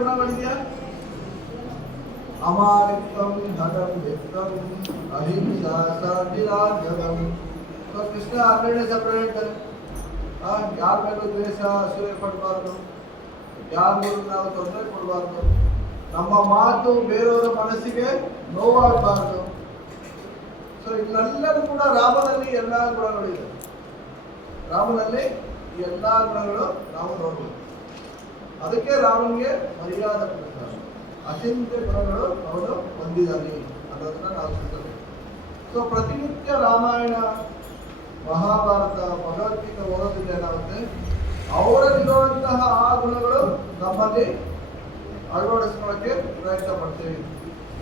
ಗುಣಗಳಿದೆಯಾ? ಅಮಾನಿತ್ವಂ ಧನಂ ವಿತ್ತಂ ಅಹಿಂಸಾ ಶಾಂತಿರಾಜನಂ. So Krishna 12 separate. ಯಾರ ಮೇಲೂ ದ್ವೇಷ ಅಸೂಯೆ ಪಡಬಾರ್ದು, ಯಾರಿಗೂ ನಾವು ತೊಂದರೆ ಕೊಡಬಾರ್ದು, ನಮ್ಮ ಮಾತು ಬೇರೆಯವರ ಮನಸ್ಸಿಗೆ ನೋವಾಗಬಾರ್ದು. ಸೊ ಇಲ್ಲೆಲ್ಲರೂ ಕೂಡ ರಾಮನಲ್ಲಿ ಎಲ್ಲ ಗುಣಗಳಿದೆ. ರಾಮನಲ್ಲಿ ಎಲ್ಲ ಗುಣಗಳು ನಾವು ನೋಡ್ಬೋದು. ಅದಕ್ಕೆ ರಾಮನಿಗೆ ಮರ್ಯಾದೆ ಕೊಡ್ತಾರೆ. ಅಚಿಂತ್ಯ ಗುಣಗಳು ಅವನು ಹೊಂದಿದ್ದಾನೆ ಅನ್ನೋದನ್ನ ನಾವು ತಿಳ್ಕೊಬೇಕು. ಸೊ ಪ್ರತಿನಿತ್ಯ ರಾಮಾಯಣ, ಮಹಾಭಾರತ, ಭಗವದ್ಗೀತೆ ಓದೋದ್ರಿಂದ ಏನಾಗುತ್ತೆ, ಅವರಲ್ಲಿರುವಂತಹ ಆ ಗುಣಗಳು ನಮ್ಮಲ್ಲಿ ಅಳವಡಿಸ್ಕೊಳ್ಳೋಕ್ಕೆ ಪ್ರಯತ್ನ ಪಡ್ತೀವಿ.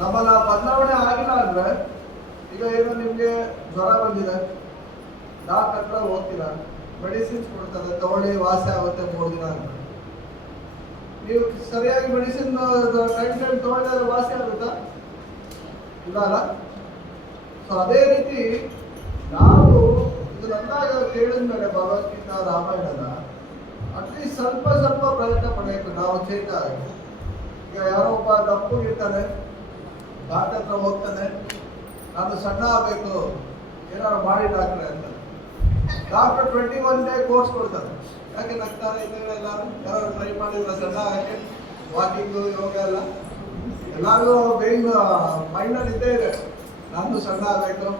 ನಮ್ಮನ್ನ ಬದಲಾವಣೆ ಆಗಿಲ್ಲ ಅಂದ್ರೆ, ಈಗ ಏನೋ ನಿಮ್ಗೆ ಜ್ವರ ಬಂದಿದೆ, ಡಾಕ್ಟರ್ ಹತ್ರ ಹೋಗ್ತೀರಾ, ಮೆಡಿಸಿನ್ಸ್ ಕೊಡ್ತಾರೆ, ತಗೊಳ್ಳಿ ವಾಸಿ ಆಗುತ್ತೆ 3 ದಿನ ಅಂತ. ನೀವು ಸರಿಯಾಗಿ ಮೆಡಿಸಿನ್ ಟೈಮ್ ತಗೊಳ್ಳಿದ್ರೆ ವಾಸಿ ಆಗುತ್ತಾ? ಇಲ್ಲ ಅಲ್ಲ. ಸೊ ಅದೇ ರೀತಿ ನಾವು ಇದನ್ನೆಲ್ಲ ಕೇಳಿದ್ಮೇಲೆ ಭಗವದ್ಗೀತಾ, ರಾಮಾಯಣನ ಅಟ್ಲೀಸ್ಟ್ ಸ್ವಲ್ಪ ಸ್ವಲ್ಪ ಪ್ರಯತ್ನ ಪಡಬೇಕು ನಾವು ಚೇಂಜ್ ಆಗಿ. ಈಗ ಯಾರೋ ಒಬ್ಬ ದಪ್ಪಗಿರ್ತಾನೆ, ಡಾಕ್ಟರ್ ಹತ್ರ ಹೋಗ್ತಾನೆ, ನಾನು ಸಣ್ಣ ಆಗಬೇಕು ಏನಾದ್ರು ಮಾಡಿ ಡಾಕ್ಟ್ರೆ ಅಂತ. ಡಾಕ್ಟರ್ 21 ಡೇ ಕೋರ್ಸ್ ಕೊಡ್ತಾರೆ. ಯಾಕೆ ನಗ್ತಾರೆ? ಇದೆಲ್ಲ ಯಾರು ಟ್ರೈ ಮಾಡಿಲ್ಲ ಸಣ್ಣ ಆಗಕ್ಕೆ? ವಾಕಿಂಗು, ಯೋಗ ಎಲ್ಲ ಎಲ್ಲರಿಗೂ ಬೇಗ ಮೈಂಡಲ್ಲಿ ಇದ್ದೇ ಇದೆ, ನಾನು ಸಣ್ಣ ಆಗಬೇಕು,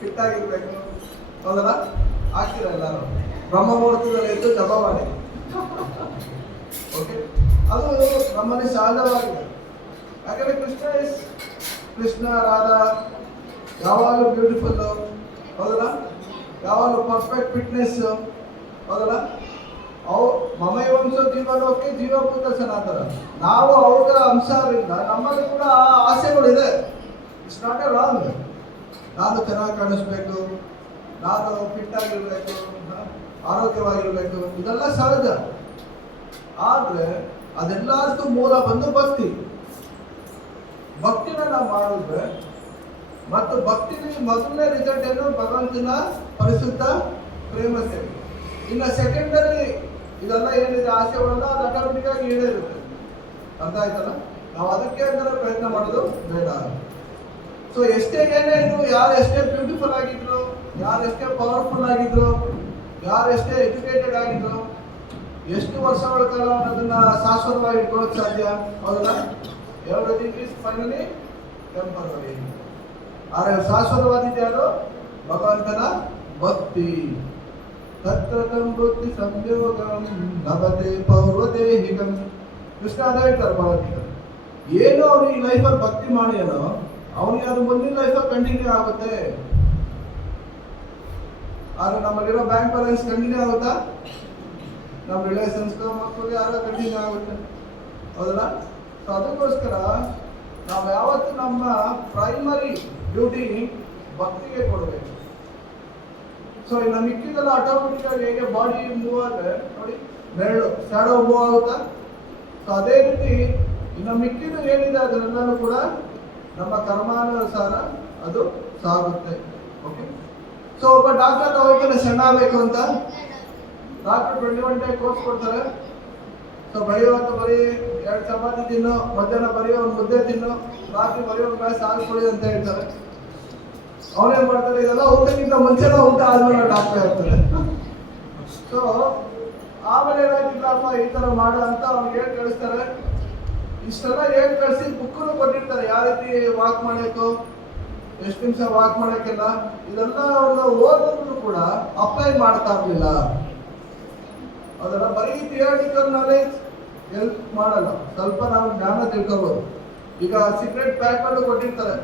ಫಿಟ್ ಆಗಿರ್ಬೇಕು. ಹೌದಲ್ಲ? ಆಗ್ತೀರ ಎಲ್ಲರೂ? ಬ್ರಹ್ಮ ಮುಹೂರ್ತದಲ್ಲಿ ಎದ್ದು ಜಪ ಮಾಡಿ. ಓಕೆ, ಅದು ನಮ್ಮಲ್ಲಿ ಸಹಜವಾಗಿದೆ. ಯಾಕಂದ್ರೆ ಕೃಷ್ಣ ರಾಧಾ ಯಾವಾಗಲೂ ಬ್ಯೂಟಿಫುಲ್. ಹೌದಲ್ಲ? ಯಾವಾಗಲೂ ಪರ್ಫೆಕ್ಟ್ ಫಿಟ್ನೆಸ್. ಹೌದಲ್ಲ? ಮಮೈವಂಶ ಜೀವನಕ್ಕೆ ಜೀವಭೂತ ಸನಾತನ. ನಾವು ಅವರ ಅಂಶದಿಂದ ನಮ್ಮಲ್ಲಿ ಕೂಡ ಆ ಆಸೆಗಳಿದೆ. It's not a wrong. ನಾನು ಚೆನ್ನಾಗಿ ಕಾಣಿಸ್ಬೇಕು, ನಾನು ಫಿಟ್ ಆಗಿರ್ಬೇಕು, ಆರೋಗ್ಯವಾಗಿರ್ಬೇಕು, ಇದೆಲ್ಲ ಸಹಜ. ಆದ್ರೆ ಅದೆಲ್ಲದಕ್ಕೂ ಮೂಲ ಬಂದು ಭಕ್ತಿ. ಭಕ್ತಿನ ನಾವು ಮಾಡಿದ್ರೆ, ಮತ್ತು ಭಕ್ತಿನ ಮೊದಲನೇ ರಿಸಲ್ಟ್ ಏನು? ಭಗವಂತನ ಪರಿಶುದ್ಧ ಪ್ರೇಮ ಸೇವೆ. ಇನ್ನು ಸೆಕೆಂಡರಿ ಇದೆಲ್ಲ ಏನಿದೆ ಆಸೆಗಳೆಲ್ಲ ಅದು ಆಟೋಮೆಟಿಕ್ ಆಗಿ ಈಡೇರುತ್ತೆ. ಅರ್ಥ ಆಯ್ತಲ್ಲ? ನಾವು ಅದಕ್ಕೆ ಅಂದರೆ ಪ್ರಯತ್ನ ಮಾಡೋದು ಬೇಡ. ಸೊ ಏನೇ ಇದು, ಯಾರು ಎಷ್ಟೇ ಬ್ಯೂಟಿಫುಲ್ ಆಗಿದ್ರು, ಯಾರು ಎಷ್ಟೇ ಪವರ್ಫುಲ್ ಆಗಿದ್ರು, ಯಾರು ಎಷ್ಟೇ ಎಜುಕೇಟೆಡ್ ಆಗಿದ್ರು, ಎಷ್ಟು ವರ್ಷಗಳ ಕಾಲ ಅದನ್ನ ಶಾಶ್ವತವಾಗಿ ಇಟ್ಕೊಳ್ಳೋಕೆ ಸಾಧ್ಯ? ಹೌದಲ್ಲ? Everything is finally temporary. ಆದರೆ ಶಾಶ್ವತವಾದಿದ್ದೆ ಅದು ಭಗವಂತನ ಭಕ್ತಿ. ತತ್ರತಂ ಬುದ್ಧಿ ಸಂಯೋಗಂ ಲಭತೆ ಪೌರ್ವದೇಹಿಕಂ. ಕೃಷ್ಣ ಅದೇ ಹೇಳ್ತಾರೆ ಭಗವದ್ಗೀತೆ. ಏನು ಅವನು ಈ ಲೈಫಲ್ಲಿ ಭಕ್ತಿ ಮಾಡಿಯನೋ ಅವನಿಗೆ ಅದು ಮುಂದಿನ ಲೈಫಲ್ಲಿ ಕಂಟಿನ್ಯೂ ಆಗುತ್ತೆ. ಆದ್ರೆ ನಮ್ಮಲ್ಲಿರೋ ಬ್ಯಾಂಕ್ ಬ್ಯಾಲೆನ್ಸ್ ಕಂಟಿನ್ಯೂ ಆಗುತ್ತಾ? ನಮ್ಮ ರಿಲೇಷನ್ಸ್ ಮಕ್ಕಳಿಗೆ ಯಾರೋ ಕಂಟಿನ್ಯೂ ಆಗುತ್ತೆ. ಹೌದಲ್ಲ? ಸೊ ಅದಕ್ಕೋಸ್ಕರ ನಾವು ಯಾವತ್ತು ನಮ್ಮ ಪ್ರೈಮರಿ ಡ್ಯೂಟಿ ಭಕ್ತಿಗೆ ಕೊಡಬೇಕು. ಸೊ ಇನ್ನು ಮಿಕ್ಕಿದೆಲ್ಲ ಆಟೋಮೆಟಿಕ್ ಆಗಿ ಹೇಗೆ ಬಾಡಿ ಮೂವ್ ಆದರೆ ನೋಡಿ, ಬೆರಳು ಸ್ಯಾಡೋ ಮೂವ್ ಆಗುತ್ತಾ? ಸೊ ಅದೇ ರೀತಿ ಇನ್ನು ಮಿಕ್ಕಿದು ಏನಿದೆ ಅದನ್ನೆಲ್ಲರೂ ಕೂಡ ನಮ್ಮ ಕರ್ಮಾನುಸಾರ ಅದು ಸಾಗುತ್ತೆ. ಓಕೆ. ಸೊ ಒಬ್ಬ ಡಾಕ್ಟರ್ ಹೋಗ್ತಾನೆ ಸಣ್ಣ ಆಗಬೇಕು ಅಂತ, ಡಾಕ್ಟರ್ 21 ಡೇ ಕೋರ್ಸ್ ಕೊಡ್ತಾರೆ. ಸೊ ಬೆಳೆಯುವಂತ ಬರೀ 2 ಚಪಾತಿ ತಿನ್ನು, ಮಧ್ಯಾಹ್ನ ಬರೀ 1 ಮುದ್ದೆ ತಿನ್ನು, ರಾತ್ರಿ ಬರೀ 1 ಗ್ಲಾಸ್ ಹಾಲು ಕೊಡಿ ಅಂತ ಹೇಳ್ತಾರೆ. ಅವನೇನ್ ಮಾಡ್ತಾರೆ? ಇದೆಲ್ಲ ಊಟಕ್ಕಿಂತ ಮುಂಚೆನ ಊಟ ಆದ್ಮೇಲೆ ಡಾಕ್ಟರ್ ಇರ್ತಾರೆ. ಸೊ ಆಮೇಲೆ ಏನಾಗಿಲ್ಲಪ್ಪ ಈ ತರ ಮಾಡ ಅಂತ ಅವ್ನಿಗೆ ಹೇಳಿ ಕಳಿಸ್ತಾರೆ. ಇಷ್ಟೆಲ್ಲ ಹೇಳಿ ಕಳಿಸಿ ಬುಕ್ಕನ್ನು ಕೊಟ್ಟಿರ್ತಾರೆ, ಯಾವ ರೀತಿ ವಾಕ್ ಮಾಡಬೇಕು, ಎಷ್ಟು ನಿಮಿಷ ವಾಕ್ ಮಾಡಕ್ಕೆಲ್ಲ. ಇದೆಲ್ಲ ಅವ್ರನ್ನ ಓದಿದ್ರು ಕೂಡ ಅಪ್ಲೈ ಮಾಡ್ತಾ ಇರ್ಲಿಲ್ಲ. ಅದರ ಬರೀ ಥಿಯರಿಟಿಕಲ್ ನಾಲೆಜ್ ಹೆಲ್ಪ್ ಮಾಡಲ್ಲ. ಸ್ವಲ್ಪ ನಾವು ಜ್ಞಾನ ತಿಳ್ಕೋಬಹುದು. ಈಗ ಸಿಗರೆಟ್ ಪ್ಯಾಕ್ ಮಾಡಿ ಕೊಟ್ಟಿರ್ತಾರೆ,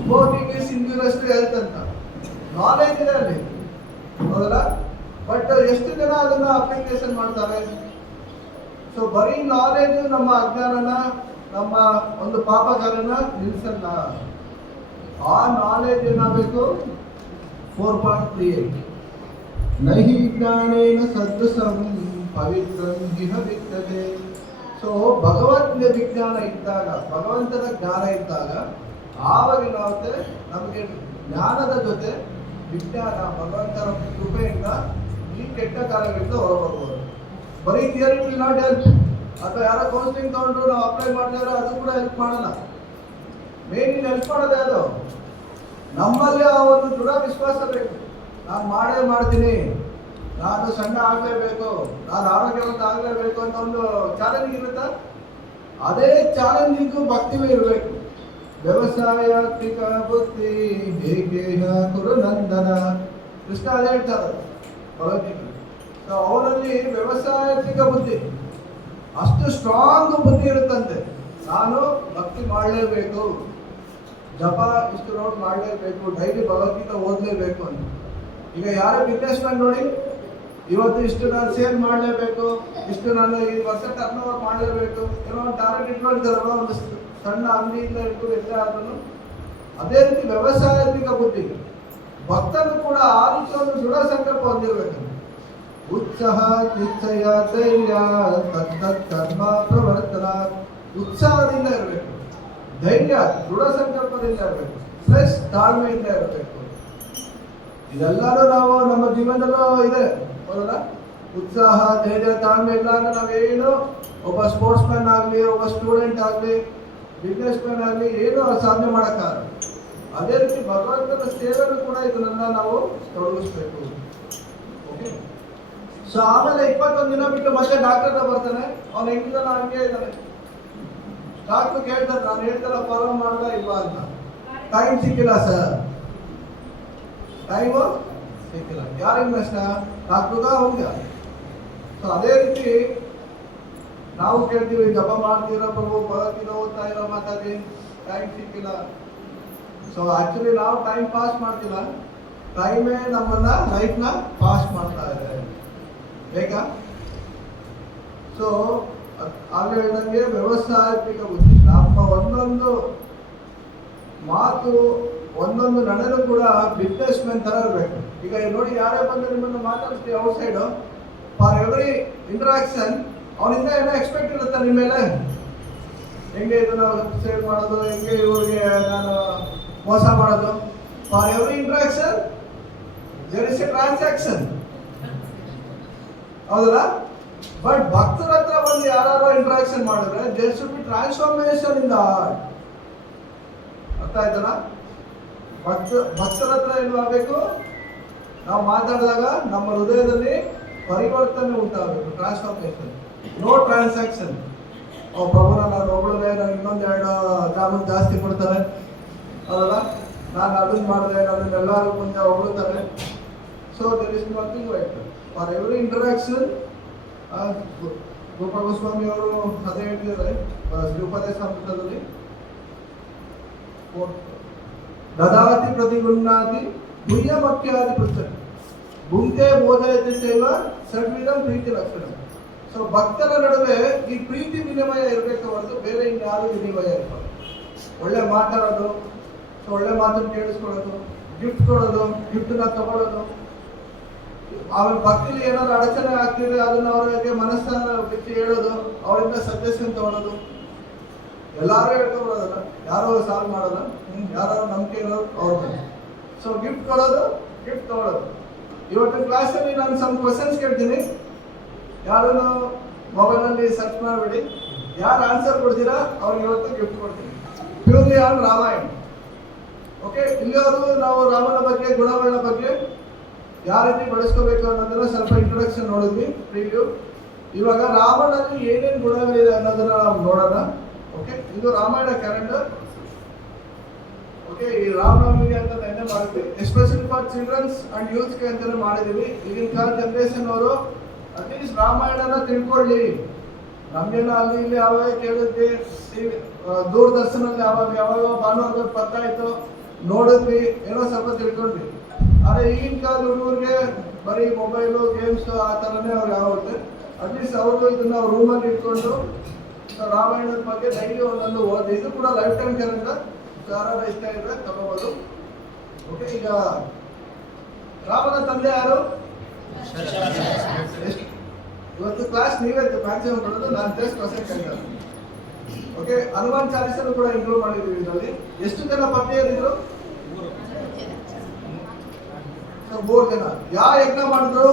smoking is injurious to health ಅಂತ. ನಾಲೆಜ್ ಇದೆ ಅಲ್ಲಿ, ಹೌದಲ್ಲ? ಬಟ್ ಎಷ್ಟು ಜನ ಅದನ್ನ ಅಪ್ಲಿಕೇಶನ್ ಮಾಡ್ತಾರೆ? ಸೊ ಬರೀ ನಾಲೆಜ್ ನಮ್ಮ ಅಜ್ಞಾನನ, ನಮ್ಮ ಒಂದು ಪಾಪಗಾರನ ನಿಲ್ಸಲ್ಲ. ಆ ನಾಲೆಜ್ ಏನಾಗಬೇಕು? 4.38 ನಹಿ ಜ್ಞಾನೇನ ಸದೃಶಂ ಪವಿತ್ರಂ ಇಹ ವಿದ್ಯತೆ. ಸೊ ಭಗವದ್ನ ವಿಜ್ಞಾನ ಇದ್ದಾಗ, ಭಗವಂತನ ಜ್ಞಾನ ಇದ್ದಾಗ ಆವಾಗ ಏನಾಗುತ್ತೆ? ನಮಗೆ ಜ್ಞಾನದ ಜೊತೆ ವಿಜ್ಞಾನ, ಭಗವಂತನ ಕೃಪೆಯಿಂದ ಈ ಕೆಟ್ಟ ಕಾರ್ಯಗಳಿಂದ ಹೊರಬರ್ಬೋದು. ಬರೀ ಥಿಯರಿ ವಿಲ್ ನಾಟ್ ಹೆಲ್ಪ್. ಅಥವಾ ಯಾರೋ ಕೌನ್ಸಿಲಿಂಗ್ ತಗೊಂಡ್ರು ನಾವು ಅಪ್ಲೈ ಮಾಡಿದ್ರೆ ಅದು ಕೂಡ ಹೆಲ್ಪ್ ಮಾಡಲ್ಲ. ಮೇನ್ ಹೆಲ್ಪ್ ಮಾಡೋದೇ ಅದು. ನಮ್ಮಲ್ಲಿ ಆ ಒಂದು ದೃಢ ವಿಶ್ವಾಸ ಬೇಕು. ನಾನು ಮಾಡೇ ಮಾಡ್ತೀನಿ, ನಾನು ಸಣ್ಣ ಆಗಲೇಬೇಕು, ನಾನು ಆರೋಗ್ಯವಂತ ಆಗಲೇಬೇಕು ಅಂತ ಒಂದು ಚಾಲೆಂಜ್ ಇರುತ್ತಾ? ಅದೇ ಚಾಲೆಂಜಿಗೂ ಭಕ್ತಿವೇ ಇರಬೇಕು. ವ್ಯವಸಾಯಾತ್ಮಿಕ ಬುದ್ಧಿ ಹೇಗೇಹ ಕುರುನಂದನ, ಕೃಷ್ಣ ಅದೇ ಹೇಳ್ತಾರೆ ಭಗವದ್ಗೀತೆ. ಸೊ ಅವರಲ್ಲಿ ವ್ಯವಸಾಯಾತ್ಮಿಕ ಬುದ್ಧಿ, ಅಷ್ಟು ಸ್ಟ್ರಾಂಗ್ ಬುದ್ಧಿ ಇರುತ್ತಂತೆ. ನಾನು ಭಕ್ತಿ ಮಾಡಲೇಬೇಕು, ಜಪ ಇಷ್ಟು ನೋಟ್ ಮಾಡಲೇಬೇಕು, ಡೈಲಿ ಭಗವದ್ಗೀತೆ ಓದಲೇಬೇಕು ಅಂತ. ಈಗ ಯಾರೇ ಬಿಸ್ನೆಸ್ ಮ್ಯಾನ್ ನೋಡಿ, ಇವತ್ತು ಇಷ್ಟು ನಾನು ಸೇಲ್ ಮಾಡಲೇಬೇಕು, ಇಷ್ಟು ನಾನು ಈ ವರ್ಷ ಟರ್ನ್ ಓವರ್ ಮಾಡಲೇಬೇಕು, ಏನೋ ಒಂದು ಟಾರ್ಗೆಟ್ ಇಟ್ಕೊಂಡಿದ್ದಾರಲ್ಲ, ಒಂದು ಸಣ್ಣ ಅಂಗಡಿಯಿಂದ ಇಟ್ಟು ಎಲ್ಲ ಆದ್ರೂ. ಅದೇ ರೀತಿ ವ್ಯವಸಾಯಾತ್ಮಿಕ ಬುದ್ಧಿ, ಭಕ್ತನು ಕೂಡ ಆ ರೀತಿ ಒಂದು ದೃಢ ಸಂಕಲ್ಪ ಹೊಂದಿರಬೇಕು. ಉತ್ಸಾಹ ನಿಶ್ಚಯ ಧೈರ್ಯ ತತ್ತತ್ ಕರ್ಮ ಪ್ರವರ್ತನ, ಉತ್ಸಾಹದಿಂದ ಇರಬೇಕು, ಧೈರ್ಯ ದೃಢ ಸಂಕಲ್ಪದಿಂದ ಇರಬೇಕು, ಪ್ಲಸ್ ತಾಳ್ಮೆಯಿಂದ ಇರಬೇಕು. ಇದೆಲ್ಲರೂ ನಾವು ನಮ್ಮ ಜೀವನದಲ್ಲೂ ಇದೆ, ಹೌದಲ್ಲ? ಉತ್ಸಾಹ, ಧೈರ್ಯ, ತಾಳ್ಮೆ ಇಲ್ಲ ಅಂದ್ರೆ ನಾವೇನು ಒಬ್ಬ ಸ್ಪೋರ್ಟ್ಸ್ ಮ್ಯಾನ್ ಆಗಲಿ, ಒಬ್ಬ ಸ್ಟೂಡೆಂಟ್ ಆಗಲಿ, ಬಿಸ್ನೆಸ್ ಮ್ಯಾನ್ ಆಗಲಿ ಏನು ಸಾಧನೆ ಮಾಡೋಕ್ಕಾಗಲ್ಲ. ಅದೇ ರೀತಿ ಭಗವಂತನ ಸೇವೆಯಲ್ಲೂ ಕೂಡ ಇದನ್ನೆಲ್ಲ ನಾವು ತೊಡಗಿಸ್ಬೇಕು. ಓಕೆ. ಸೊ ಆಮೇಲೆ 21 ದಿನ ಬಿಟ್ಟು ಮತ್ತೆ ಡಾಕ್ಟರ್ ಬರ್ತಾನೆ, ಅವ್ನು ಹೆಂಗಿದಾನ ಹಂಗೆ ಇದ್ದಾನೆ. ಡಾಕ್ಟರ್ ಕೇಳ್ತಾರೆ, ನಾನು ಹೇಳ್ತಾರ ಫಾಲೋ ಮಾಡ್ದ ಇಲ್ವಾ ಅಂತ. ಟೈಮ್ ಸಿಕ್ಕಿಲ್ಲ ಸರ್, ಟೈಮು ಸಿಕ್ಕಿಲ್ಲ. ಯಾರಿಗೆ ನಷ್ಟ? ಡಾಕ್ಟರ್ಗ ಅವನಿಗ. ಸೊ ಅದೇ ರೀತಿ ನಾವು ಕೇಳ್ತೀವಿ, ಜಪ ಮಾಡ್ತೀರೋ ಪ್ರಭು, ಭಗವದ್ಗೀತೆ ಓದ್ತಾ ಇರೋ, ಮಾತಾಡಿ ಟೈಮ್ ಸಿಕ್ಕಿಲ್ಲ. ಸೊ ಆಕ್ಚುಲಿ ನಾವು ಟೈಮ್ ಪಾಸ್ ಮಾಡ್ತಿಲ್ಲ, ಟೈಮೇ ನಮ್ಮನ್ನ ಲೈಫ್ನ ಪಾಸ್ ಮಾಡ್ತಾ ಇದೆ. ಬೇಕಾ? ಸೊ ಆಗ ಹೇಳಿದಂಗೆ ವ್ಯವಸಾಯಿಕ ಬುದ್ಧಿ, ನಮ್ಮ ಒಂದೊಂದು ಮಾತು, ಒಂದೊಂದು ನಡೆನೂ ಕೂಡ ಬಿಸ್ನೆಸ್ ಮ್ಯಾನ್ ತರ ಇರಬೇಕು. ಈಗ ನೋಡಿ, ಯಾರೇ ಬಂದು ನಿಮ್ಮನ್ನು ಮಾತಾಡ್ತೀವಿ out side, for every interaction ಅವನಿಂದ ಏನೋ ಎಕ್ಸ್ಪೆಕ್ಟ್ ಇರುತ್ತೆ ನಿಮ್ಮ ಮೇಲೆ. ಹೆಂಗೆ ಇದನ್ನು ಸೇವ್ ಮಾಡೋದು, ಹೆಂಗೆ ಇವ್ರಿಗೆ ನಾನು ಮೋಸ ಮಾಡೋದು. For every interaction there is a transaction, ಹೌದಲ್ಲ? ಬಟ್ ಭಕ್ತರ ಹತ್ರ ಬಂದು ಯಾರು ಇಂಟ್ರಾಕ್ಷನ್ ಮಾಡಿದ್ರೆ there should be transformation in the heart. ಅರ್ಥ ಆಯ್ತಲ್ಲ? ಭಕ್ತರ ಹತ್ರ ಏನು ಆಗಬೇಕು? ನಾವು ಮಾತಾಡಿದಾಗ ನಮ್ಮ ಹೃದಯದಲ್ಲಿ ಪರಿವರ್ತನೆ ಉಂಟಾಗಬೇಕು, ಟ್ರಾನ್ಸ್ಫಾರ್ಮೇಶನ್, ನೋ ಟ್ರಾನ್ಸಾಕ್ಷನ್. ಪ್ರಭುನ ನಾನು ಹೊಗಳಿದೆ, ನಾನು ಇನ್ನೊಂದು 2 ಜಾಮೂನ್ ಜಾಸ್ತಿ ಕೊಡ್ತಾರೆ, ಅದಲ್ಲ, ನಾನು ಅದನ್ನ ಮಾಡಿದೆ, ಅದನ್ನ ಎಲ್ಲರೂ ಮುಂದೆ ಹೊಗಳ್ತಾರೆ. So there is nothing like for every interaction. Gopal Goswami ಅವರು ಅದೇ ಹೇಳ್ತಿದ್ದಾರೆ ಶ್ರೀಪದೇಶ ಅಮೃತದಲ್ಲಿ, ದದಾತಿ ಪ್ರತಿಗುಣಾತಿ ಗುಹ್ಯಮಖ್ಯಾದಿ ಪೃಚ್ಛತಿ ಭುಂಕ್ತೆ ಬೋಧಯತಿ ಚೈವ ಷಡ್ವಿಧಂ ಪ್ರೀತಿ ಲಕ್ಷಣ. ಸೊ ಭಕ್ತರ ನಡುವೆ ಈ ಪ್ರೀತಿ ವಿನಿಮಯ ಇರಬೇಕು ಹೊರತು ಬೇರೆ ಇನ್ಯಾರು ವಿನಿಮಯ ಇರಬಾರ್ದು. ಒಳ್ಳೆ ಮಾತಾಡೋದು, ಒಳ್ಳೆ ಮಾತನ್ನು ಕೇಳಿಸ್ಕೊಳ್ಳೋದು, ಗಿಫ್ಟ್ ಕೊಡೋದು, ಗಿಫ್ಟನ್ನ ತಗೊಳ್ಳೋದು. ಆಮೇಲೆ ಭಕ್ತಿಲಿ ಏನಾದ್ರು ಅಡಚಣೆ ಆಗ್ತಿದ್ರೆ ಅದನ್ನ ಅವರಿಗೆ ಮನಸ್ಸನ್ನ ಬಿಚ್ಚಿ ಹೇಳೋದು, ಅವರಿಂದ ಸಜೆಷನ್ ತಗೊಳ್ಳೋದು. ಎಲ್ಲಾರು ಹೇಳ್ಕೊಬೋದಲ್ಲ, ಯಾರೋ ಸಾಲ್ವ್ ಮಾಡೋದ, ಯಾರೋ ನಂಬಿಕೆ ಇರೋದು ಅವ್ರ. ಸೊ ಗಿಫ್ಟ್ ಕೊಡೋದು, ಗಿಫ್ಟ್ ತಗೊಳ್ಳೋದು. ಇವತ್ತಿನ ಕ್ಲಾಸಲ್ಲಿ ನಾನು ಸಮ್ ಕ್ವಶನ್ಸ್ ಕೇಳ್ತೀನಿ, ಯಾರನ್ನು ಮೊಬೈಲಲ್ಲಿ ಸರ್ಚ್ ಮಾಡಿಬಿಡಿ, ಯಾರು ಆನ್ಸರ್ ಕೊಡ್ತೀರಾ ಅವ್ರಿಗೆ ಇವತ್ತು ಗಿಫ್ಟ್ ಕೊಡ್ತೀನಿ, ಪ್ಯೂರ್ಲಿ ಆನ್ ರಾಮಾಯಣ. ಓಕೆ. ಇಲ್ಲಿಯವರು ನಾವು ರಾಮನ ಬಗ್ಗೆ, ಗುಣಗಳ ಬಗ್ಗೆ ಯಾವ ರೀತಿ ಬಳಸ್ಕೋಬೇಕು ಅನ್ನೋದನ್ನ ಸ್ವಲ್ಪ ಇಂಟ್ರೊಡಕ್ಷನ್ ನೋಡಿದ್ವಿ, ಪ್ರಿವ್ಯೂ. ಇವಾಗ ರಾಮನಲ್ಲಿ ಏನೇನು ಗುಣಗಳಿದೆ ಅನ್ನೋದನ್ನ ನಾವು ನೋಡೋಣ. ಓಕೆ. ಇದು ರಾಮಾಯಣ ಕ್ಯಾಲೆಂಡರ್. ಓಕೆ. ಈ ರಾಮನವಮಿಗೆ ಅಂತ ನೆನ್ನೆ ಮಾಡಿದ್ವಿ, ಎಸ್ಪೆಷಲಿ ಫಾರ್ ಚಿಲ್ಡ್ರನ್ಸ್ ಅಂಡ್ ಯೂತ್ಸ್ಗೆ ಅಂತಾನೆ ಮಾಡಿದೀವಿ. ಈಗಿನ ಕಾಲ ಜನರೇಷನ್ ಅವರು ಅಟ್ಲೀಸ್ಟ್ ರಾಮಾಯಣನ ತಿಳ್ಕೊಳ್ಳಿ. ನಮ್ಗೇನೋ ಅಲ್ಲಿ ಇಲ್ಲಿ ಯಾವಾಗ ಕೇಳಿದ್ವಿ, ದೂರದರ್ಶನಲ್ಲಿ ಯಾವಾಗ ಭಾನುವಾರದ ಪತ್ರ ಆಯ್ತು ನೋಡಿದ್ವಿ, ಏನೋ ಸ್ವಲ್ಪ ತಿಳ್ಕೊಂಡ್ವಿ. ಆದರೆ ಈಗಿನ ಕಾಲದ ಹುಡುಗರಿಗೆ ಬರೀ ಮೊಬೈಲು, ಗೇಮ್ಸ್ ಆ ಥರನೇ ಅವ್ರು ಯಾವಾಗುತ್ತೆ. ಅಟ್ಲೀಸ್ಟ್ ಅವರು ಇದನ್ನ ರೂಮಲ್ಲಿ ಇಟ್ಕೊಂಡು ರಾಮಾಯಣದ ಬಗ್ಗೆ ಡೈಲಿ ಒಂದೊಂದು ಓದಿ. ಇದು ಕೂಡ ಲೈಫ್ ಟೈಮ್ ಕ್ಯಾಲೆಂಡರ್, ಯಾರು ಇಷ್ಟ ಇದ್ರೆ ತಗೋಬೋದು. ಓಕೆ. ಈಗ ರಾಮನ ತಂದೆ ಯಾರು? ಇವತ್ತು ಕ್ಲಾಸ್ ನೀವೇ ಮ್ಯಾಕ್ಸಿಮಮ್ ಕೊಡೋದು, ನಾನು ಜಸ್ಟ್ ಕ್ವಶನ್ ಕೇಳ್ತಾರೆ. ಓಕೆ. ಹನುಮಾನ್ ಚಾಲಿಸನ್ನು ಕೂಡ ಇನ್ಕ್ಲೂಡ್ ಮಾಡಿದ್ದೀವಿ ಇದರಲ್ಲಿ. ಎಷ್ಟು ಜನ ಪತ್ನಿಯರಿದ್ರು? 3 ಜನ. ಯಾವ ಯಜ್ಞ ಮಾಡಿದ್ರು?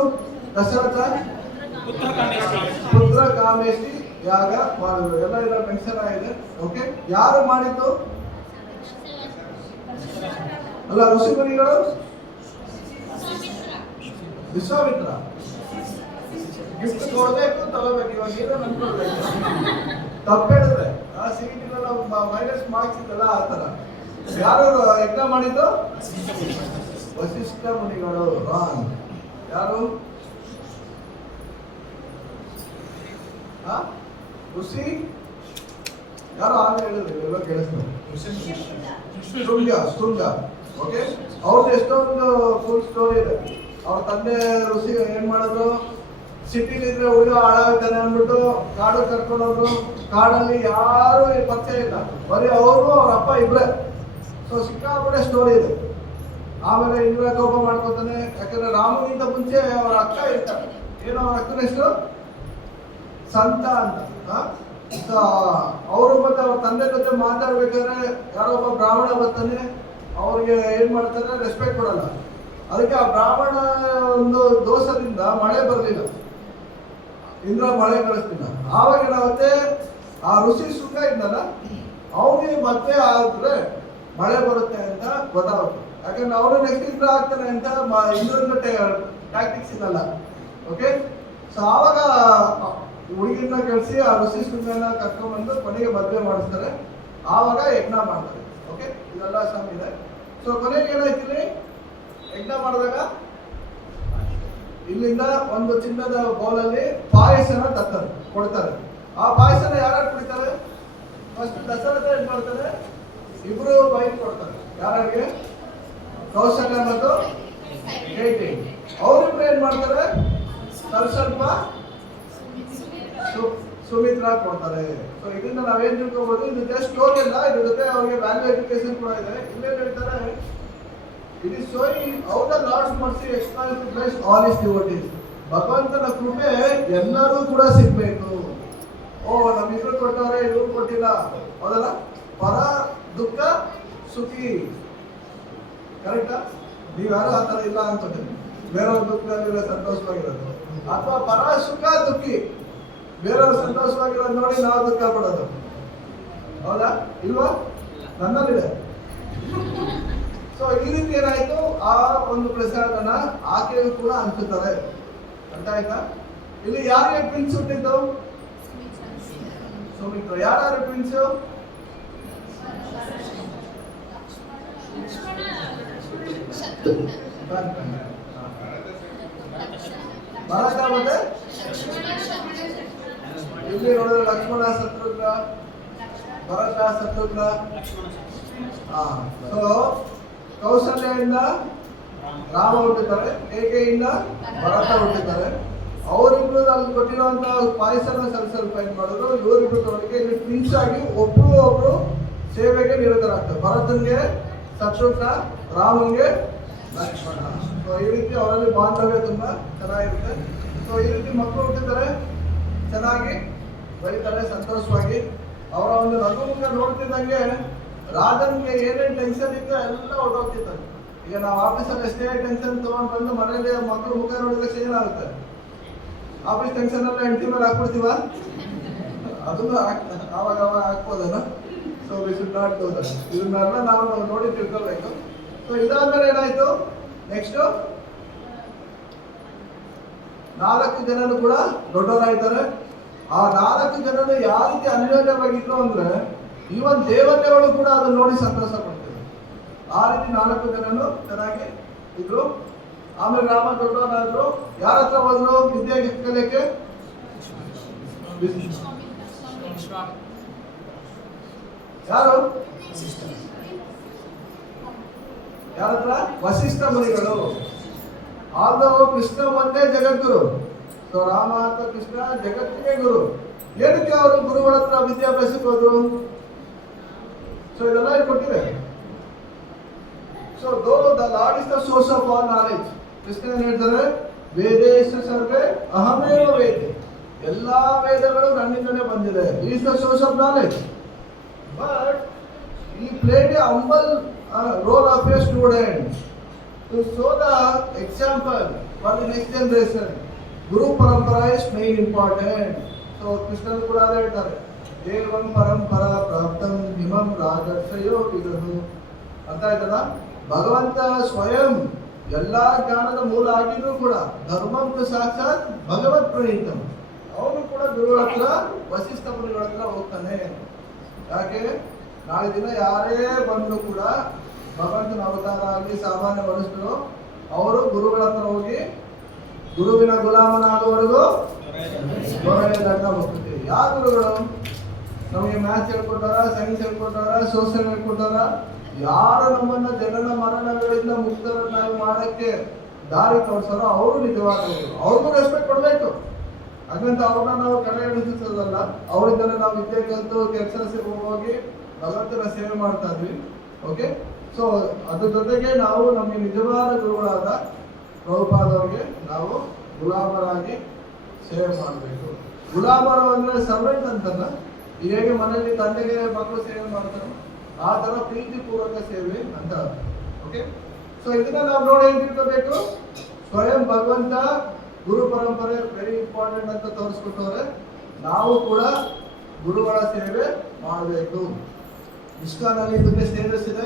ದಶರಥ ಪುತ್ರ ಕಾಮೇಷ್ಟಿ ಯಾಗ ಮಾಡಿದ್ರು. ಎಲ್ಲ ಇದರ ಮೆನ್ಷನ್ ಆಗಿದೆ. ಓಕೆ, ಯಾರು ಮಾಡಿದ್ದು? ಅಲ್ಲ, ಋಷಿಮುನಿಗಳು ವಿಶ್ವಾಮಿತ್ರ. ಗಿಫ್ಟ್ ಕೊಡ್ಬೇಕು ತಗೋಬೇಕು. ಇವಾಗ ಏನೋ ಅನ್ಕೊಳ್ಬೇಕು, ತಪ್ಪು ಹೇಳಿದ್ರೆ ಸಿಗಿಟಿಲ್ಲ ಮೈನಸ್ ಮಾರ್ಕ್ಸ್ ಇದೆಲ್ಲ ಆ ಥರ. ಯಾರು ಯಜ್ಞ ಮಾಡಿದ್ದು? ವಸಿಷ್ಠ ಮುನಿಗಳು. ರಾಂಗ್. ಯಾರು? ಋಷಿ ಯಾರು ಆಗ ಹೇಳಿದ್ರು, ಎಲ್ಲ ಕೇಳಿಸ್ತಾರೆ. ಶೃಂಗ. ಓಕೆ, ಅವ್ರದ್ದು ಎಷ್ಟೊಂದು ಫುಲ್ ಸ್ಟೋರಿ ಇದೆ. ಅವ್ರ ತಂದೆ ಋಷಿ ಏನ್ ಮಾಡಿದ್ರು, ಸಿಟಿಲಿದ್ರೆ ಹುಡುಗ ಹಾಳಾಗ್ತಾನೆ ಅಂದ್ಬಿಟ್ಟು ಕಾಡು ಕರ್ಕೊಂಡೋದ್ರು. ಕಾಡಲ್ಲಿ ಯಾರು ಪರಿಚಯ ಇಲ್ಲ, ಬರೀ ಅವರು ಅವ್ರ ಅಪ್ಪ ಇಬ್ರೆ. ಸೊ ಸಿಕ್ಕಾಪಟ್ಟೆ ಸ್ಟೋರಿ ಇದೆ. ಆಮೇಲೆ ಇಂದ್ರ ಕೋಪ ಮಾಡ್ಕೊತಾನೆ, ಯಾಕಂದ್ರೆ ರಾಮನಿಂದ ಮುಂಚೆ ಅವ್ರ ಅಕ್ಕ ಇರ್ತಾರೆ. ಏನೋ ಅವ್ರ ಅಕ್ಕನ ಹೆಸರು ಸಂತ ಅಂತ. ಅವರು ಮತ್ತೆ ಅವ್ರ ತಂದೆ ಜೊತೆ ಮಾತಾಡ್ಬೇಕಾದ್ರೆ ಯಾರೋ ಒಬ್ಬ ಬ್ರಾಹ್ಮಣ ಬರ್ತಾನೆ, ಅವ್ರಿಗೆ ಏನ್ ಮಾಡ್ತಾರೆ, ರೆಸ್ಪೆಕ್ಟ್ ಕೊಡಲ್ಲ. ಅದಕ್ಕೆ ಆ ಬ್ರಾಹ್ಮಣ ಒಂದು ದೋಷದಿಂದ ಮಳೆ ಬರಲಿಲ್ಲ, ಇಂದ್ರ ಮಳೆ ಕಳಿಸ್ತಿಲ್ಲ. ಆವಾಗ ಏನಾಗುತ್ತೆ, ಆ ಋಷಿ ಸುಖ ಇದ್ದಲ್ಲ, ಅವನಿಗೆ ಮತ್ತೆ ಆದ್ರೆ ಮಳೆ ಬರುತ್ತೆ ಅಂತ ಗೊತ್ತಾಗುತ್ತೆ. ಯಾಕಂದ್ರೆ ಅವನು ನೆಕ್ಸ್ಟ್ ಇಂದ್ರ ಆಗ್ತಾನೆ ಅಂತ ಇಂದ್ರನ ಟ್ಯಾಕ್ಟಿಕ್ಸ್ ಇದಲ್ಲ. ಓಕೆ, ಸೊ ಆವಾಗ ಹುಡುಗಿನ ಕಳಿಸಿ ಆ ಋಷಿ ಶೃಂಗನ ಕರ್ಕೊಂಡ್ಬಂದು ಕೊನೆಗೆ ಮದುವೆ ಮಾಡಿಸ್ತಾರೆ. ಆವಾಗ ಯಜ್ಞ ಮಾಡ್ತಾರೆ. ಓಕೆ, ಇದೆಲ್ಲ ಸಮ್ ಇದೆ. ಸೊ ಕೊನೆಗೆ ಏನಾಯ್ತಿಲ್ಲಿ ಯಜ್ಞ ಮಾಡಿದಾಗ ಇಲ್ಲಿಂದ ಒಂದು ಚಿನ್ನದ ಬೌಲಲ್ಲಿ ಪಾಯಸನ ತರ್ತಾರೆ, ಕೊಡ್ತಾರೆ. ಆ ಪಾಯಸನ ಯಾರು ಕುಡಿತಾರೆ? ಫಸ್ಟ್ ದಶರಥ ಏನ್ ಮಾಡ್ತಾರೆ, ಇಬ್ರು ವೈಫ್ ಕೊಡ್ತಾರೆ. ಯಾರಿಗೆ? ಕೌಶಲ್ಯ ಮತ್ತು ಕೈಕೇಯಿ. ಅವರಿಬ್ರು ಏನ್ ಮಾಡ್ತಾರೆ, ಸ್ವಲ್ಪ ಸುಮಿತ್ರಾ ಕೊಡ್ತಾರೆ. ಸೊ ಇದರಿಂದ ನಾವೇನ್ ತಿಳ್ಕೊಬಹುದು, ಇದು ಜಸ್ಟ್ ಸ್ಟೋರಿ ಅಲ್ಲ, ಇದ್ರ ಜೊತೆ ಅವ್ರಿಗೆ ವ್ಯಾಲ್ಯೂ ಎಜುಕೇಶನ್ ಕೂಡ ಇದೆ. ಇಲ್ಲೇನ್ ಹೇಳ್ತಾರೆ, it is showing how the lord's mercy expands to bless all his devotees. ಭಗವಂತನ ಕೃಪೆ ಎಲ್ಲರೂ ಕೂಡ ಸಿಗ್ಬೇಕು. ನಮ್ಮಿಬ್ರು ಕೊಟ್ಟವ್ರೆ, ಇವ್ರು ಕೊಟ್ಟಿಲ್ಲ, ಹೌದಲ್ಲ? ಪರ ದುಃಖ ಸುಖಿ, ಕರೆಕ್ಟಾ? ನೀವ್ಯಾರು ಆ ಥರ ಇಲ್ಲ ಅನ್ಕೋತೀನಿ. ಬೇರೆಯವ್ರ ದುಃಖದಲ್ಲಿ ಸಂತೋಷವಾಗಿರೋದು, ಅಥವಾ ಪರ ಸುಖ ದುಃಖಿ, ಬೇರೆಯವ್ರು ಸಂತೋಷವಾಗಿರೋದು ನೋಡಿ ನಾವು ದುಃಖ ಪಡೋದು, ಹೌದಾ ಇಲ್ವಾ? ನನ್ನಲ್ಲಿದೆ. ಸೊ ಈ ರೀತಿ ಏನಾಯ್ತು, ಆ ಒಂದು ಪ್ರಸಾದನ ಆಕೆಯು ಕೂಡ ಹಂಚುತ್ತಾರೆ. ಅರ್ಥ ಆಯ್ತಾ? ಇಲ್ಲಿ ಯಾರಿಗೆ ಟ್ವಿನ್ಸ್ ಹುಟ್ಟಿದ್ದು? ಸುಮಿತ್ರ. ಯಾರು ಟ್ವಿನ್ಸ್? ಭರತ ಮತ್ತೆ ಇಲ್ಲಿ ನೋಡಿದ್ರೆ ಲಕ್ಷ್ಮಣ ಶತ್ರುಘ್ನ, ಭರತ ಶತ್ರುಘ್ನ. ಸೊ ಕೌಶಲ್ಯದಿಂದ ರಾಮ ಹುಟ್ಟಿದ್ದಾರೆ, ಕೈಕೇಯಿಯಿಂದ ಭರತ ಹುಟ್ಟಿದ್ದಾರೆ. ಅವರಿಬ್ರು ಅಲ್ಲಿ ಕೊಟ್ಟಿರುವಂತ ಪಾಯಸನ ಸ್ವಲ್ಪ ಏನ್ ಮಾಡಿದ್ರು, ಇವರಿಬ್ರು ಇಲ್ಲಿ ಟ್ವಿನ್ಸ್ ಆಗಿ ಒಬ್ರು ಸೇವೆಗೆ ನಿರತರಾಗ್ತಾರೆ. ಭರತನ್ಗೆ ಶತ್ರುಘ್ನ, ರಾಮನ್ಗೆ ಲಕ್ಷ್ಮಣ. ಸೊ ಈ ರೀತಿ ಅವರಲ್ಲಿ ಬಾಂಧವ್ಯ ತುಂಬಾ ಚೆನ್ನಾಗಿರುತ್ತೆ. ಸೊ ಈ ರೀತಿ ಮಕ್ಕಳು ಹುಟ್ಟಿದ್ದಾರೆ, ಚೆನ್ನಾಗಿ ಬೆಳೀತಾರೆ ಸಂತೋಷವಾಗಿ. ಅವರ ಒಂದು ನಗುಮುಖ ನೋಡ್ತಿದ್ದಂಗೆ ರಾಜನ್ಗೆ ಏನೇನು ಟೆನ್ಷನ್ ಇತ್ತು ಎಲ್ಲ ಹೊರಟೋಗ್ತಿದ್ದಾರೆ. ಈಗ ನಾವು ಆಫೀಸಲ್ಲಿ ಎಷ್ಟೇ ಟೆನ್ಷನ್ ತಗೊಂಡು ಬಂದು ಮನೇಲಿ ಮಕ್ಕಳು ಮುಖ ನೋಡಿದ್ರೆ ಏನಾಗುತ್ತೆ, ಆಫೀಸ್ ಟೆನ್ಷನ್ ಎಲ್ಲ ಹೆಂಡತಿ ಮೇಲೆ ಹಾಕ್ಬಿಡ್ತೀವ, ಅದನ್ನು ಆವಾಗ ಹಾಕ್ಬೋದಲ್ಲ. So we should not do that. ಇದನ್ನೆಲ್ಲ ನಾವು ನೋಡಿ ತಿಳ್ಕೊಳ್ಬೇಕು. ಸೊ ಇದಾದ್ಮೇಲೆ ಏನಾಯ್ತು, ನೆಕ್ಸ್ಟ್ 4 ಜನರು ಕೂಡ ದೊಡ್ಡವರಾಯ್ತಾರೆ. ಆ 4 ಜನರು ಯಾವ ರೀತಿ ಅನ್ಯೋನ್ಯವಾಗಿದ್ರು ಅಂದ್ರೆ ಈವನ್ ದೇವತೆಗಳು ಕೂಡ ಅದನ್ನ ನೋಡಿ ಸಂತೋಷ ಪಡ್ತಾರೆ. ಆ ರೀತಿ 4 ಜನರು ಚೆನ್ನಾಗಿ ಇದ್ರು. ಆಮೇಲೆ ರಾಮ ದೊಡ್ಡವರಾದ್ರು. ಯಾರ ಹತ್ರ ಹೋದ್ರು ವಿದ್ಯೆ ಕಲಿಯಕ್ಕೆ? ಯಾರು? ಯಾರತ್ರ? ವಸಿಷ್ಠ ಮುನಿಗಳು. ಆಲ್ದೋ ಕೃಷ್ಣ ಒಂದೇ ಜಗದ್ಗುರು. ಸೊ ರಾಮ ಅಥವಾ ಕೃಷ್ಣ ಜಗತ್ತಿಗೆ ಗುರು. ಏನಕ್ಕೆ ಅವರು ಗುರುಗಳ ಹತ್ರ ವಿದ್ಯಾಭ್ಯಾಸಕ್ಕೆ ಹೋದ್ರು? ಸೊ ಇದೆಲ್ಲ ಕೊಟ್ಟಿದೆ. So though the lord is the source of all knowledge. Krishna ಏನ್ ಹೇಳ್ತಾರೆ, ವೇದೇಶ ಸರ್ವೇ ಅಹಮೇವ ವೇದೆ. ಎಲ್ಲಾ ವೇದಗಳು ನನ್ನಿಂದಲೇ ಬಂದಿದೆ. Is the source of knowledge. But he played a humble role of a student to show the example for the next generation. Guru Parampara is main important. So Krishnan ಕೂಡ ಅದೇ ಹೇಳ್ತಾರೆ, ಏವಂ ಪರಂಪರ ಪ್ರಾಪ್ತಂ ಹಿಮಂ ರಾಜರ್ಷಯೋ ವಿದುಹು. ಅರ್ಥ ಆಯ್ತಲ್ಲ? ಭಗವಂತ ಸ್ವಯಂ ಎಲ್ಲಾ ಜ್ಞಾನದ ಮೂಲ ಆಗಿದ್ರು ಕೂಡ ಧರ್ಮಂ ಸಾಕ್ಷಾತ್ ಭಗವತ್ ಪ್ರಣೀತಂ. ಅವನು ಕೂಡ ಗುರುಗಳ ಹತ್ರ, ವಸಿಷ್ಠ ಮುನಿಗಳ ಹತ್ರ ಹೋಗ್ತಾನೆ. ಯಾಕೆ? ನಾಳೆ ದಿನ ಯಾರೇ ಬಂದ್ರು ಕೂಡ ಭಗವಂತನ ಅವತಾರ ಆಗಲಿ ಸಾಮಾನ್ಯ ಮನುಷ್ಯರು, ಅವರು ಗುರುಗಳ ಹತ್ರ ಹೋಗಿ ಗುರುವಿನ ಗುಲಾಮನಾಗುವವರೆಗೂ ದೊರೆಯ ದಂಡ ಹೋಗ್ತೀವಿ. ಯಾವ ಗುರುಗಳು? ನಮಗೆ ಮ್ಯಾಥ್ಸ್ ಹೇಳ್ಕೊಟ್ಟಾರ, ಸೈನ್ಸ್ ಹೇಳ್ಕೊಟ್ಟಾರ, ಸೋಷಿಯಲ್ ಹೇಳ್ಕೊಟ್ಟಾರ. ಯಾರು ನಮ್ಮನ್ನ ಜನನ ಮರಣಗಳಿಂದ ಮುಕ್ತರನ್ನಾಗಿ ಮಾಡಕ್ಕೆ ದಾರಿ ತೋರಿಸಾರೋ ಅವರು ನಿಜವಾದ ಗುರು. ಅವ್ರಿಗೂ ರೆಸ್ಪೆಕ್ಟ್ ಕೊಡ್ಬೇಕು. ಹಾಗಂತ ಅವ್ರನ್ನ ನಾವು ಕಡೆ ಎಣಿಸೋದಲ್ಲ. ಅವರಿಂದಲೇ ನಾವು ವಿದ್ಯೆ ಕಲಿತು ಕೆಲಸ ಹೋಗಿ ಭಗವಂತನ ಸೇವೆ ಮಾಡ್ತಾ ಇದ್ವಿ. ಓಕೆ, ಸೊ ಅದ್ರ ಜೊತೆಗೆ ನಾವು ನಮಗೆ ನಿಜವಾದ ಗುರುಗಳಾದ ಪ್ರಭುಪಾದವ್ರಿಗೆ ನಾವು ಗುಲಾಮರಾಗಿ ಸೇವೆ ಮಾಡಬೇಕು. ಗುಲಾಮರು ಅಂದ್ರೆ ಸರ್ವೆಂಟ್ ಅಂತಲ್ಲ. ಈಗ ಹೇಗೆ ಮನೆಯಲ್ಲಿ ತಂದೆಗೆ ಮಕ್ಕಳು ಸೇವೆ ಮಾಡ್ತಾರೆ, ಆ ತರ ಪ್ರೀತಿ ಪೂರ್ವಕ ಸೇವೆ ಅಂತ. ಓಕೆ, ಸೊ ಇದನ್ನ ನಾವು ನೋಡಿ ಏನ್ ತಿಳ್ಕೋಬೇಕು? ಸ್ವಯಂ ಭಗವಂತ ಗುರು ಪರಂಪರೆ ವೆರಿ ಇಂಪಾರ್ಟೆಂಟ್ ಅಂತ ತೋರಿಸ್ಕೊಟ್ಟವ್ರೆ. ನಾವು ಕೂಡ ಗುರುಗಳ ಸೇವೆ ಮಾಡಬೇಕು. ಇಸ್ಕಾನಲ್ಲಿ ಇದಕ್ಕೆ ಸ್ಟೇಜಸ್ ಇದೆ.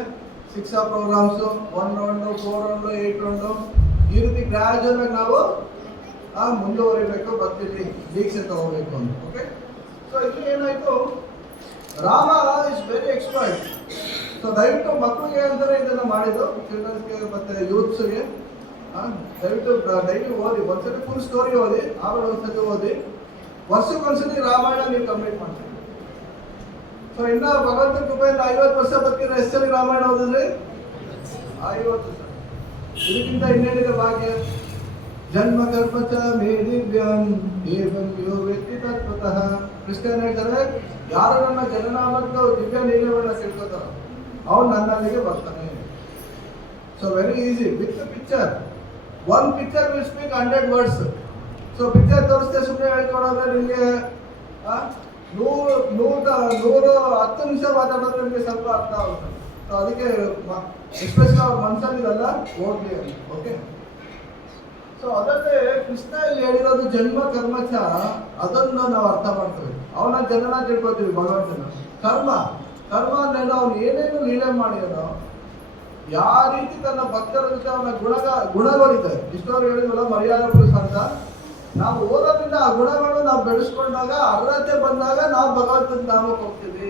6 ಪ್ರೋಗ್ರಾಮ್ಸ್, 1 ರೌಂಡ್, 4 ರೌಂಡ್, 8 ರೌಂಡ್, ಈ ರೀತಿ ಗ್ರಾಜುಯಲ್ ಆಗಿ ನಾವು ಮುಂದುವರಿಬೇಕು. ಭಕ್ತಿಲಿ ದೀಕ್ಷೆ ತಗೋಬೇಕು ಅಂತ. ಓಕೆ, ಸೊ ಇಲ್ಲಿ ಏನಾಯ್ತು, Rama is very expert. So ದಯವಿಟ್ಟು ಮಕ್ಕಳಿಗೆ ಅಂತಾನೆ ಇದನ್ನ ಮಾಡಿದ್ದು, ಚಿಲ್ಡ್ರನ್ಸ್ಗೆ ಮತ್ತೆ ಯೂತ್ಸ್ಗೆ. ದಯವಿಟ್ಟು ಡೈಲಿ ಓದಿ, ಒಂದ್ಸತಿ ಫುಲ್ ಸ್ಟೋರಿ ಓದಿ, ಆಮೇಲೆ ಒಂದ್ಸತಿ ಓದಿ. ವರ್ಷಕ್ಕೊಂದ್ಸತಿ ರಾಮಾಯಣ ನೀವು ಕಂಪ್ಲೀಟ್ ಮಾಡ್ತೀವಿ. ಸೊ ಇನ್ನ ಭಗವಂತನ ಕೃಪೆಯಿಂದ 50 ವರ್ಷ ಬದುಕಿದ್ರೆ ಎಷ್ಟು ಸಲ ರಾಮಾಯಣ ಓದಿದ್ರಿ? 50 ಸಲ. ಇದಕ್ಕಿಂತ ಇನ್ನೇನಿದೆ ಭಾಗ್ಯ? ಜನ್ಮ ಕರ್ಮಚ ಮೇ ದಿವ್ಯಂ ಏವಂ ಯೋ ವೇತ್ತಿ ತತ್ವತಃ. ಕೃಷ್ಣ ಹೇಳ್ತಾರೆ, ಯಾರು ನನ್ನ ಜನನ ಮತ್ತು ದಿವ್ಯ ಲೀಲೆಗಳನ್ನ ತಿಳ್ಕೊತಾರ ಅವ್ನು ನನ್ನಲ್ಲಿಗೆ ಬರ್ತಾನೆ. So very easy. With picture, 1 picture will speak 100 words. So picture ತೋರಿಸ್ದೆ ಸುಮ್ಮನೆ ಹೇಳ್ಕೊಡೋದ್ರೆ ನಿಮಗೆ 110 ನಿಮಿಷ ಮಾತಾಡೋದ್ರೆ ನಿಮಗೆ ಸ್ವಲ್ಪ ಅರ್ಥ ಆಗುತ್ತೆ. ಸೊ ಅದಕ್ಕೆ ಎಸ್ಪೆಷಲಿ ಅವ್ರ ಮನಸ್ಸಲ್ಲಿರಲ್ಲ, ಓದ್ಲಿ ಅಂತ. ಓಕೆ, ಸೊ ಅದಕ್ಕೆ ಕೃಷ್ಣ ಇಲ್ಲಿ ಹೇಳಿರೋದು ಜನ್ಮ ಕರ್ಮಚ, ಅದನ್ನ ನಾವು ಅರ್ಥ ಮಾಡ್ತೇವೆ. ಅವನ ಜನನ ತಿಳ್ಕೊತೀವಿ. ಭಗವಂತನ ಕರ್ಮ ಅಂದ್ರೇನು? ಅವ್ನು ಏನೇನು ಲೀಲೆ ಮಾಡಿರೋದು, ಯಾವ ರೀತಿ ತನ್ನ ಭಕ್ತರ ಜೊತೆ ಅವನ ಗುಣಗಳಿದೆ. ಇಷ್ಟವರು ಹೇಳಿದ್ವಲ್ಲ ಮರ್ಯಾದಾ ಪುರುಷ ಅಂತ. ನಾವು ಓದೋದ್ರಿಂದ ಆ ಗುಣಗಳು ನಾವು ಬೆಳೆಸ್ಕೊಂಡಾಗ, ಅರ್ಹತೆ ಬಂದಾಗ ನಾವು ಭಗವಂತನ ಧಾಮಕ್ಕೆ ಹೋಗ್ತೀವಿ.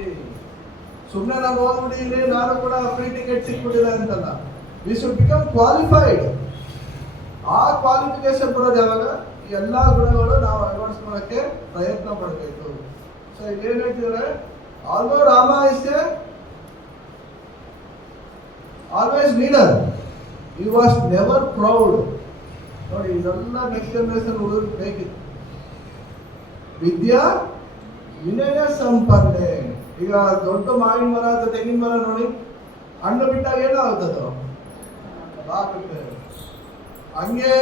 ಸುಮ್ಮನೆ ನಾವು ಓದ್ಬಿಟ್ಟಿದ್ದೀನಿ, ನಾನು ಕೂಡ ಫ್ರೀ ಟಿಕೆಟ್ ಸಿಕ್ಬಿಟ್ಟಿದೆ ಅಂತಲ್ಲ. We should become qualified. ಆ ಕ್ವಾಲಿಫಿಕೇಶನ್ ಬರೋದು ಯಾವಾಗ? ಈ ಎಲ್ಲಾ ಗುಣಗಳು ನಾವು ಅಳವಡಿಸ್ಕೊಳ್ಳೋಕ್ಕೆ ಪ್ರಯತ್ನ ಪಡಬೇಕು. ಸೊ ಇಲ್ಲಿ ಏನ್ ಹೇಳ್ತಿದ್ರೆ, although Rama is always leader, he was never proud. ನೋಡಿ, ಇದೆಲ್ಲ ನೆಕ್ಸ್ಟ್ ಜನರೇಷನ್ ಹುಡುಗರಿಗೆ ಬೇಕಿತ್ತು. ವಿದ್ಯಾ ವಿನಯ ಸಂಪನ್ನೆ. ಈಗ ದೊಡ್ಡ ಮಾವಿನ ಮರ ಅಥವಾ ತೆಂಗಿನ ಮರ ನೋಡಿ, ಹಣ್ಣು ಬಿಟ್ಟಾಗ ಏನಾಗ್ತದೋ ಬಾಗುತ್ತೆ. ಹಂಗೆ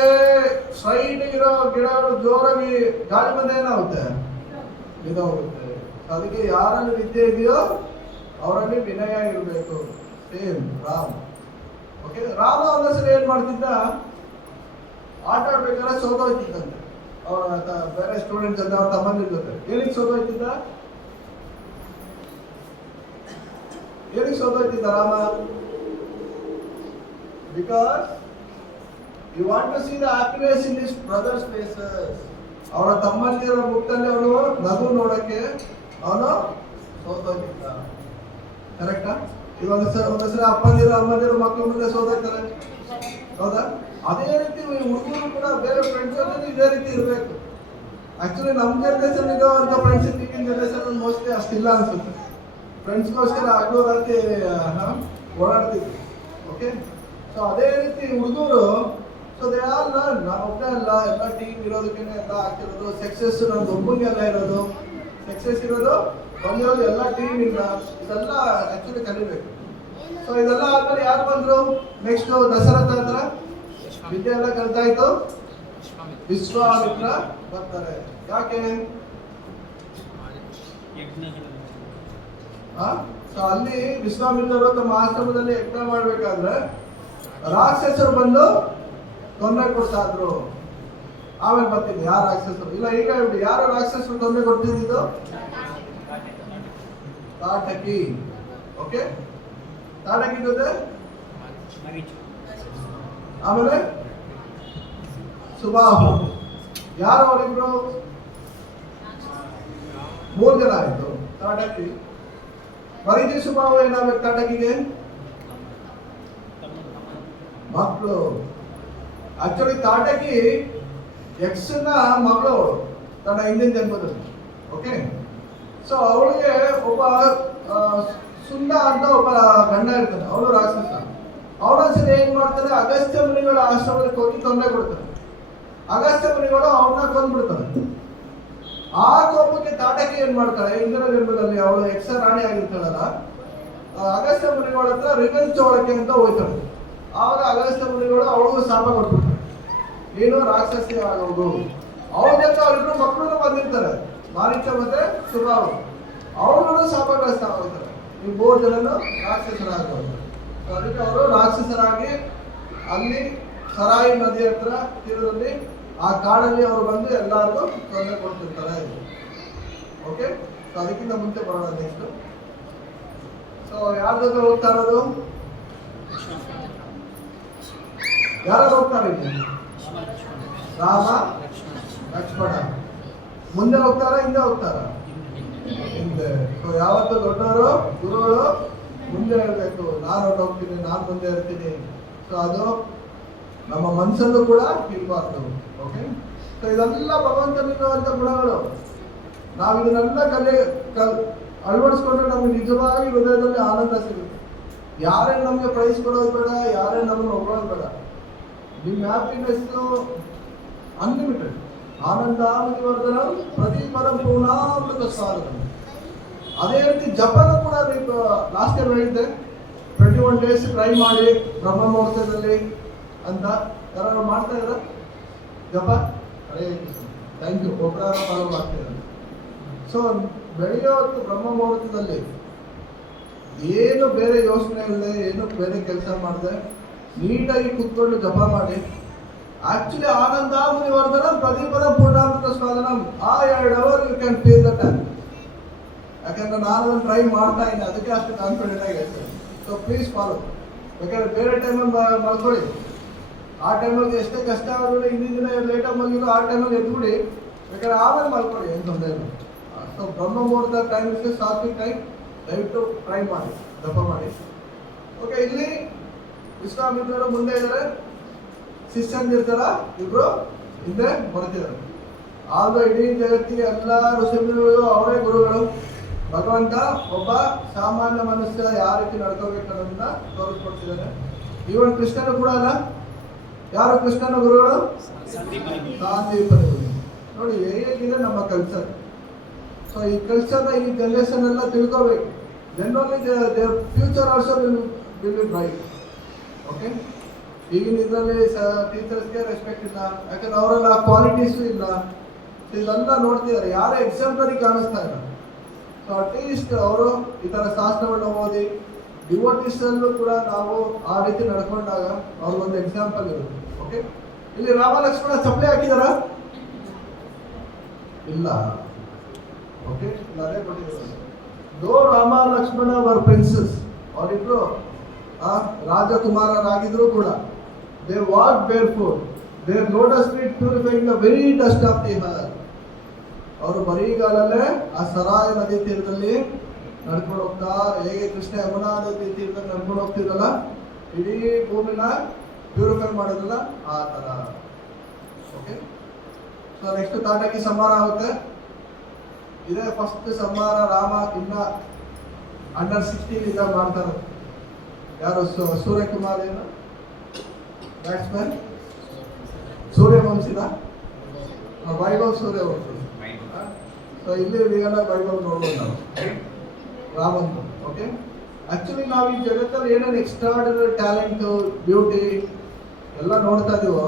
ಸ್ಟ್ರೈಟ್ ಇರೋ ಗಿಡಗಳು ಜೋರಾಗಿ ಗಾಳಿ ಬಂದ ಏನಾಗುತ್ತೆ? ಬಿದ್ದೋಗುತ್ತೆ. ಅದಕ್ಕೆ ಯಾರಲ್ಲಿ ವಿದ್ಯೆ ಇದೆಯೋ ಅವರಲ್ಲಿ ವಿನಯ ಇರಬೇಕು. ಸೇಮ್ ರಾಮ್. ಓಕೆ, ರಾಮ ಒಂದೊಂದ್ಸರಿ ಏನ್ ಮಾಡ್ತಿದ್ದ, ಆಟ ಆಡ್ಬೇಕಾದ್ರೆ ಸೋತೋಯ್ತಿದ್ದಂತೆ ಅವರ ಬೇರೆ ಸ್ಟೂಡೆಂಟ್ ಜೊತೆ, ಅವ್ರ ತಮ್ಮನ ಜೊತೆ. ಏನಕ್ಕೆ ಸೋತೋಯ್ತಿದ್ದ Rama? Because you want to see the happiness in his brothers faces. ಅವರ ತಮ್ಮಂದಿರ ಮುಖದಲ್ಲಿ ಅವನು ನಗು ನೋಡಕ್ಕೆ ಅವನು ಸೋತೋಗಿದ್ದ. ಕರೆಕ್ಟಾ? ಈಗ ಒಂದೊಂದ್ಸರಿ ಅಮ್ಮಂದಿರು ಮಕ್ಕಳ ಮುಂದೆ ಸೋತೋಗ್ತಾರೆ, ಹೌದಾ? ಅದೇ ರೀತಿ ಹುಡುಗರು ಕೂಡ ಬೇರೆ ಫ್ರೆಂಡ್ಸ್ ಜೊತೆ ಇದೇ ರೀತಿ ಇರಬೇಕು. ಆಕ್ಚುಲಿ ನಮ್ಮ ಜನರೇಷನ್ ಇರೋವಂಥ ಫ್ರೆಂಡ್ಸ್ ಈಗಿನ ಜನರೇಷನ್ ಮೋಸ್ಟ್ಲಿ ಅಷ್ಟಿಲ್ಲ ಅನ್ಸುತ್ತೆ. ಫ್ರೆಂಡ್ಸ್ಗೋಸ್ಕರ ಆಗೋ ರಾತ್ರಿ ಓಡಾಡ್ತಿದ್ವಿ. ಓಕೆ, ಸೊ ಅದೇ ರೀತಿ ಹುಡುಗರು, ಸೊ ದೇ ಆಲ್ ನಾನು ಒಬ್ಬನೇ ಅಲ್ಲ, ಎಲ್ಲ ಟೀಮ್ ಇರೋದಕ್ಕೆ ಎಲ್ಲ ಆಗ್ತಿರೋದು. ಸಕ್ಸಸ್ ನಮ್ದು ಒಬ್ಬನಿಗೆ ಎಲ್ಲ ಇರೋದು, ಸಕ್ಸಸ್ ಇರೋದು ಬಂದಿರೋದು ಎಲ್ಲ ಟೀಮ್ ಇಂದ. ಇದೆಲ್ಲ ಆಕ್ಚುಲಿ ಕಲಿಬೇಕು. ಸೊ ಇದೆಲ್ಲ ಆದ್ಮೇಲೆ ಯಾರು ಬಂದ್ರು? ನೆಕ್ಸ್ಟ್ ದಸರಾ ಹತ್ರ ವಿದ್ಯೆ ಎಲ್ಲ ಕಲ್ತಾಯ್ತು, ವಿಶ್ವಾಮಿತ್ರ ಬರ್ತಾರೆ. ಯಾಕೆ? ಸೊ ಅಲ್ಲಿ ವಿಶ್ವಾಮಿತ್ರರು ತಮ್ಮ ಆಶ್ರಮದಲ್ಲಿ ಯಜ್ಞ ಮಾಡ್ಬೇಕಾದ್ರೆ ರಾಕ್ಷಸರು ಬಂದು ತೊಂದರೆ ಕೊಡ್ತಾ ಇದ್ರು. ಆಮೇಲೆ ಬರ್ತೀನಿ ಯಾರು ರಾಕ್ಷಸರು. ಇಲ್ಲ ಈಗ ಹೇಳ್ಬಿಡಿ, ಯಾರು ರಾಕ್ಷಸರು ತೊಂದರೆ ಕೊಡ್ತಿದ್ದು? ತಾಟಕಿ. ಓಕೆ, ತಾಟಕಿ ಜೊತೆ ಆಮೇಲೆ ಸುಬಾಹು. ಯಾರು ಅವರಿಬ್ರು? 3 ಜನ ಆಯ್ತು. ತಾಟಕಿ, ಮರೀಚಿ, ಸುಬಾಹು ಏನಾಗಬೇಕು ತಾಟಕಿಗೆ? ಮಕ್ಕಳು. ಆಕ್ಚುಲಿ ತಾಟಕಿ ಯಕ್ಷನ ಮಗಳು ಅವಳು ತನ್ನ ಹಿಂದಿನ ಜನ್ಮದಲ್ಲಿ. ಓಕೆ, ಸೊ ಅವಳಿಗೆ ಒಬ್ಬ ಸುಂದ ಅಂತ ಒಬ್ಬ ಗಂಡ ಇರ್ತಾನೆ, ಅವಳು ರಾಕ್ಷಸ. ಅವನೊಂದ್ಸರಿ ಏನ್ ಮಾಡ್ತಾರೆ, ಅಗಸ್ತ್ಯ ಮುನಿಗಳ ಆಶ್ರಮಕ್ಕೆ ಹೋಗಿ ತೊಂದರೆ ಕೊಡ್ತಾರೆ. ಅಗಸ್ತ್ಯ ಮುನಿಗಳು ಅವನ್ನ ಕೊಂದ್ಬಿಡ್ತಾರೆ. ಆ ಕೋಪಕ್ಕೆ ತಾಟಕಿ ಏನ್ ಮಾಡ್ತಾಳೆ, ಇಂದಿನ ಜನ್ಮದಲ್ಲಿ ಅವಳು ಯಕ್ಷ ರಾಣಿ ಆಗಿರ್ತಾಳಲ್ಲ, ಅಗಸ್ತ್ಯ ಮುನಿಗಳ ಹತ್ರ ರಿವೆಂಜ್ ತಗೊಳಕ್ಕೆ ಅಂತ ಹೋಗ್ತಾಳೆ. ಆವಾಗ ಅಗಸ್ತ್ಯ ಮುನಿಗಳು ಅವಳಿಗೂ ಶಾಪ ಕೊಟ್ಬಿಡ್ತಾರೆ, ಏನು ರಾಕ್ಷಸಿ ಆಗೋದು. ಅವಳ ಜೊತೆ ಅವರಿಬ್ರು ಮಕ್ಕಳು ಬಂದಿರ್ತಾರೆ, ಮಾರೀಚ ಮತ್ತೆ ಸುಬಾಹು. ಅವಳು ಶಾಪಗ್ರಸ್ತ ಆಗ್ತಾರೆ, ಈ 3 ಜನನು ರಾಕ್ಷಸರಾಗೋದು. ಅದಕ್ಕೆ ಅವರು ರಾಕ್ಷಸರಾಗಿ ಅಲ್ಲಿ ಸರಾಯಿ ನದಿ ಹತ್ರ ತೀರದಲ್ಲಿ ಆ ಕಾಡಲ್ಲಿ ಅವರು ಬಂದು ಎಲ್ಲರಿಗೂ ತೊಂದರೆ ಕೊಡ್ತಿರ್ತಾರೆ. ಓಕೆ, ಸೊ ಅದಕ್ಕಿಂತ ಮುಂಚೆ ಬರೋಣ ನೆಕ್ಸ್ಟ್. ಸೊ ಯಾರ ಜೊತೆ ಹೋಗ್ತಾ ಇರೋದು? ಯಾರು ಹೋಗ್ತಾರೆ ಇಲ್ಲಿ? ರಾಮ ಲಕ್ಷ್ಮಣ. ಮುಂದೆ ಹೋಗ್ತಾರ ಹಿಂದೆ ಹೋಗ್ತಾರ? ಹಿಂದೆ. ಸೊ ಯಾವತ್ತು ದೊಡ್ಡವರು ಗುರುಗಳು ಮುಂದೆ ಹೇಳ್ಬೇಕು, ನಾನು ಹೋಗ್ತೀನಿ, ನಾನು ಮುಂದೆ ಇರ್ತೀನಿ. ಸೊ ಅದು ನಮ್ಮ ಮನಸ್ಸಲ್ಲೂ ಕೂಡ ಇರಬಾರ್ದು. ಓಕೆ, ಸೊ ಇದೆಲ್ಲ ಭಗವಂತನಿರುವಂತ ಗುಣಗಳು. ನಾವು ಇದನ್ನೆಲ್ಲ ಅಳವಡಿಸ್ಕೊಂಡ್ರೆ ನಮ್ಗೆ ನಿಜವಾಗಿ ಹೃದಯದಲ್ಲಿ ಆನಂದ ಸಿಗುತ್ತೆ. ಯಾರೇ ನಮ್ಗೆ ಪ್ರೈಸ್ ಕೊಡೋದು ಬೇಡ, ಯಾರೇ ನಮ್ಮನ್ನು ಹೊಗಳೋದು ಬೇಡ. ನಿಮ್ಮ ಹ್ಯಾಪಿನೆಸ್ ಅನ್ಲಿಮಿಟೆಡ್. ಆನಂದ ವರ್ಧನ ಪ್ರತಿಪದ ಪೂರ್ಣಾಮೃತ ಸಾಧನ. ಅದೇ ರೀತಿ ಜಪನ ಕೂಡ ನೀವು ಲಾಸ್ಟ್ ಟೈಮ್ ಹೇಳಿದ್ದೆ, 21 days ಟ್ರೈ ಮಾಡಿ ಬ್ರಹ್ಮ ಮುಹೂರ್ತದಲ್ಲಿ ಅಂತ. ಯಾರು ಮಾಡ್ತಾ ಇದ್ರ ಜಪ? Hare Krishna, thank you. ಒಬ್ಬರ ಫಾಲೋ ಮಾಡ್ತಿದ್ದಾರೆ. ಸೊ ಬೆಳೆಯೋ ಹೊತ್ತು ಬ್ರಹ್ಮ ಮುಹೂರ್ತದಲ್ಲಿ ಏನು ಬೇರೆ ಯೋಚನೆ ಇಲ್ಲದೆ, ಏನು ಬೇರೆ ಕೆಲಸ ಮಾಡದೆ ನೀಟಾಗಿ ಕೂತ್ಕೊಂಡು ಜಪ ಮಾಡಿ. ಆಕ್ಚುಲಿ ಆನಂದ ವರ್ಧನ ಪ್ರದೀಪದ ಪೂರ್ಣಾಮೃತ ಸ್ವಾದನ, ಆ 2 hour you can feel the time. ಯಾಕಂದ್ರೆ ನಾನು ಅದನ್ನು ಟ್ರೈ ಮಾಡ್ತಾ ಇದ್ದೀನಿ, ಅದಕ್ಕೆ ಅಷ್ಟು ಕಾನ್ಫಿಡೆಂಟ್ ಆಗಿ ಹೇಳ್ತೇನೆ. So please follow. ಯಾಕಂದ್ರೆ ಬೇರೆ ಟೈಮಲ್ಲಿ ಮಲ್ಕೊಳ್ಳಿ, ಆ ಟೈಮಲ್ಲಿ ಎಷ್ಟೇ ಕಷ್ಟ ಆದರೂ ಹಿಂದಿನ ದಿನ ಲೇಟಾಗಿ ಮಲಗಿದ್ರು ಆ ಟೈಮಲ್ಲಿ ಎದ್ಬಿಡಿ, ಬೇಕಾದ್ರೆ ಆಮೇಲೆ ಮಲ್ಕೊಳ್ಳಿ, ಏನು ತೊಂದರೆ ಇಲ್ಲ. ಸೊ ಬ್ರಹ್ಮ ಮುಹೂರ್ತ ಟೈಮ್ ಇಸ್ ಸಾತ್ವಿಕ್ ಟೈಮ್, ದಯವಿಟ್ಟು ಟ್ರೈ ಮಾಡಿ, ಜಪ ಮಾಡಿ. ಓಕೆ, ಇಲ್ಲಿ ವಿಶ್ವಾಮಿತ್ರರು ಮುಂದೆ ಇದ್ದಾರೆ, ಶಿಷ್ಯಂದಿರ್ತಾರ ಇಬ್ರು ಹಿಂದೆ ಬರ್ತಿದ್ದಾರೆ. ಆಗ ಇಡೀ ಜಗತ್ತಿಗೆ ಎಲ್ಲ ಋಷಿಮುನಿಗಳು ಅವರೇ ಗುರುಗಳು. ಭಗವಂತ ಒಬ್ಬ ಸಾಮಾನ್ಯ ಮನುಷ್ಯ ಯಾವ ರೀತಿ ನಡ್ಕೋಬೇಕು ಅನ್ನೋದನ್ನ ತೋರಿಸ್ಕೊಡ್ತಿದ್ದಾರೆ. ಈವನ್ ಕೃಷ್ಣನು ಕೂಡ ಅಲ್ಲ. ಯಾರು ಕೃಷ್ಣನ ಗುರುಗಳು? ಸಾಂದೀಪನಿ. ನೋಡಿ ಹೇಗಿದೆ ನಮ್ಮ ಕಲ್ಚರ್. ಸೊ ಈ ಕಲ್ಚರ್ನ ಈ ಜನರೇಷನ್ ಎಲ್ಲ ತಿಳ್ಕೋಬೇಕು. Then only their future also will be bright. Okay, ಈಗಿನ ಇದರಲ್ಲಿ ಟೀಚರ್ಸ್ಗೆ ರೆಸ್ಪೆಕ್ಟ್ ಇಲ್ಲ, ಯಾಕಂದ್ರೆ ಅವರೆಲ್ಲ ಕ್ವಾಲಿಟೀಸು ಇಲ್ಲ. ಇದೆಲ್ಲ ನೋಡ್ತಿದ್ದಾರೆ, ಯಾರು ಎಕ್ಸಾಂಪಲರಿ ಕಾಣಿಸ್ತಾ ಇಲ್ಲ. ಸೊ ಅಟ್ಲೀಸ್ಟ್ ಅವರು ಈ ಥರ ಶಾಸ್ತ್ರಗಳನ್ನ ಓದಿ ಡಿವೋಟಿಸ್ ಅಲ್ಲೂ ಕೂಡ ನಾವು ಆ ರೀತಿ ನಡ್ಕೊಂಡಾಗ ಅವ್ರಿಗೊಂದು ಎಕ್ಸಾಂಪಲ್ ಇರುತ್ತೆ. ಓಕೆ, ಇಲ್ಲಿ ರಾಮ ಲಕ್ಷ್ಮಣ ಚಪ್ಪಲಿ ಹಾಕಿದಾರ? ಇಲ್ಲ. ಓಕೆ, ಅದೇ ಕೊಟ್ಟಿದ್ದಾರೆ. ದೋ ರಾಮ ಲಕ್ಷ್ಮಣ ವರ್ ಪ್ರಿನ್ಸಸ್, ಅವರಿಬ್ರು ರಾಜಕುಮಾರರಾಗಿದ್ರು ಕೂಡ they walk barefoot, their lotus feet purifying the very dust of the earth. ಅವರು ಬರೀಗಾಲಲ್ಲೇ ಆ ಸರಾಯ್ ನದಿ ತೀರದಲ್ಲಿ ನಡ್ಕೊಂಡು ಹೋಗ್ತಾ, ಹೇಗೆ ಕೃಷ್ಣ ಯಮುನಾ ನದಿ ತೀರದಲ್ಲಿ ನಡ್ಕೊಂಡು ಹೋಗ್ತಿರಲ್ಲ, ಇಡೀ ಭೂಮಿನ ಪ್ಯೂರಿಫೈ ಮಾಡಿದ್ರಲ್ಲ ಆ ಥರ. ಓಕೆ, ಸೊ ನೆಕ್ಸ್ಟ್ ತಾಟಕಿ ಸಂಹಾರ ಆಗುತ್ತೆ. ಇದೇ ಫಸ್ಟ್ ಸಂಹಾರ. ರಾಮ ಇನ್ನ ಅಂಡರ್ 16 ಇದ್ದಾಗ ಮಾಡ್ತಾರೆ. ಯಾರು? ಸೂರ್ಯಕುಮಾರ್ ಏನು ಬ್ಯಾಟ್ಸ್ಮನ್, ಸೂರ್ಯವಂಶಿನ ವೈಭವ್ ಸೂರ್ಯವಂಶಿ. ಸೊ ಇಲ್ಲಿ ರಿಯಲ್ ವೈಭವ್ ನೋಡ್ಬೋದು ನಾವು ರಾಮನ್. ಓಕೆ, ಆಕ್ಚುಲಿ ನಾವು ಈ ಜಗತ್ತಲ್ಲಿ ಏನೇನು ಎಕ್ಸ್ಟ್ರಾರ್ಡಿನರಿ ಟ್ಯಾಲೆಂಟು, ಬ್ಯೂಟಿ ಎಲ್ಲ ನೋಡ್ತಾ ಇದೀವೋ,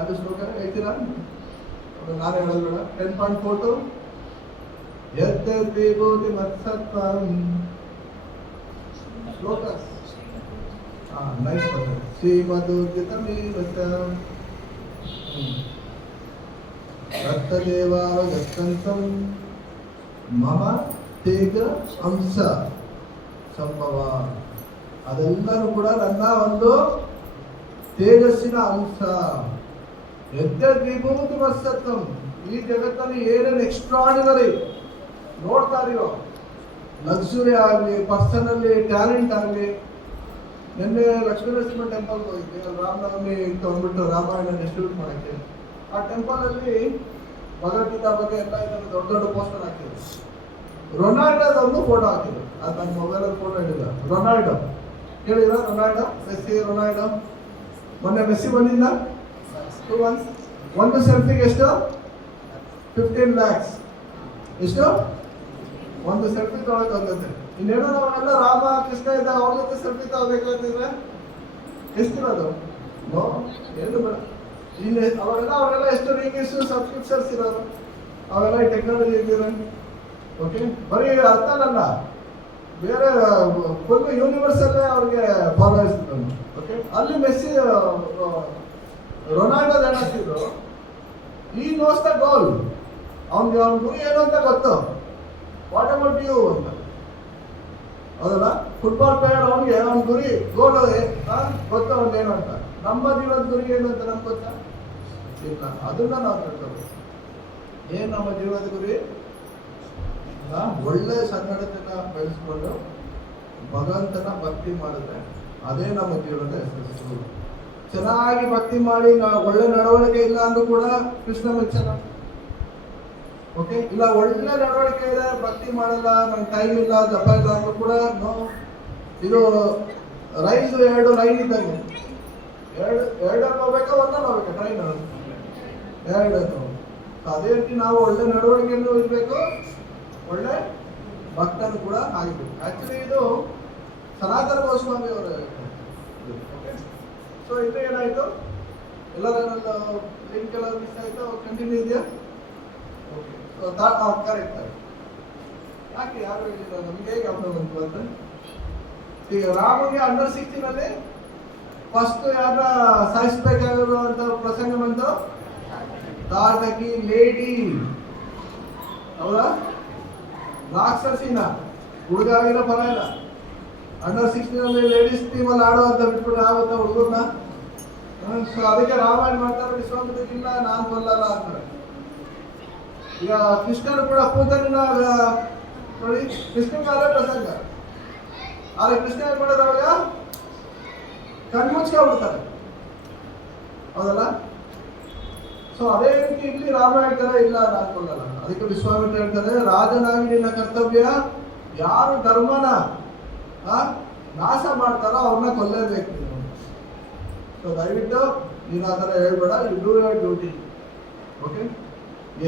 ಅದು ಶ್ಲೋಕ ಹೇಳ್ತೀರಾ? ನಾನು ಹೇಳೋದು ಬೇಡ. 10.42 ಯದ್ವಿಭೂತಿ ಮತ್ಸತ್ವಂ ಶ್ಲೋಕ. ನೈಸ್ ಬರ್ತದೆ. ಶ್ರೀಮದುರ್ಜಿತಮೇವ ಚ ರಕ್ತದೇವಾವಗತ್ತಂತಂ ಮಮ ತೇಜ ಅಂಶ ಸಂಭವ. ಅದೆಲ್ಲರೂ ಕೂಡ ನನ್ನ ಒಂದು ತೇಜಸ್ಸಿನ ಅಂಶ. ಯದ್ಯದ್ವಿಭೂತಿ ವಸ್ಸತ್ವಂ, ಈ ಜಗತ್ತಲ್ಲಿ ಏನೇನು ಎಕ್ಸ್ಟ್ರಾರ್ಡಿನರಿ ನೋಡ್ತಾ ಇದೀವೋ, ಲಕ್ಸುರಿ ಆಗಲಿ, ಪರ್ಸನಲ್ಲಿ ಟ್ಯಾಲೆಂಟ್ ಆಗಲಿ. ನಿನ್ನೆ ಲಕ್ಷ್ಮೀನರಸಿಂಹ ಟೆಂಪಲ್ಗೆ ಹೋಗಿದ್ದೆ, ರಾಮನವಮಿ ಅಂದ್ಬಿಟ್ಟು ರಾಮಾಯಣ ಡಿಸ್ಟ್ರಿಬ್ಯೂಟ್ ಮಾಡೋಕ್ಕೆ. ಆ ಟೆಂಪಲಲ್ಲಿ ಭಗವದ್ಗೀತಾ ಬಗ್ಗೆ ಎಲ್ಲ ಇದನ್ನು ದೊಡ್ಡ ದೊಡ್ಡ ಪೋಸ್ಟರ್ ಹಾಕಿದ್ರು. ರೊನಾಲ್ಡೋದೊಂದು ಫೋಟೋ ಹಾಕಿದ್ರು. ಅದು ನನ್ನ ಮೊಬೈಲಲ್ಲಿ ಫೋಟೋ ಹಿಡಿದ. ರೊನಾಲ್ಡೋ ಕೇಳಿದ್ರ? Ronaldo, Messi, Ronaldo. ಮೊನ್ನೆ ಮೆಸ್ಸಿ ಬಂದಿಲ್ಲ, 2 months. ಒಂದು ಸೆಲ್ಫಿಗೆ ಎಷ್ಟು? 15 lakhs. ಎಷ್ಟು? ಒಂದು ಸೆಲ್ಫಿ ತೊಗೊಳಕ್ಕೆ ಹೋಗುತ್ತೆ. ಇನ್ನೇನೋ ನಾವೆಲ್ಲ ರಾಮ ಕೃಷ್ಣ ಇದ್ದ ಅವ್ರ ಜೊತೆ ಸೆಲ್ಫಿ ತಗೋಬೇಕಂತಿದ್ರೆ ಎಷ್ಟಿರೋದು? ನೋ, ಏನು ಬೇಡ. ಇನ್ನು ಅವರೆಲ್ಲ ಎಷ್ಟು ರಿಂಗ್ಸ್ ಸಬ್ಸ್ಕ್ರಿಪ್ಷನ್ಸ್ ಇರೋದು, ಅವೆಲ್ಲ ಈ ಟೆಕ್ನಾಲಜಿ ಇದ್ದೀರ. ಓಕೆ, ಬರೀ ಅರ್ಥನಲ್ಲ, ಬೇರೆ ಫುಲ್ ಯೂನಿವರ್ಸಲ್ಲೇ ಅವ್ರಿಗೆ ಫಾಲೋವರ್ಸ್ ಇದ್ರು. ಓಕೆ, ಅಲ್ಲಿ ಮೆಸ್ಸಿ ರೊನಾಲ್ಡೋ ಏನಾಗ್ತಿದ್ರು, ಈ ನೋಸ್ ದ ಗೋಲ್. ಅವ್ನ ಗುರಿ ಏನು ಅಂತ ಗೊತ್ತು. ವಾಟ್ ಅಬೌಟ್ ಯು ಅಂತ, ಹೌದಲ್ಲ? ಫುಟ್ಬಾಲ್ ಪ್ಲೇಯರ್ ಅವ್ನಿಗೆ ಅವ್ನ ಗುರಿ ಗೋಲ್ ಗೊತ್ತು, ಅವ್ನು ಏನು ಅಂತ. ನಮ್ಮ ಜೀವನದ ಗುರಿ ಏನು ಅಂತ ನಮ್ಗೆ ಗೊತ್ತಾ? ಇಲ್ಲ. ಅದನ್ನ ನಾವು ತಿಳ್ಕೋಬೇಕು. ಏನು ನಮ್ಮ ಜೀವನದ ಗುರಿ? ಒಳ್ಳೆ ಸಂಘಟನೆನ ಬೆಳೆಸ್ಕೊಂಡು ಭಗವಂತನ ಭಕ್ತಿ ಮಾಡಿದ್ರೆ ಅದೇ ನಮ್ಮ ಜೀವನದ ಯಶಸ್ಸು. ಚೆನ್ನಾಗಿ ಭಕ್ತಿ ಮಾಡಿ ಒಳ್ಳೆ ನಡವಳಿಕೆ ಇಲ್ಲ ಅಂದ್ರೂ ಕೂಡ ಕೃಷ್ಣ ಮೆಚ್ಚನ. ಓಕೆ, ಇಲ್ಲ ಒಳ್ಳೆ ನಡವಳಿಕೆ ಇದೆ, ಭಕ್ತಿ ಮಾಡಲ್ಲ, ನಂಗೆ ಟೈಮ್ ಇಲ್ಲ, ಜಪ ಇಲ್ಲ ಅಂದ್ರೂ ಕೂಡ ನೋ. ಇದು ರೈಸ್ 2 ಲೈನ್ ಇದ್ದಂಗೆ, ಎರಡಲ್ಲಿ ಹೋಗ್ಬೇಕಾ, ಒಂದಲ್ಲಿ ಹೋಗ್ಬೇಕಾ ಟ್ರೈನ್? ಎರಡನ್ನು. ಅದೇ ರೀತಿ ನಾವು ಒಳ್ಳೆ ನಡವಳಿಕೆಯನ್ನು ಇರಬೇಕು, ಒಳ್ಳೆ ಭಕ್ತನು ಕೂಡ ಆಗಿರ್ಬೇಕು. ಆಕ್ಚುಲಿ ಇದು ಸನಾತನ ಗೋಸ್ವಾಮಿ ಅವರ. ಸೊ ಇದು ಏನಾಯ್ತು, ಎಲ್ಲರನ್ನೊಂದು ಲಿಂಕ್ ಎಲ್ಲ ಮಿಸ್ ಆಯ್ತು, ಕಂಟಿನ್ಯೂ ಇದೆಯಾ? ಓಕೆ, ಸೊ ಕರೆಕ್ಟ್ ಆಯ್ತು. ಯಾಕೆ ಯಾರು ಹೇಳಿಲ್ಲ, ನಮ್ಗೆ ಹೇಗೆ ಗಮನ ಬಂತು ಅಂತ. ಈಗ ರಾಮಗೆ ಅಂಡರ್ 16 ಫಸ್ಟ್ ಯಾರ ಸಾಯಿಸ್ಬೇಕಾಗಿರೋ ಅಂತ ಪ್ರಸಂಗ ಬಂತು, ತಾಟಕಿ ಲೇಡಿ. ಹೌದಾ? ರಾಕ್ಷಸಿನ ಹುಡುಗಾಗಿರೋ ಫಲ ಇಲ್ಲ. ಅಂಡರ್ 16 ಲೇಡೀಸ್ ಟೀಮಲ್ಲಿ ಆಡೋ ಅಂತ ಬಿಟ್ಬಿಟ್ಟು ಆಗುತ್ತಾ ಹುಡುಗರನ್ನ? ಸೊ ಅದಕ್ಕೆ ರಾಮಾಯಣ ಮಾಡ್ತಾರೆ, ವಿಶ್ವಾಮಿತ್ರಕ್ಕಿಲ್ಲ, ನಾನು ಕೊಲ್ಲಲ್ಲ ಅಂತಾರೆ. ಈಗ ಕೃಷ್ಣನು ಕೂಡ ಪೂತನಿನ ನೋಡಿ, ಕೃಷ್ಣಗಾರೇ ಪ್ರಸಂಗ. ಆದ್ರೆ ಕೃಷ್ಣ ಏನ್ ಮಾಡೋದು, ಅವಾಗ ಕಣ್ಮುಚ್ಕೊಂಡ್ಬಿಡ್ತಾರೆ. ಹೌದಲ್ಲ? ಸೊ ಅದೇ ರೀತಿ ಇಲ್ಲಿ ರಾಮ ಹೇಳ್ತಾರೆ, ಇಲ್ಲ ನಾನು ಕೊಲ್ಲಲ್ಲ. ಅದಕ್ಕೆ ವಿಶ್ವಾಮಿತ್ರ ಹೇಳ್ತಾರೆ, ರಾಜನಾಗಿ ನಿನ್ನ ಕರ್ತವ್ಯ, ಯಾರು ಧರ್ಮನ ನಾಶ ಮಾಡ್ತಾರೋ ಅವ್ರನ್ನ ಕೊಲ್ಲೇಬೇಕು. ಸೊ ದಯವಿಟ್ಟು ನೀನು ಆ ಥರ ಹೇಳ್ಬೇಡ, you do your duty. Okay,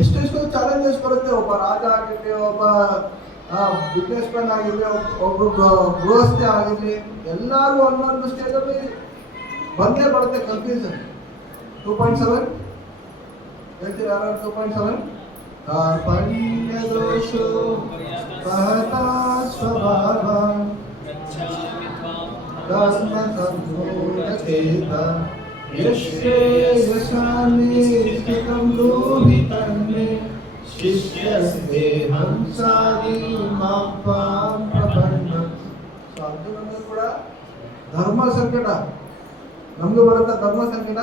ಎಷ್ಟೆಷ್ಟು ಚಾಲೆಂಜಸ್ ಬರುತ್ತೆ. ಒಬ್ಬ ರಾಜ ಆಗಿರಲಿ, ಒಬ್ಬ ಬಿಸ್ನೆಸ್ ಮ್ಯಾನ್ ಆಗಿರಲಿ, ಒಬ್ಬರು ಗೃಹಸ್ಥೆ ಆಗಿರಲಿ, ಎಲ್ಲರೂ ಒಂದೊಂದು ಸ್ಟೇಜಲ್ಲಿ ಬಂದೇ ಬರುತ್ತೆ ಕನ್ಫ್ಯೂಷನ್. 2.7 ಹೇಳ್ತೀರಿ ಯಾರು? 2.7 ಕಾರ್ಪಣ್ಯ ದೋಷೋ ಸಹತಾ ಸ್ವಭಾವ ಕರ್ಮ ಸಂಮೂಢಚೇತ ಯಶ್ರೇ ಯಶಾನೇ ಸ್ಥಿತಂ ಲೋಹಿತನ್ನೇ ಶಿಷ್ಯಸ್ತೆ ಹಂಸಾದಿ ಮಾಪಾಂ ಪ್ರಪನ್ನ. ಸೊ ಅರ್ಜುನನಿಗೂ ಕೂಡ ಧರ್ಮ ಸಂಕಟ, ನಮಗೂ ಬರುತ್ತಾ ಧರ್ಮ ಸಂಕಟ.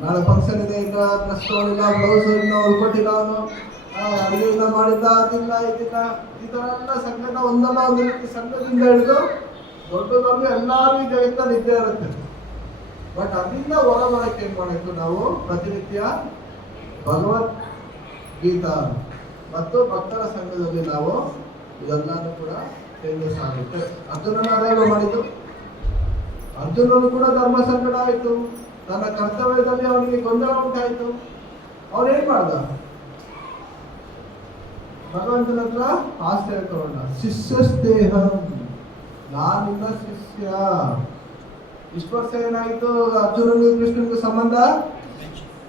ನಾಳೆ ಫಂಕ್ಷನ್ ಇದೆ, ಇಲ್ಲ ಡ್ರೆಸ್ ತೊಗೊಂಡಿಲ್ಲ, ಬ್ಲೌಸ್ ಇನ್ನೂ ಉಳ್ಕೊಟ್ಟಿಲ್ಲ, ಅವನು ಅಡುಗೆ ಇಲ್ಲ ಮಾಡಿಲ್ಲ, ಅದಿಲ್ಲ ಇದಿಲ್ಲ, ಈ ಥರ ಎಲ್ಲ ಸಂಕಟ ಒಂದಲ್ಲ ಒಂದು ರೀತಿ ಸಂಕಟದಿಂದ ಹಿಡಿದು ದೊಡ್ಡದೊಂದು ಎಲ್ಲರೂ ಈ ಜಗತ್ತಲ್ಲಿ ಇದ್ದೇ ಇರುತ್ತೆ. ಬಟ್ ಅದರಿಂದ ಹೊರ ಬರೋಕ್ಕೆ ಏನು ಮಾಡಬೇಕು ನಾವು? ಪ್ರತಿನಿತ್ಯ ಭಗವದ್ಗೀತಾ ಮತ್ತು ಭಕ್ತರ ಸಂಘದಲ್ಲಿ ನಾವು ಇದೆಲ್ಲನೂ ಕೂಡ ಚೇಂಜಸ್ ಆಗುತ್ತೆ. ಅರ್ಜುನನ ಅದೇ ಮಾಡಿದ್ದು. ಅರ್ಜುನನು ಕೂಡ ಧರ್ಮ ಸಂಕಟ ಆಯಿತು, ತನ್ನ ಕರ್ತವ್ಯದಲ್ಲಿ ಅವನಿಗೆ ಗೊಂದಲ ಉಂಟಾಯಿತು. ಅವನೇನ್ ಮಾಡ್ದ? ಭಗವಂತನ ಹತ್ರ ಆಶ್ರಯ ತಗೊಂಡ. ಶಿಷ್ಯಸ್ತೇಹ, ನಾನಿನ್ನ ಶಿಷ್ಯ. ಇಷ್ಟು ವರ್ಷ ಏನಾಯಿತು, ಅರ್ಜುನನಿಗೂ ಕೃಷ್ಣನಿಗೂ ಸಂಬಂಧ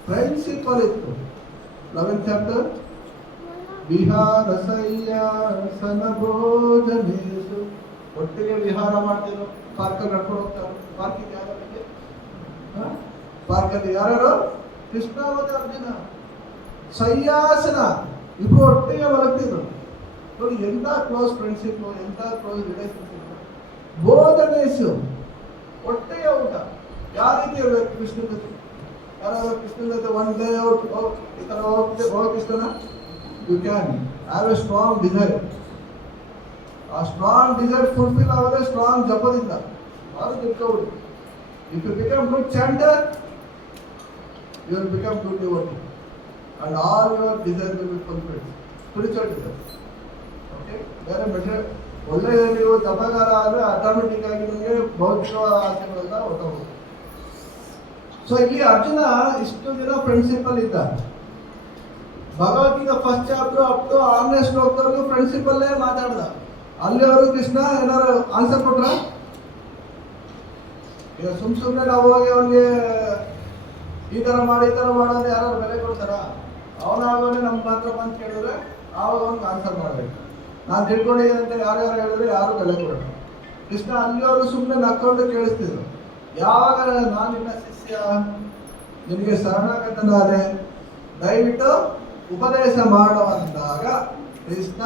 ಫ್ರೆಂಡ್ಶಿಪ್ ಇತ್ತು. 11th chapter, ವಿಹಾರಸಯ್ಯಾಸನ ಭೋಜನೇಶು. ಒಟ್ಟಿಗೆ ವಿಹಾರ ಮಾಡ್ತಿದ್ರು, ಪಾರ್ಕಲ್ಲಿ ನಡ್ಕೊಂಡು ಹೋಗ್ತಾರೆ. ಪಾರ್ಕಿಗೆ ಯಾರು? ಪಾರ್ಕಲ್ಲಿ ಯಾರು? ಕೃಷ್ಣ ಮತ್ತು ಅರ್ಜುನ. ಸಯ್ಯಾಸನ ಇಬ್ರು ಒಟ್ಟಿಗೆ ಮಲಗ್ತಿದ್ರು. ನೋಡಿ ಎಂತ ಕ್ಲೋಸ್ ಫ್ರೆಂಡ್ಶಿಪ್, ಎಂತ ಕ್ಲೋಸ್ ರಿಲೇಶನ್ಶಿಪ್. ಬೋಧನೇಶು ಒಟ್ಟಿಗೆ ಊಟ. ಯಾವ ರೀತಿ ಇರಬೇಕು ಕೃಷ್ಣ ಜೊತೆ? ಯಾರಾದ್ರೂ ಕೃಷ್ಣ ಜೊತೆ ಒನ್ ಡೇ ಔಟ್ ಈ ತರ ಹೋಗಕ್ಕೆ ಇಷ್ಟನ? You can have a strong desire. ಆ ಸ್ಟ್ರಾಂಗ್ ಡಿಸೈರ್ ಫುಲ್ಫಿಲ್ ಆಗೋದೇ ಸ್ಟ್ರಾಂಗ್ ಜಪದಿಂದ. ಅದು ತಿಳ್ಕೊಬಿಡಿ. If you become good chanter, you will become good devotee and all your desires will be fulfilled. Spiritual desires. Okay? ಬೇರೆ ಮೆಟೀರಿಯಲ್ ಒಳ್ಳೆ ನೀವು ತಪಗಾರ ಆದರೆ automatic ಆಗಿ ನಿಮಗೆ ಭೌತಿಕ ಆಸೆಗಳೆಲ್ಲ ಹೊರಟೋಗುತ್ತೆ. ಸೊ ಇಲ್ಲಿ ಅರ್ಜುನ ಇಷ್ಟು ದಿನ ಫ್ರೆಂಡ್ಶಿಪ್ ಅಲ್ಲಿ ಇದ್ದ. Bhagavad Gita first chapter up to 6ನೇ ಶ್ಲೋಕದವರೆಗೂ ಫ್ರೆಂಡ್ಶಿಪ್ ಅಲ್ಲೇ ಮಾತಾಡ್ದ. ಅಲ್ಲಿವರು ಕೃಷ್ಣ ಏನಾರು ಆನ್ಸರ್ ಕೊಟ್ರ? ಈಗ ಸುಮ್ಮನೆ ನಾವು ಹೋಗಿ ಅವನಿಗೆ ಈ ತರ ಮಾಡೋದು ಯಾರು ಬೆಲೆ ಕೊಡ್ತಾರ? ಅವನಾಗೋನೆ ನಮ್ಮ ಮಾತ್ರ ಬಂದು ಕೇಳಿದ್ರೆ ಆವಾಗ ಅವ್ನಿಗೆ ಆನ್ಸರ್ ಮಾಡಬೇಕು. ನಾನು ತಿಳ್ಕೊಂಡಿದ್ದೀನಿ ಅಂತ ಯಾರು ಹೇಳಿದ್ರೆ ಯಾರು ಬೆಲೆ ಕೊಡೋಣ. ಕೃಷ್ಣ ಅಲ್ಲಿಯವರು ಸುಮ್ಮನೆ ನಕ್ಕೊಂಡು ಕೇಳಿಸ್ತಿದ್ರು. ಯಾವಾಗ ನಾನು ನಿನ್ನ ಶಿಷ್ಯ, ನಿನಗೆ ಶರಣಾಗತನಾದೆ, ದಯವಿಟ್ಟು ಉಪದೇಶ ಮಾಡುವಂದಾಗ Krishna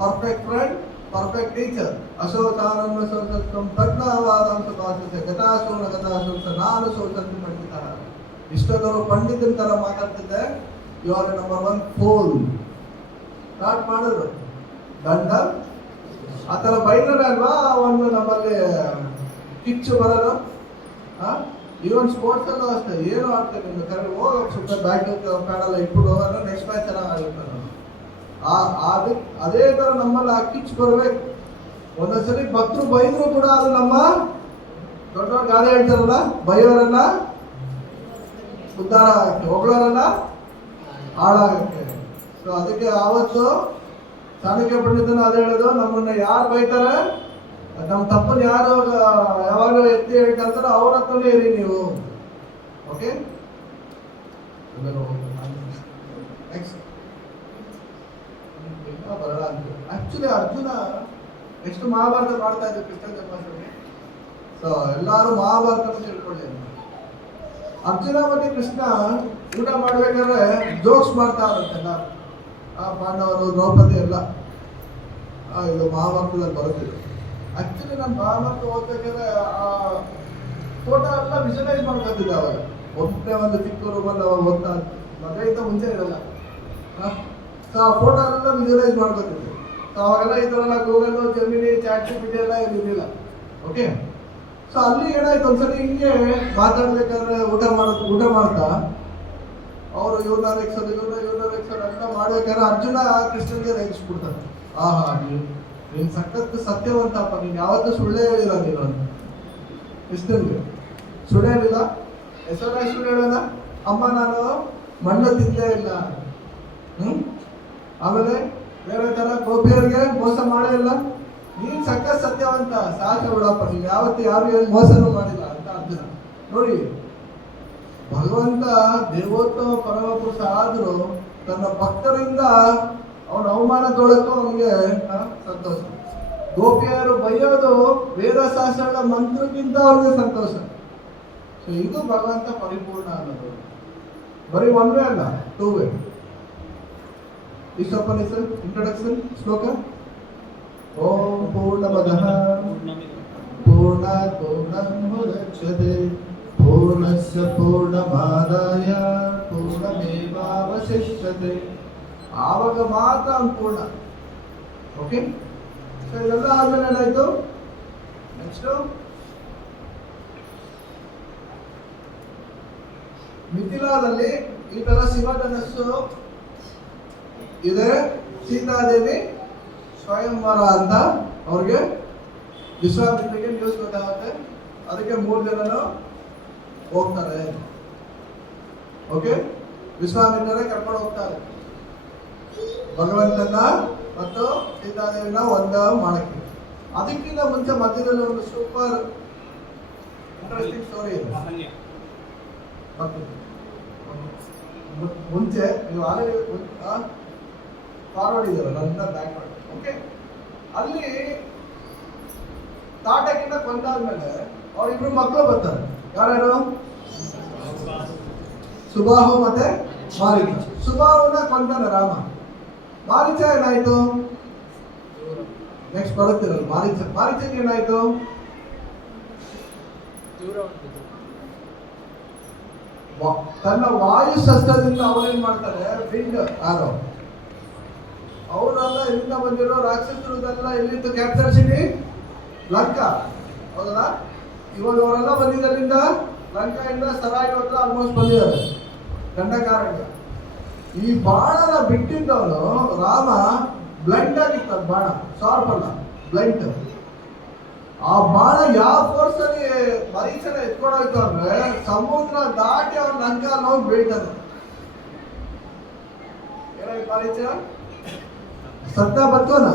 perfect friend, perfect teacher. ಅಶೋಕಾನಂದ ಸೋಸತ್ವಂ ಪ್ರಜ್ಞಾವಾದಂತ ಭಾಷೆ ಗತಾಸೂನ ಗತಾಸೂಸ ನಾನು ಸೋಸಂತಿ ಪಂಡಿತ. ಇಷ್ಟೊಂದು ಪಂಡಿತನ ತರ ಮಾತಾಡ್ತಿದ್ದೆ. ಇವಾಗ ನಂಬರ್ 1 ಫೋಲ್ ಸ್ಟಾರ್ಟ್ ಮಾಡಿದ್ರು. ದಂಡ ಆ ಥರ ಬೈದ್ರೆ ಅಲ್ವಾ ಒಂದು ನಮ್ಮಲ್ಲಿ ಕಿಚ್ಚು ಬರೋದು. ಈವನ್ ಸ್ಪೋರ್ಟ್ಸ್ ಅಲ್ಲೂ ಅಷ್ಟೇ. ಏನು ಆಡ್ತಾರೆ ನಿಮ್ಗೆ ಕರೆ ಹೋಗ ಸುಮ್ಮನೆ ಬ್ಯಾಟ್ ಪ್ಯಾಡಲ್ಲ ಇಟ್ಬಿಟ್ಟು ಹೋಗೋದ್ರೆ ನೆಕ್ಸ್ಟ್ ಮ್ಯಾಚ್ ಚೆನ್ನಾಗಿ ಆಗುತ್ತೆ. ಅದೇ ತರ ನಮ್ಮಲ್ಲಿ ಆ ಕಿಚ್ಚು ಬರಬೇಕು. ಒಂದೊಂದ್ಸರಿ ಭಕ್ತರು ಬೈದ್ರು ಕೂಡ ಅದು ನಮ್ಮ ದೊಡ್ಡವ್ರ ಗಾದೆ ಹೇಳ್ತಾರಲ್ಲ, ಬೈಯೋರನ್ನ ಉದ್ಧಾರ ಆಗಕ್ಕೆ, ಹೊಗಳೋರನ್ನ ಹಾಳಾಗಕ್ಕೆ. ಸೊ ಅದಕ್ಕೆ ಆವತ್ತು ಚಾಣಕ್ಯ ಪಂಡಿತನ ಅದೇ ಹೇಳೋದು, ನಮ್ಮನ್ನ ಯಾರು ಬೈತಾರೆ, ನಮ್ಮ ತಪ್ಪನ್ನು ಯಾರು ಯಾವಾಗಲೂ ಎತ್ತಿ ಹೇಳ್ತಾರೋ ಅವ್ರ ಹತ್ರನೇ ಇರಿ ನೀವು. ಓಕೆ, ನೆಕ್ಸ್ಟ್ ಬರಲ್ಲ ಅಂತ. ಆಕ್ಚುಲಿ ಅರ್ಜುನ ನೆಕ್ಸ್ಟ್ ಮಹಾಭಾರತ ಮಾಡ್ತಾ ಇದ್ರು ಕೃಷ್ಣ ಜನ್ಮಾಷ್ಟಮಿ. ಸೊ ಎಲ್ಲಾರು ಮಹಾಭಾರತ ತಿಳ್ಕೊಳ್ಳಿ. ಅರ್ಜುನ ಮತ್ತೆ ಕೃಷ್ಣ ಊಟ ಮಾಡ್ಬೇಕಾದ್ರೆ ಜೋಕ್ಸ್ ಮಾಡ್ತಾ ಇರುತ್ತಲ್ಲ, ಆ ಪಾಂಡವರು ದ್ರೌಪದಿ ಎಲ್ಲ ಇದು ಮಹಾಭಾರತದಲ್ಲಿ ಬರುತ್ತಿದೆ. ಆಕ್ಚುಲಿ ನಾನು ಮಹಾಭಾರತ ಓದ್ಬೇಕಾದ್ರೆ ಆ ಫೋಟೋ ಎಲ್ಲ ವಿಜುವಲೈಸ್ ಮಾಡ್ಕೊತಿದ್ದೆ. ಅವಾಗ ಒಬ್ಬನೇ ಒಂದು ಚಿಕ್ಕ ರೂಮಲ್ಲಿ ಅವಾಗ ಓದ್ತಾ ಮದುವೆಗಿಂತ ಮುಂಚೆ ಇರಲ್ಲ. ಸೊ ಆ ಫೋಟೋ ಎಲ್ಲ ವಿಜುವಲೈಸ್ ಮಾಡ್ಕೊತಿದ್ದೆ. ಸೊ ಅವಾಗೆಲ್ಲ ಈ ಥರ ಎಲ್ಲ ಗೂಗಲ್, ಜೆಮಿನಿ, ಚಾಟ್ ಜಿಪಿಟಿ ಎಲ್ಲ ಇರಲಿಲ್ಲ. ಓಕೆ, ಸೊ ಅಲ್ಲಿ ಏನಾಯ್ತು, ಒಂದ್ಸರಿ ಹಿಂಗೆ ಮಾತಾಡ್ಬೇಕಾದ್ರೆ ಊಟ ಮಾಡ್ತಾ ಅವರು ಇವ್ರನ್ನ ರೆಕ್ಸೋದು ಎಲ್ಲ ಮಾಡ್ಬೇಕಾದ್ರೆ ಅರ್ಜುನ ಕೃಷ್ಣನ್ಗೆ ರೇಗಿಸ್ಬಿಡ್ತಾರೆ. ಆಹಾ, ನೀನ್ ಸಖತ್ ಸತ್ಯವಂತಪ್ಪ, ನೀನ್ ಯಾವತ್ತೂ ಸುಳ್ಳೇ ಹೇಳಿಲ್ಲ ನೀನು ಅಂತ ಕೃಷ್ಣನ್ಗೆ. ಸುಳ್ಳು ಹೇಳಿಲ್ಲ, ಹೆಸರಾಗಿ ಸುಳ್ಳು ಹೇಳೋಣ, ಅಮ್ಮ ನಾನು ಮಣ್ಣು ತಿಂದೇ ಇಲ್ಲ. ಆಮೇಲೆ ಬೇರೆ ತರ ಗೋಪಿಯರಿಗೆ ಮೋಸ ಮಾಡೇ ಇಲ್ಲ. ನೀನ್ ಸಖತ್ ಸತ್ಯವಂತ, ಸಾಕ ಬಿಡಪ್ಪ, ನೀನ್ ಯಾವತ್ತು ಯಾರು ಏನು ಮೋಸನೂ ಮಾಡಿಲ್ಲ ಅಂತ ಅರ್ಜುನ. ನೋಡಿ, ಭಗವಂತ ದೇವೋತ್ತಮ ಪರಮಪುರುಷ ಆದ್ರೂ ತನ್ನ ಭಕ್ತರಿಂದ ಅವನ ಅವಮಾನ ತೊಳಕು ಅವನಿಗೆ ಸಂತೋಷ. ಗೋಪಿಯರು ಬೈಯೋದು ವೇದಶಾಸ್ತ್ರಗಳ ಮಂತ್ರಕ್ಕಿಂತ ಅವನಿಗೆ ಸಂತೋಷ. ಸೊ ಇದು ಭಗವಂತ ಪರಿಪೂರ್ಣ ಅನ್ನೋದು. ಬರೀ ಒನ್ ವೇ ಅಲ್ಲ, 2 ವೇ. ಈಶೋಪನಿಷತ್ ಇಂಟ್ರೊಡಕ್ಷನ್ ಶ್ಲೋಕ. ಓಂ ಪೂರ್ಣಮದಃ ಪೂರ್ಣಾತ್ ಪೂರ್ಣಮುದಚ್ಯತೆ ಪೂರ್ಣಸ್ಯ ಪೂರ್ಣಮಾದಾಯ ಪೂರ್ಣಮೇವಾವಶಿಷ್ಯತೆ. ಆವಾಗ ಮಾತ್ರ ಪೂರ್ಣ. ಓಕೆ, ಸೊ ಇದೆಲ್ಲ ಆದ್ಮೇಲೆ ಏನಾಯ್ತು, ನೆಕ್ಸ್ಟ್ ಮಿಥಿಲಾದಲ್ಲಿ ಈ ತರ ಶಿವಧನಸ್ಸು ಇದೆ. ಸೀತಾದೇವಿ ಸ್ವಯಂವರ ಅಂತ ಅವ್ರಿಗೆ ವಿಶ್ವಾಮಿತ್ರಿಗೆ ನ್ಯೂಸ್ ಗೊತ್ತಾಗುತ್ತೆ. ಅದಕ್ಕೆ 3 ಜನನು ಹೋಗ್ತಾರೆ. ಓಕೆ, ವಿಶ್ವಾಮಿತ್ರರೇ ಕರ್ಕೊಂಡು ಹೋಗ್ತಾರೆ ಭಗವಂತನ ಮತ್ತು ಸೀತಾದೇವಿನ ಒಂದ ಮಾಡಕ್ಕೆ. ಅದಕ್ಕಿಂತ ಮುಂಚೆ ಮಧ್ಯದಲ್ಲಿ ಒಂದು ಸೂಪರ್ ಇಂಟ್ರೆಸ್ಟಿಂಗ್ ಸ್ಟೋರಿ ಇದೆ. ಮುಂಚೆ ನೀವು ಆಲ್ರೆಡಿ ಫಾರ್ವರ್ಡ್ ಇದೆಯಲ್ಲ, ನನ್ನ ಬ್ಯಾಕ್ವರ್ಡ್. ಓಕೆ, ಅಲ್ಲಿ ತಾಟಕಿಂದ ಕೊಂದಾದ್ಮೇಲೆ ಅವ್ರಿಬ್ರು ಮಕ್ಕಳು ಬರ್ತಾರೆ. ಯಾರ್ಯಾರು? ಸುಬಾಹು ಮತ್ತೆ ಮಾರೀಚ. ಸುಬಾಹುನ ಕೊಂದನ ರಾಮ. ಮಾರೀಚ ಏನಾಯ್ತು? ನೆಕ್ಸ್ಟ್ ಬರುತ್ತಿರಲ್ಲ ಮಾರೀಚ. ಮಾರೀಚಕ್ಕೆ ಏನಾಯ್ತು? ತನ್ನ ವಾಯು ಶಸ್ತ್ರದಿಂದ ಅವನೇನ್ ಮಾಡ್ತಾರೆ, ವಿಂಡ್ ಆರೋ ಅವರೆಲ್ಲ ಎಲ್ಲಿಂದ ಬಂದಿರೋ ರಾಕ್ಷಸರುದೆಲ್ಲ ಎಲ್ಲಿತ್ತು? ಕ್ಯಾಪಿಟಲ್ ಸಿಟಿ ಲಂಕಾ, ಹೌದಲ್ಲ? ಇವಾಗ ಅವರೆಲ್ಲ ಬಂದಿದ್ದರಿಂದ ಲಂಕಾಯಿಂದ ಸರಾಯಿ ಹತ್ರ ಆಲ್ಮೋಸ್ಟ್ ಬಂದಿದ್ದಾರೆ ದಂಡಕಾರಣ್ಯ. ಈ ಬಾಣನ ಬಿಟ್ಟಿದ್ದವನು ರಾಮ ಬ್ಲೈಂಡ್ ಆಗಿತ್ತು. ಅದು ಬಾಣ ಶಾರ್ಪ್ ಅಲ್ಲ, ಬ್ಲೈಂಡ್. ಆ ಬಾಣ ಯಾವ ಫೋರ್ಸ್ ಅಲ್ಲಿ ಮರೀಚನ ಎತ್ಕೊಂಡೋಯ್ತು ಅಂದ್ರೆ ಸಮುದ್ರ ದಾಟಿ ಅವ್ರ ಲಂಕಾ ಹೋಗಿ ಬೀಳ್ತಾನೆ. ಏನಾಯ್ತು ಮರೀಚ? ಸತ್ತ ಬರ್ತವನ.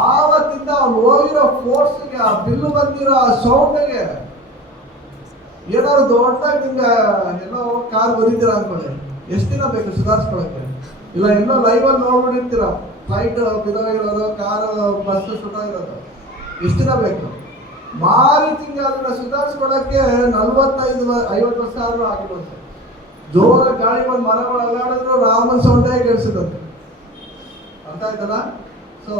ಆವತ್ತಿಂದ ಅವ್ನು ಹೋಗಿರೋ ಫೋರ್ಸ್ಗೆ, ಆ ಬಿಲ್ಲು ಬಂದಿರೋ ಆ ಸೌಂಡ್ಗೆ ಏನಾದ್ರು ದೊಡ್ಡದಾಗಿ ನಿಮ್ಗೆ ಎಲ್ಲೋ ಕಾರ್ ಬರೀತೀರ ಅನ್ಕೊಳ್ಳಿ, ಎಷ್ಟು ದಿನ ಬೇಕು ಸುಧಾರಿಸ್ಕೊಳಕ್ಕೆ? ಇಲ್ಲ ಎಲ್ಲೋ ಲೈವ್ ಅಲ್ಲಿ ನೋಡ್ಬಿಟ್ಟಿರ್ತೀರ, ಫ್ಲೈಟ್ ಬಿದೋಗಿರೋದು, ಕಾರ್ ಬಸ್ ಸುಟ್ಟೋಗಿರೋದು, ಎಷ್ಟು ದಿನ ಬೇಕು? ಮಾರೀತಿಂಗ ಅದನ್ನ ಸುಧಾರಿಸ್ಕೊಳಕ್ಕೆ 45-50 ವರ್ಷ ಆದ್ರೂ ಆಗಿರುತ್ತೆ. ಜೋರ ಗಾಳಿ ಬಂದು ಮರಗಳು ಅಲ್ಲಾಡಿದ್ರು ರಾಮನ್ ಸೌಂಡೇ ಕೇಳಿಸಿದಂತೆ. ಅರ್ಥ ಆಯ್ತಲ್ಲ? ಸೊ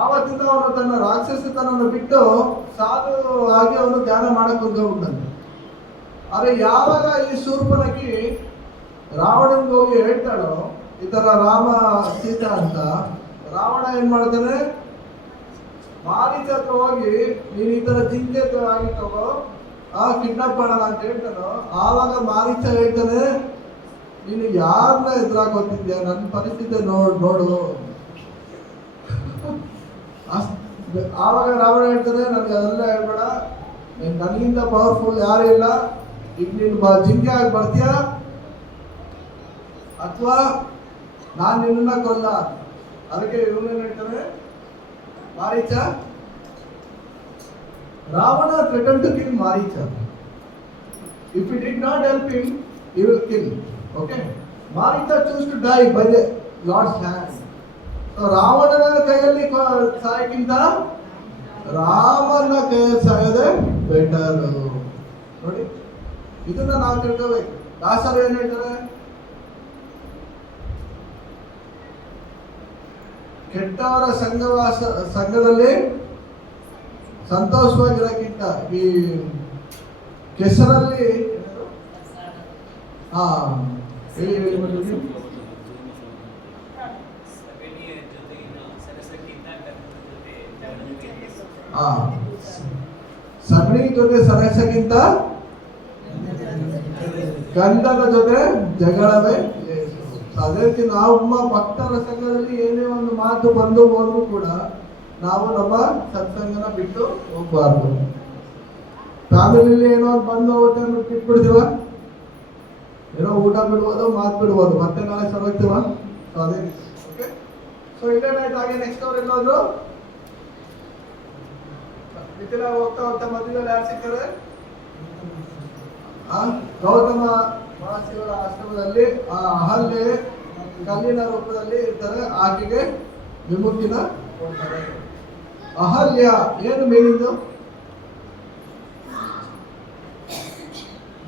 ಆವತ್ತಿಂದ ಅವನು ತನ್ನ ರಾಕ್ಷಸತನನ್ನು ಬಿಟ್ಟು ಸಾಧು ಆಗಿ ಅವನು ಧ್ಯಾನ ಮಾಡಕ್ ಕುಂತ್ಕೊಂಡ್ಬಂದಂತೆ. ಆದ್ರೆ ಯಾವಾಗ ಈ ಶೂರ್ಪನಖಿ ರಾವಣನ್ಗೆ ಹೋಗಿ ಹೇಳ್ತಾಳೋ ಈ ತರ ರಾಮ ಸೀತಾ ಅಂತ, ರಾವಣ ಏನ್ ಮಾಡ್ತಾನೆ, ಮಾರೀಚ ಹತ್ರ ಹೋಗಿ ನೀನ್ ಈ ತರ ಜಿಂಕೆ ಆಗಿ ತಗೋ, ಕಿಡ್ನಾಪ್ ಮಾಡೋಣ ಅಂತ ಹೇಳ್ತಾನೋ, ಆವಾಗ ಮಾರೀಚ ಹೇಳ್ತಾನೆ, ನೀನು ಯಾರನ್ನ ಎದುರಾಗೋತಿದ್ಯಾ, ನನ್ನ ಪರಿಸ್ಥಿತಿ ನೋಡು. ಆವಾಗ ರಾವಣ ಹೇಳ್ತಾನೆ, ನನ್ಗೆ ಅದೆಲ್ಲ ಹೇಳ್ಬೇಡ, ನನಗಿಂತ ಪವರ್ಫುಲ್ ಯಾರು ಇಲ್ಲ, ಈಗ ನೀನು ಜಿಂಕೆ ಆಗಿ ಬರ್ತೀಯ ಅಥವಾ ನಾನು ನಿನ್ನ ಕೊಲ್ಲ. ಅದಕ್ಕೆ ಇವನೇನ್ ಹೇಳ್ತಾನೆ, Maricha, Ravana threatened to kill Maricha. If he did not help him, he will kill. Okay? Maricha chose to die by the Lord's hand. So ರಾವಣನ ಕೈಯಲ್ಲಿ ಸಾಯಕ್ಕಿಂತ ರಾಮನ ಕೈಯಲ್ಲಿ ಸಾಯೋದೇ ಬೆಟರ್. ನೋಡಿ, ಇದನ್ನ ನಾವು ತಿಳ್ಕೋಬೇಕು. ದಾಸರು ಏನ್ ಹೇಳ್ತಾರೆ, ಕೆಟ್ಟವರ ಸಂಘದಲ್ಲಿ ಸಂತೋಷವಾಗಿರೋಕ್ಕಿಂತ ಈ ಕೆಸರಲ್ಲಿ ಸಗಣಿ ಜೊತೆ ಸರಸಕ್ಕಿಂತ ಗಂಧದ ಜೊತೆ ಜಗಳವೇ. ಅದಕ್ಕೆ ನಾವು ಭಕ್ತರ ಸಂಘದಲ್ಲಿ ಏನೇ ಒಂದು ಮಾತು ಬಂದು ಹೋದ್ರು ಕೂಡ ನಾವು ನಮ್ಮ ಸತ್ಸಂಗನ ಬಿಟ್ಟು ಹೋಗ್ಬಾರ್ದು. ಫ್ಯಾಮಿಲಿಲಿ ಏನೋ ಬಂದು ಹೋಗುತ್ತೆ ಬಿಟ್ಬಿಡ್ತೀವ, ಏನೋ ಊಟ ಬಿಡ್ಬೋದು, ಮಾತು ಬಿಡ್ಬೋದು, ಮತ್ತೆ ನಾಳೆ ಸರೋಗ್ತೀವ. ಸೊ ಅದೇ ರೀತಿ. ಓಕೆ, ಸೊ ಇಂಟರ್ನೆಟ್ ಆಗಿ ನೆಕ್ಸ್ಟ್ ಅವ್ರು ಎಲ್ಲೋದ್ರು ಮಿಥಿಲ ಹೋಗ್ತಾ ಮಧ್ಯದಲ್ಲಿ ಯಾರು ಸಿಗ್ತಾರೆ? ಗೌತಮ ಮಹರ್ಷಿಗಳ ಆಶ್ರಮದಲ್ಲಿ ಆ ಅಹಲ್ಯೆ ಕಲ್ಲಿನ ರೂಪದಲ್ಲಿ ಇರ್ತಾರೆ, ಆಕೆಗೆ ವಿಮುಕ್ತಿನ ಕೊಡ್ತಾರೆ. ಅಹಲ್ಯ ಏನು ಮೀನಿಂಗ್?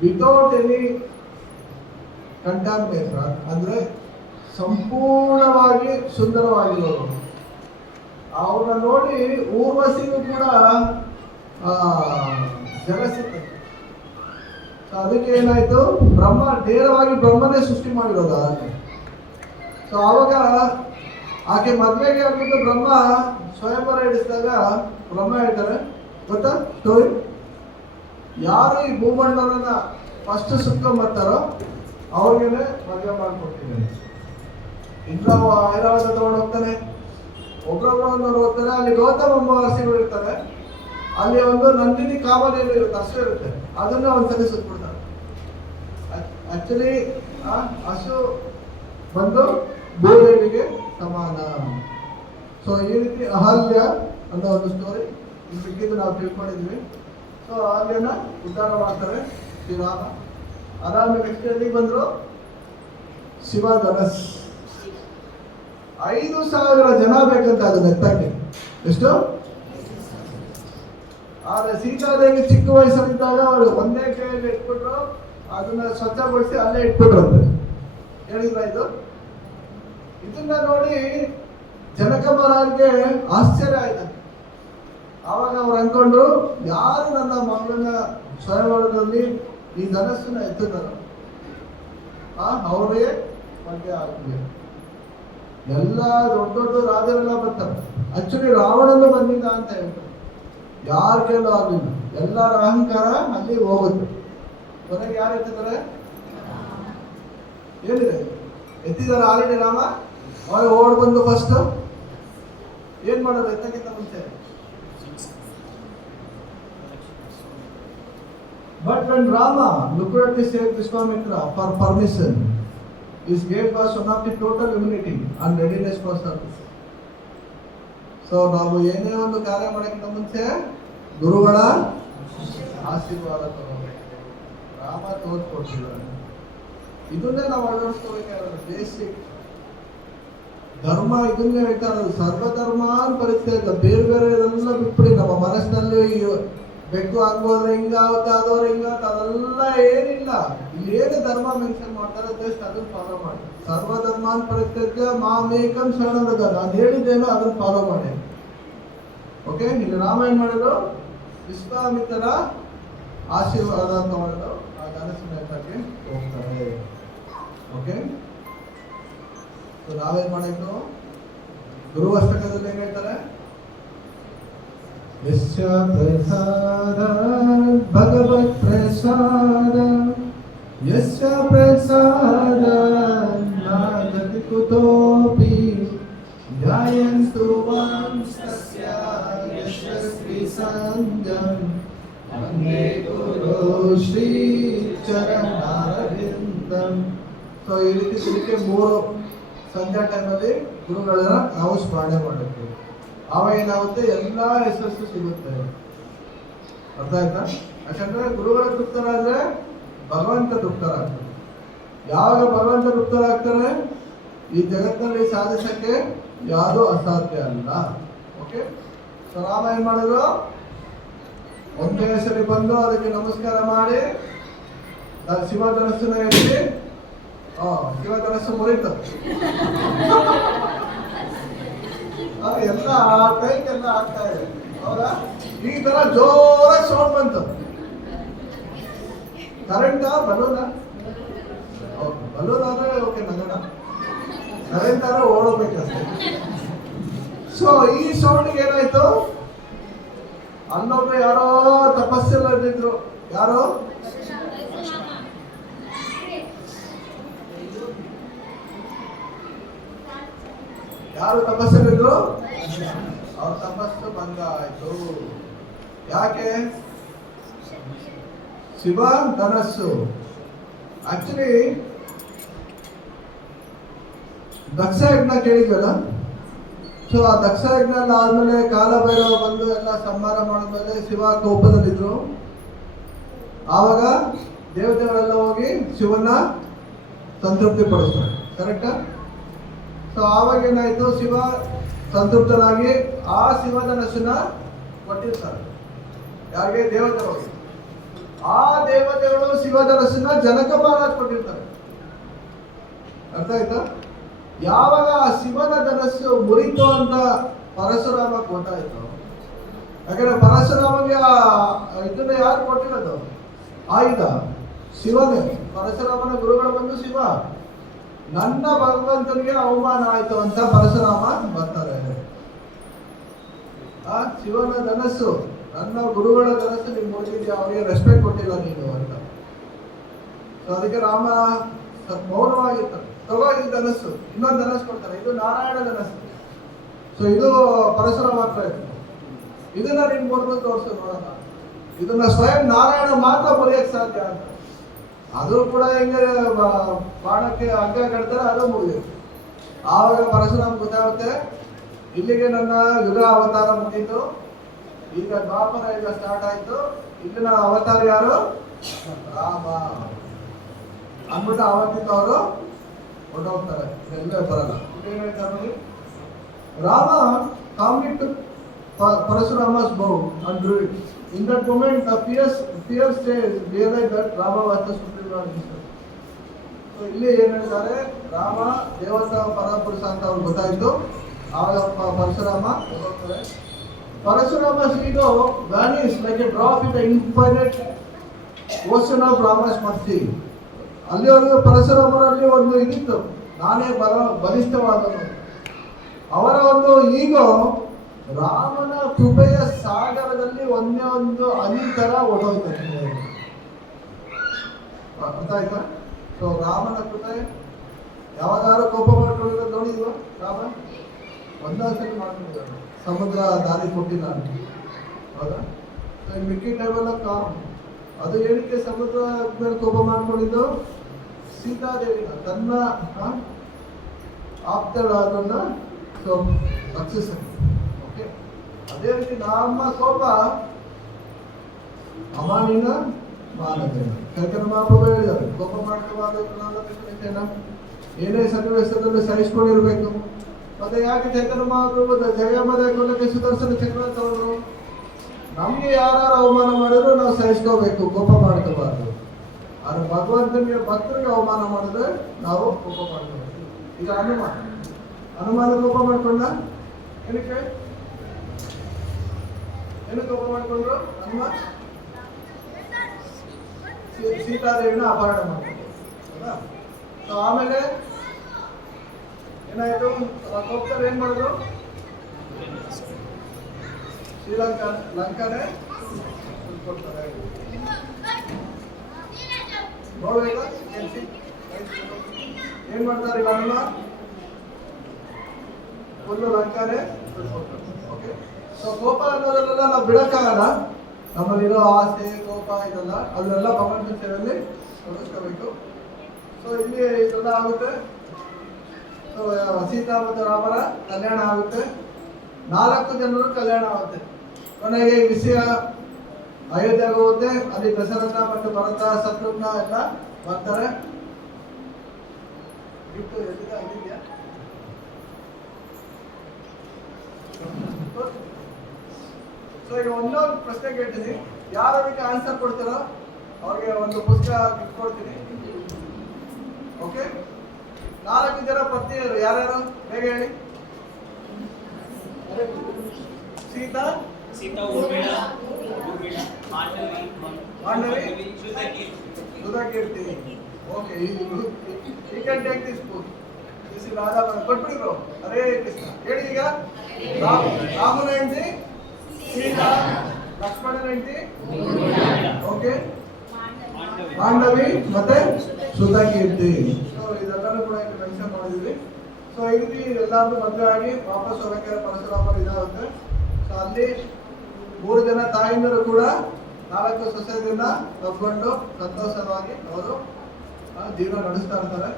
ವಿತೌಟ್ ಎನಿ ಕಂಟಾಮಿನೇಷನ್, ಅಂದ್ರೆ ಸಂಪೂರ್ಣವಾಗಿ ಸುಂದರವಾಗಿರೋರು. ಅವ್ರನ್ನ ನೋಡಿ ಊರ್ವಶಿಗೂ ಕೂಡ ಜಲಸಿತ್ತು. ಅದಕ್ಕೆ ಏನಾಯ್ತು, ಬ್ರಹ್ಮ ನೇರವಾಗಿ ಬ್ರಹ್ಮನೇ ಸೃಷ್ಟಿ ಮಾಡಿರೋದ. ಸೊ ಅವಾಗ ಆಕೆ ಮದ್ವೆಗೆ ಆಗ್ಬಿಟ್ಟು ಬ್ರಹ್ಮ ಸ್ವಯಂವರ ಇಡಿಸಿದಾಗ ಬ್ರಹ್ಮ ಹೇಳ್ತಾರೆ, ಗೊತ್ತಾ ಸ್ಟೋರಿ? ಯಾರು ಈ ಭೂಮಂಡಲನ ಫಸ್ಟ್ ಸುತ್ಕೊಂಡ್ಬರ್ತಾರೋ ಅವ್ರಿಗೇನೆ ಮದುವೆ ಮಾಡ್ಕೊಡ್ತೀನಿ. ಇಂದ್ರ ಐರಾವತ ತಗೊಂಡು ಹೋಗ್ತಾನೆ, ಒಬ್ರೊಬ್ಬರನ್ನು ಹೋಗ್ತಾರೆ. ಅಲ್ಲಿ ಗೌತಮ ಮಹರ್ಷಿಗಳು ಇರ್ತಾರೆ, ಅಲ್ಲಿ ಒಂದು ನಂದಿನಿ ಕಾಮಧೇನು ಇರುತ್ತೆ, ಹಸು ಇರುತ್ತೆ, ಅದನ್ನ ಒಂದ್ಸಲಿ ಸುತ್ಬಿಡ್ತಾರೆ. ಆಕ್ಚುಲಿ ಹಸು ಬಂದು ಭೂದೇವಿಗೆ ಸಮಾನ. ಸೊ ಈ ರೀತಿ ಅಹಲ್ಯ ಅನ್ನೋ ಒಂದು ಸ್ಟೋರಿ ಬಿಟ್ಟಿದ್ದು ನಾವು ತಿಳ್ಕೊಂಡಿದ್ವಿ. ಸೊ ಅಹಲ್ಯನ ಉದ್ಧಾರ ಮಾಡ್ತಾರೆ ಶ್ರೀರಾಮ. ಅದಾದ್ಮೇಲೆ ನೆಕ್ಸ್ಟ್ ಎಲ್ಲಿಗೆ ಬಂದ್ರು? ಶಿವ ಧನಸ್. 5,000 ಜನ ಬೇಕಂತ ಅದು ಎತ್ತಕ್ಕೆ. ಎಷ್ಟು? ಆದ್ರೆ ಸೀತಾದೇವಿ ಚಿಕ್ಕ ವಯಸ್ಸಲ್ಲಿದ್ದಾಗ ಅವರು ಒಂದೇ ಕೈಯಲ್ಲಿ ಇಟ್ಬಿಟ್ರು, ಅದನ್ನ ಸ್ವಚ್ಛಗೊಳಿಸಿ ಅಲ್ಲೇ ಇಟ್ಬಿಟ್ರಂತೆ. ಹೇಳಿದ್ರ ಇದನ್ನ ನೋಡಿ ಜನಕ ಮಹಾರಾಜ್ಗೆ ಆಶ್ಚರ್ಯ ಆಯ್ತು. ಆವಾಗ ಅವ್ರು ಅನ್ಕೊಂಡ್ರು, ಯಾರು ನನ್ನ ಮಗನ ಸ್ವಯಂವರದಲ್ಲಿ ಈ ಧನಸ್ಸನ್ನ ಎತ್ತುತ್ತಾರ ಅವರೇ ಮಂಡ್ಯ ಆಗ್ತದೆ. ಎಲ್ಲ ದೊಡ್ಡ ದೊಡ್ಡ ರಾಜರೆಲ್ಲ ಬರ್ತಾರೆ. ಆಕ್ಚುಲಿ ರಾವಣನು ಬಂದಿದ್ದ ಅಂತ ಹೇಳ್ತಾರೆ. ಯಾರ ಕೈಲೂ ಆಗಲಿಲ್ಲ, ಎಲ್ಲರ ಅಹಂಕಾರ ಅಲ್ಲಿ ಹೋಗುತ್ತೆ. ಕೊನೆಗೆ ಯಾರು ಎತ್ತಿದ್ದಾರೆ? ಏನಿದೆ ಎತ್ತಿದ್ದಾರೆ ಆಲ್ರೆಡಿ ರಾಮ. ಅವಾಗ ಓಡ್ ಬಂದು ಫಸ್ಟ್ ಏನ್ ಮಾಡೋದು ಎತ್ತಕ್ಕಿಂತ ಮುಂಚೆ. But when Rama looked at the sage Vishwamitra for permission, his gate was one of the total humility and readiness for service. So ನಾವು ಏನೇ ಒಂದು ಕಾರ್ಯ ಮಾಡೋಕ್ಕಿಂತ ಮುಂಚೆ ಗುರುಗಳ ಆಶೀರ್ವಾದ ತಗೋಬೇಕು. ರಾಮ ತೋರ್ಸ್ಕೊಡ್ತಿದ್ದಾರೆ. ಇದನ್ನೇ ನಾವು ಅಳವಡಿಸ್ಕೋಬೇಕಾದ್ರೆ ಬೇಸಿಕ್ ಧರ್ಮ. ಇದನ್ನೇ ಹೇಳ್ತಾರೆ, ಸರ್ವಧರ್ಮ ಪರಿತ್ಯಾಗ. ಬೇರೆ ಬೇರೆ ಇದೆಲ್ಲ ಬಿಟ್ಬಿಡಿ. ನಮ್ಮ ಮನಸ್ಸಿನಲ್ಲಿ ಬೆಕ್ಕು ಹಂಗೋದ್ರೆ ಹಿಂಗಾಗುತ್ತೆ, ಅದೋದ್ರೆ ಹಿಂಗಾಗುತ್ತೆ, ಅದೆಲ್ಲ ಏನಿಲ್ಲ. ಇಲ್ಲಿ ಏನು ಧರ್ಮ ಮೆನ್ಷನ್ ಮಾಡ್ತಾರೆ ಜಸ್ಟ್ ಅದನ್ನ ಫಾಲೋ ಮಾಡಿ. ಸರ್ವಧರ್ಮಾನ್ ಪರಿತ್ಯಾಗ ಮಾಮೇಕಂ ಶರಣಮೃಗ. ನಾನು ಹೇಳಿದ್ದೇನೋ ಅದನ್ನ ಫಾಲೋ ಮಾಡಿ. ಓಕೆ, ಇಲ್ಲಿ ರಾಮ ಏನ್ ಮಾಡಿದ್ರು? ವಿಶ್ವಾಮಿತ್ರರ ಆಶೀರ್ವಾದ ಅಂತ ಮಾಡಿದ್ರು. ಆ ಧನಸ್ಸಿನ ಎತ್ತಕ್ಕೆ ಹೋಗ್ತಾರೆ. ಓಕೆ, ನಾವೇನ್ ಮಾಡಿದ್ದು? ಗುರು ಅಷ್ಟಕದಲ್ಲಿ ಏನ್ ಹೇಳ್ತಾರೆ? ಯಸ್ಯ ಪ್ರಸಾದ ಭಗವತ್ ಪ್ರಸಾದ, ಯಸ್ಯ ಪ್ರಸಾದ ನಾಗತಿ ಕುತೋಪಿ ಧ್ಯಾಯಂತು ವಂಶಸ್ಯ ಯಶಸ್ವಿ ಸಂಗಂ ವಂದೇ ಗುರು ಶ್ರೀ ಚರಣಾರವಿಂದಂ. ಸೊ ಈ ರೀತಿ ಇದಕ್ಕೆ 3 ಸಂಧ್ಯಾ ಟೈಮಲ್ಲಿ ಗುರುಗಳನ್ನ ನಾವು ಸ್ಮರಣೆ ಮಾಡಬೇಕು. ಆವಾಗ ಏನಾಗುತ್ತೆ? ಎಲ್ಲ ಯಶಸ್ಸು ಸಿಗುತ್ತೆ. ಅರ್ಥ ಆಯ್ತಾ? ಯಾಕಂದ್ರೆ ಗುರುಗಳ ತೃಪ್ತರಾದ್ರೆ ಭಗವಂತ ತೃಪ್ತರಾಗ್ತಾರೆ. ಯಾವಾಗ ಭಗವಂತ ತೃಪ್ತರಾಗ್ತಾರೆ, ಈ ಜಗತ್ತಿನಲ್ಲಿ ಸಾಧಿಸಕ್ಕೆ ಯಾವುದು ಅಸಾಧ್ಯ ಅಲ್ಲ. ಓಕೆ, ಸೊ ರಾಮ ಏನ್ ಮಾಡಿದ್ರು? ಒಂದೇ ಸರಿ ಬಂದು ಅದಕ್ಕೆ ನಮಸ್ಕಾರ ಮಾಡಿ ಶಿವ ಧನಸ್ಸನ್ನ ಎತ್ತಿ, ಶಿವ ಧನಸ್ಸು ಮುರಿತು. ಎಲ್ಲ ಆ ಟೈಮ್ ಎಲ್ಲ ಆಗ್ತಾ ಇದೆ. ಹೌದಾ? ಈ ತರ ಜೋರಾಗಿ ಸೌಂಡ್ ಬಂತು. ಕರೆಂಟ್ ಬಲೂನ ಬಲೂನ್ ಆದ್ರೆ ಓಕೆ, ನಗನ ಕರೆಂಟ್ ಆದ್ರೆ ಓಡಬೇಕಷ್ಟೇ. ಸೊ ಈ ಸೌಂಡ್ಗೆ ಏನಾಯ್ತು? ಅಲ್ಲೊಬ್ಬ ಯಾರೋ ತಪಸ್ಸೆಲ್ಲ ಇದ್ದಿದ್ರು. ಯಾರು? ಯಾರು ತಪಸ್ಸಲ್ಲಿದ್ರು? ಅವ್ರ ತಪಸ್ಸು ಭಂಗ ಆಯ್ತು. ಯಾಕೆ? ಶಿವ ಧನಸ್ಸು. ಆಕ್ಚುಲಿ ದಕ್ಷ ಯಜ್ಞ ಕೇಳಿದ್ವಲ್ಲ. ಸೊ ಆ ದಕ್ಷ ಯಜ್ಞ ಆದ್ಮೇಲೆ ಕಾಲಭೈರವ ಬಂದು ಎಲ್ಲ ಸಂಹಾರ ಮಾಡಿದ್ಮೇಲೆ ಶಿವ ಕೋಪದಲ್ಲಿದ್ರು. ಆವಾಗ ದೇವತೆಗಳೆಲ್ಲ ಹೋಗಿ ಶಿವನ ಸಂತೃಪ್ತಿ ಪಡಿಸ್ತಾರೆ. ಕರೆಕ್ಟಾ? ಸೊ ಆವಾಗ ಏನಾಯ್ತು? ಶಿವ ಸಂತೃಪ್ತನಾಗಿ ಆ ಶಿವಧನಸ್ಸನ್ನ ಕೊಟ್ಟಿರ್ತಾರೆ. ಯಾರಿಗೆ? ದೇವತೆಗಳಿಗೆ. ಆ ದೇವತೆಗಳು ಶಿವಧನಸ್ಸನ್ನ ಜನಕ ಮಹಾರಾಜ್ ಕೊಟ್ಟಿರ್ತಾರೆ. ಅರ್ಥ ಆಯ್ತಾ? ಯಾವಾಗ ಆ ಶಿವನ ಧನಸ್ಸು ಮುರಿತು ಅಂತ ಪರಶುರಾಮ ಗೊತ್ತಾಯ್ತು. ಯಾಕಂದ್ರೆ ಪರಶುರಾಮಗೆ ಇದನ್ನ ಯಾರು ಕೊಟ್ಟಿರೋದು? ಆಯುಧ ಶಿವನೇ. ಪರಶುರಾಮನ ಗುರುಗಳು ಬಂದು ಶಿವ, ನನ್ನ ಭಗವಂತನಿಗೆ ಅವಮಾನ ಆಯ್ತು ಅಂತ ಪರಶುರಾಮ ಬರ್ತಾರೆ. ಆ ಶಿವನ ಧನಸ್ಸು, ನನ್ನ ಗುರುಗಳ ಧನಸ್ಸು ನೀನು ಮುರಿದಿದ್ಯಾ, ಅವರಿಗೆ ರೆಸ್ಪೆಕ್ಟ್ ಕೊಟ್ಟಿಲ್ಲ ನೀನು ಅಂತ. ಸೊ ಅದಕ್ಕೆ ರಾಮ ಮೌನವಾಗಿರ್ತಾರೆ. ತಗೋ ಈ ಧನಸ್ಸು, ಇನ್ನೊಂದು ಧನಸ್ಸು ಕೊಡ್ತಾರೆ. ಇದು ನಾರಾಯಣ ಧನಸ್ಸು. ಸೊ ಇದು ಪರಶುರಾಮ ಹತ್ರ ಇತ್ತು. ಇದನ್ನ ನೀನು ಮುರಿದು ತೋರಿಸು ನೋಡೋಣ. ಇದನ್ನ ಸ್ವಯಂ ನಾರಾಯಣ ಮಾತ್ರ ಮುರಿಯಕ್ಕೆ ಸಾಧ್ಯ ಅಂತ. ಅದು ಕೂಡ ಹೆಂಗೆ ಬಾಣಕ್ಕೆ ಹಗ್ಗ ಕಟ್ತಾರೆ, ಅದು ಮುಗಿದಿತ್ತು. ಆವಾಗ ಪರಶುರಾಮ ಗೊತ್ತಾಗುತ್ತೆ, ಇಲ್ಲಿಗೆ ನನ್ನ ಯುಗ ಅವತಾರ ಮುಗಿತು, ಈಗ ದ್ವಾಪರ ಯುಗ ಸ್ಟಾರ್ಟ್ ಆಯ್ತು. ಇಲ್ಲಿನ ಅವತಾರ ಯಾರು? ರಾಮ ಅಂದ್ಬಿಟ್ಟು ಅವತ್ತಿಂದ ಅವರು ಹೊರಟೋಗ್ತಾರೆ. ಎಲ್ಲೇ ಬರಲ್ಲ. ಏನ್ ಹೇಳ್ತಾರೆ ನೋಡಿ, Rama calmly took Parashurama's bow and drew it. In that moment, the fierce sage realized that Rama was the supreme Lord himself. ಇಲ್ಲಿ ಏನ್ ಹೇಳ್ತಾರೆ, ರಾಮ ದೇವತಾ ಪರಪುರುಷ ಅಂತ ಅವ್ರಿಗೆ ಗೊತ್ತಾಯ್ತು. ಆವಾಗ ಪರಶುರಾಮ ಹೋಗ್ತಾರೆ. ಪರಶುರಾಮ ಸೀಗೋ vanishes like a drop in the infinite ocean of Rama's mercy. ಅಲ್ಲಿವರೆಗೂ ಪರಶುರಾಮರಲ್ಲಿ ಒಂದು ಇದಿತ್ತು, ನಾನೇ ಬಲಿಷ್ಠವಾದನು. ಅವರ ಒಂದು ಈಗೋ ರಾಮನ ಕೃಪೆಯ ಸಾಗರದಲ್ಲಿ ಒಂದೇ ಒಂದು ಹನಿ ತರ ಹೊಟ್ಟೋಯ್ತಾರೆ. ಅರ್ಥ ಆಯ್ತಾ? ಸೊ ರಾಮನ ಕೃಪೆ ಯಾವಾಗಾದ್ರೂ ಕೋಪ ಮಾಡ್ಕೊಂಡಿರೋದು ನೋಡಿದ್ವ? ರಾಮ ಒಂದೊಂದ್ಸರಿ ಮಾಡ್ಕೊಂಡಿದ್ದಾನೆ, ಸಮುದ್ರ ದಾರಿ ಕೊಟ್ಟಿದ್ದಾನೆ, ಹೌದಾ? ಮಿಕ್ಕಿ ಟೈಮೆಲ್ಲ ಕಾಮ್. ಅದು ಏನಕ್ಕೆ ಸಮುದ್ರ ಮೇಲೆ ಕೋಪ ಮಾಡ್ಕೊಂಡಿದ್ದು? ಸೀತಾದೇವಿನ ತನ್ನ ಆಪ್ತಳಾದನ್ನ ರಕ್ಷಿಸ. ಓಕೆ, ಅದೇ ರೀತಿ ನಮ್ಮ ಕೋಪ ಅಮಾನಿನ ಮಾನವೇನ. ಕೈಕನ ಮಹಾಪ್ರಭು ಹೇಳಿದ್ದಾರೆ, ಕೋಪ ಮಾಡ್ಕೋಬಾರ್ದು, ಏನೇ ಸನ್ನಿವೇಶದಲ್ಲಿ ಸಹಿಸ್ಕೊಂಡಿರ್ಬೇಕು. ಮತ್ತೆ ಯಾಕೆ ಚೈತನ್ಯ ಮಹಾಪ್ರಭು ಜಗಮದ ಕೊಲ್ಲಕ್ಕೆ ಸುದರ್ಶನ ಚಕ್ರ ತಗೊಂಡ್ರು? ನಮ್ಗೆ ಯಾರು ಅವಮಾನ ಮಾಡಿದ್ರು ನಾವು ಸಹಿಸ್ಕೋಬೇಕು, ಕೋಪ ಮಾಡ್ಕೋಬಾರ್ದು. ಆದ್ರೆ ಭಗವಂತನಿಗೆ ಭಕ್ತರಿಗೆ ಅವಮಾನ ಮಾಡಿದ್ರೆ ನಾವು ಕೋಪ ಮಾಡ್ಕೋಬೇಕು. ಈಗ ಹನುಮಾನ ಕೋಪ ಮಾಡ್ಕೊಂಡ, ಏನಕ್ಕೆ ಏನು ಕೋಪ ಮಾಡ್ಕೊಂಡ್ರು? ಹನುಮ ಸೀತಾದೇವಿನ ಅಪಹರಣ ಮಾಡ್ಕೊಂಡ್ರು. ಆಮೇಲೆ ಏನಾಯ್ತು? ಕೋಪದಲ್ಲಿ ಏನ್ ಮಾಡಿದ್ರು? ಲಂಕಾನೇ ಕೊಡ್ತಾರೆ. ನೋಡ್ಬೇಕಾ ಏನ್ ಮಾಡ್ತಾರೆ ಈಗ? ಹನುಮ ಫುಲ್ಲು ಲಂಕಾನೇ. ಓಕೆ, ಸೊ ಕೋಪ ಅನ್ನೋದನ್ನೆಲ್ಲ ನಾವು ಬಿಡಕ್ಕಾಗಲ್ಲ. ನಮ್ಮಲ್ಲಿರೋ ಆಸೆ, ಕೋಪ ಇದೆಲ್ಲ ಅದನ್ನೆಲ್ಲ ಭಗವಂತನ ಸೇವೆಯಲ್ಲಿ ತೊಡಗಿಸ್ಕೋಬೇಕು. ಸೊ ಇಲ್ಲಿ ಇದೆಲ್ಲ ಆಗುತ್ತೆ. ಸೊ ಸೀತಾ ಮತ್ತು ರಾಮರ ಕಲ್ಯಾಣ ಆಗುತ್ತೆ. 4 ಜನರು ಕಲ್ಯಾಣ ಆಗುತ್ತೆ. ಕೊನೆಗೆ ಈ ವಿಷಯ ಅಯೋಧ್ಯೆಗೆ ಹೋಗುತ್ತೆ. ಅಲ್ಲಿ ದಶರಥ ಮತ್ತು ಭರತ, ಶತ್ರುಘ್ನ ಎಲ್ಲ ಬರ್ತಾರೆ. ಸೊ ಈಗ ಒಂದೊಂದು ಪ್ರಶ್ನೆ ಕೇಳ್ತೀನಿ, ಯಾರು ಅದಕ್ಕೆ ಆನ್ಸರ್ ಕೊಡ್ತಾರೋ ಅವ್ರಿಗೆ ಒಂದು ಪುಸ್ತಕ ಗಿಫ್ಟ್ ಕೊಡ್ತೀನಿ. ಓಕೆ, 4 ಜನ ಪತ್ನಿಯರು ಯಾರ್ಯಾರು ಬೇಗ ಹೇಳಿ. Sita, Mandavi, Sudhakirti. Okay, you can take this book. This is Radha. ಕೊಟ್ಬಿಡಿದ್ರು. ಹರೇ ಕೃಷ್ಣ ಹೇಳಿ. ಈಗ ರಾಮನ ಹೆಂಡತಿ ಸೀತಾ, ಲಕ್ಷ್ಮಣನ ಹೆಂಡತಿ ಓಕೆ ಮಾಂಡವಿ, ಮತ್ತೆ ಸುಧಾಕೀರ್ತಿ. ಸೊ ಇದೆಲ್ಲರೂ ಕೂಡ ಇಲ್ಲಿ ಮೆನ್ಷನ್ ಮಾಡಿದ್ವಿ. ಸೊ ಈ ರೀತಿ ಎಲ್ಲಾದ್ರೂ ಮದುವೆ ಆಗಿ ವಾಪಸ್ ಹೋಗಕ್ಕೆ ಪರಶುರಾಮ ಇದಾಗುತ್ತೆ. ಸೊ ಅಲ್ಲಿ 3 ಜನ ತಾಯಿಂದರು ಕೂಡ 4 ಸೊಸೆಯರನ್ನ ತಗೊಂಡು ಸಂತೋಷವಾಗಿ ಅವರು ಜೀವನ ನಡೆಸ್ತಾ ಇರ್ತಾರೆ.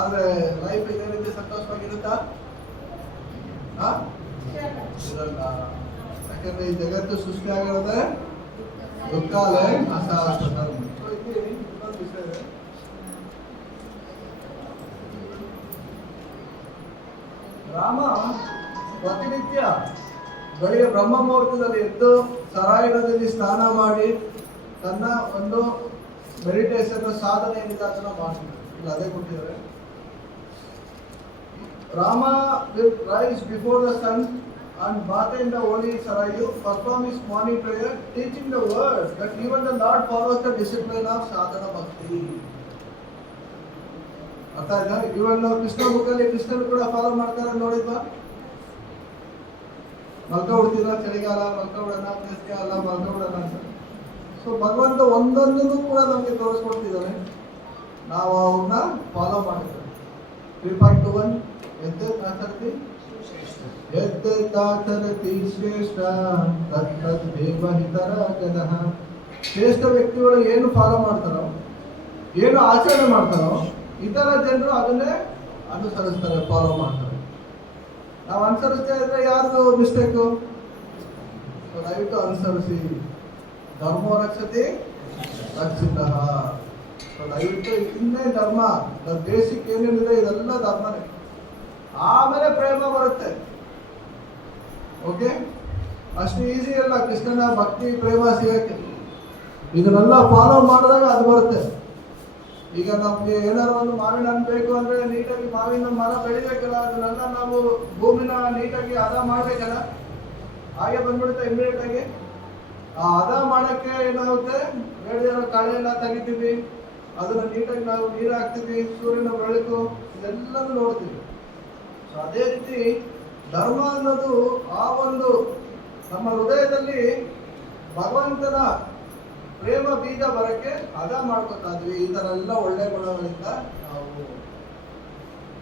ಆದ್ರೆ ಲೈಫ್ ಇದೇ ರೀತಿ ಸಂತೋಷವಾಗಿರುತ್ತಾ? ಇರಲ್ಲ. ಯಾಕಂದ್ರೆ ಈ ಜಗತ್ತು ಸೃಷ್ಟಿ ಆಗಿರೋದೇ ದುಃಖಾಲಯ ಅಸಹಸ್ತ. ಸೊ ಇಲ್ಲಿ ಇನ್ನೊಂದು ವಿಷಯ ಇದೆ. ರಾಮ ಪ್ರತಿನಿತ್ಯ ಬೆಳಿಗ್ಗೆ ಬ್ರಹ್ಮ ಮುಹೂರ್ತದಲ್ಲಿ ಎದ್ದು ಸರಾಯಣದಲ್ಲಿ ಸ್ನಾನ ಮಾಡಿ ತನ್ನ ಒಂದು ಮೆಡಿಟೇಷನ್ ಸಾಧನೆ ಏನಿದೆ ಅದನ್ನ ಮಾಡ್ತಿದ್ದಾರೆ. ಇಲ್ಲ ಅದೇ ಕೊಟ್ಟಿದ್ದಾರೆ. Rama will rise before the sun and bathe in the holy sarayu, perform his morning prayer, teaching the world that even the Lord follows the discipline of sadhana bhakti. ಅರ್ಥ ಆಯ್ತಾ? ಇವಾಗ ನಾವು ಕೃಷ್ಣ ಬುಕ್ಕಲ್ಲಿ ಕೃಷ್ಣನು ಕೂಡ ಫಾಲೋ ಮಾಡ್ತಾರೆ ನೋಡಿದ್ವಾ? ಮಲ್ಕ ಬಿಡ್ತೀರ, ಚಳಿಗಾಲ ಮಲ್ಕ ಬಿಡೋಣ, ಬೇಸಿಗೆಗಾಲ ಮಲ್ಕ ಬಿಡೋಣ ಅಂತ. ಸೊ ಭಗವಂತ ಒಂದೊಂದನ್ನು ಕೂಡ ನಮಗೆ ತೋರಿಸ್ಕೊಡ್ತಿದ್ದಾನೆ, ನಾವು ಅವ್ರನ್ನ ಫಾಲೋ ಮಾಡಿದ್ದೇವೆ. 3.21 ಎದ್ದೇತಾಚರತಿ ಶ್ರೇಷ್ಠ ತತ್ತದ್ ದೇವಹಿತರ ಜನಃ. ಶ್ರೇಷ್ಠ ವ್ಯಕ್ತಿಗಳು ಏನು ಫಾಲೋ ಮಾಡ್ತಾರೋ, ಏನು ಆಚರಣೆ ಮಾಡ್ತಾರೋ, ಇತರ ಜನರು ಅದನ್ನೇ ಅನುಸರಿಸ್ತಾರೆ, ಫಾಲೋ ಮಾಡ್ತಾರೆ. ನಾವು ಅನುಸರಿಸ್ತಾ ಇದ್ರೆ ಯಾರ್ದು ಮಿಸ್ಟೇಕು? ದಯವಿಟ್ಟು ಅನುಸರಿಸಿ. ಧರ್ಮೋ ರಕ್ಷತೆ ರಕ್ಷಿತ. ದಯವಿಟ್ಟು ಇನ್ನೇ ಧರ್ಮ, ಬೇಸಿಕ್ ಏನೇನಿದೆ ಇದೆಲ್ಲ ಧರ್ಮನೇ. ಆಮೇಲೆ ಪ್ರೇಮ ಬರುತ್ತೆ. ಓಕೆ, ಅಷ್ಟು ಈಸಿ ಅಲ್ಲ ಕೃಷ್ಣನ ಭಕ್ತಿ ಪ್ರೇಮ ಸಿಗಕ್ಕೆ. ಇದನ್ನೆಲ್ಲ ಫಾಲೋ ಮಾಡಿದಾಗ ಅದು ಬರುತ್ತೆ. ಈಗ ನಮ್ಗೆ ಏನಾದ್ರು ಒಂದು ಮಾವಿನ ಹಣ್ಣು ಬೇಕು ಅಂದ್ರೆ ನೀಟಾಗಿ ಮಾವಿನ ಮರ ಬೆಳಿಬೇಕಲ್ಲ, ಅದನ್ನೆಲ್ಲ ನಾವು ಭೂಮಿನ ನೀಟಾಗಿ ಹದ ಮಾಡ್ಬೇಕಲ್ಲ. ಹಾಗೆ ಬಂದ್ಬಿಡುತ್ತೆ ಇಮಿಡಿಯೇಟ್ ಆಗಿ. ಆ ಹದ ಮಾಡಕ್ಕೆ ಏನಾಗುತ್ತೆ, ಬೆಳೆದಿರೋ ಕಳೆ ಎಲ್ಲ ತೆಗಿತೀವಿ, ಅದನ್ನ ನೀಟಾಗಿ ನಾವು ನೀರು ಹಾಕ್ತೀವಿ, ಸೂರ್ಯನ ಬೆಳಕು ಇದೆಲ್ಲನೂ ನೋಡ್ತೀವಿ. ಸೊ ಅದೇ ರೀತಿ ಧರ್ಮ ಅನ್ನೋದು ಆ ಒಂದು ನಮ್ಮ ಹೃದಯದಲ್ಲಿ ಭಗವಂತನ ಪ್ರೇಮ ಬೀಜ ಬರಕ್ಕೆ ಹದ ಮಾಡ್ಕೊತಾ ಇದ್ವಿ. ಈ ತರ ಎಲ್ಲ ಒಳ್ಳೆ ಗುಣಗಳಿಂದ ನಾವು,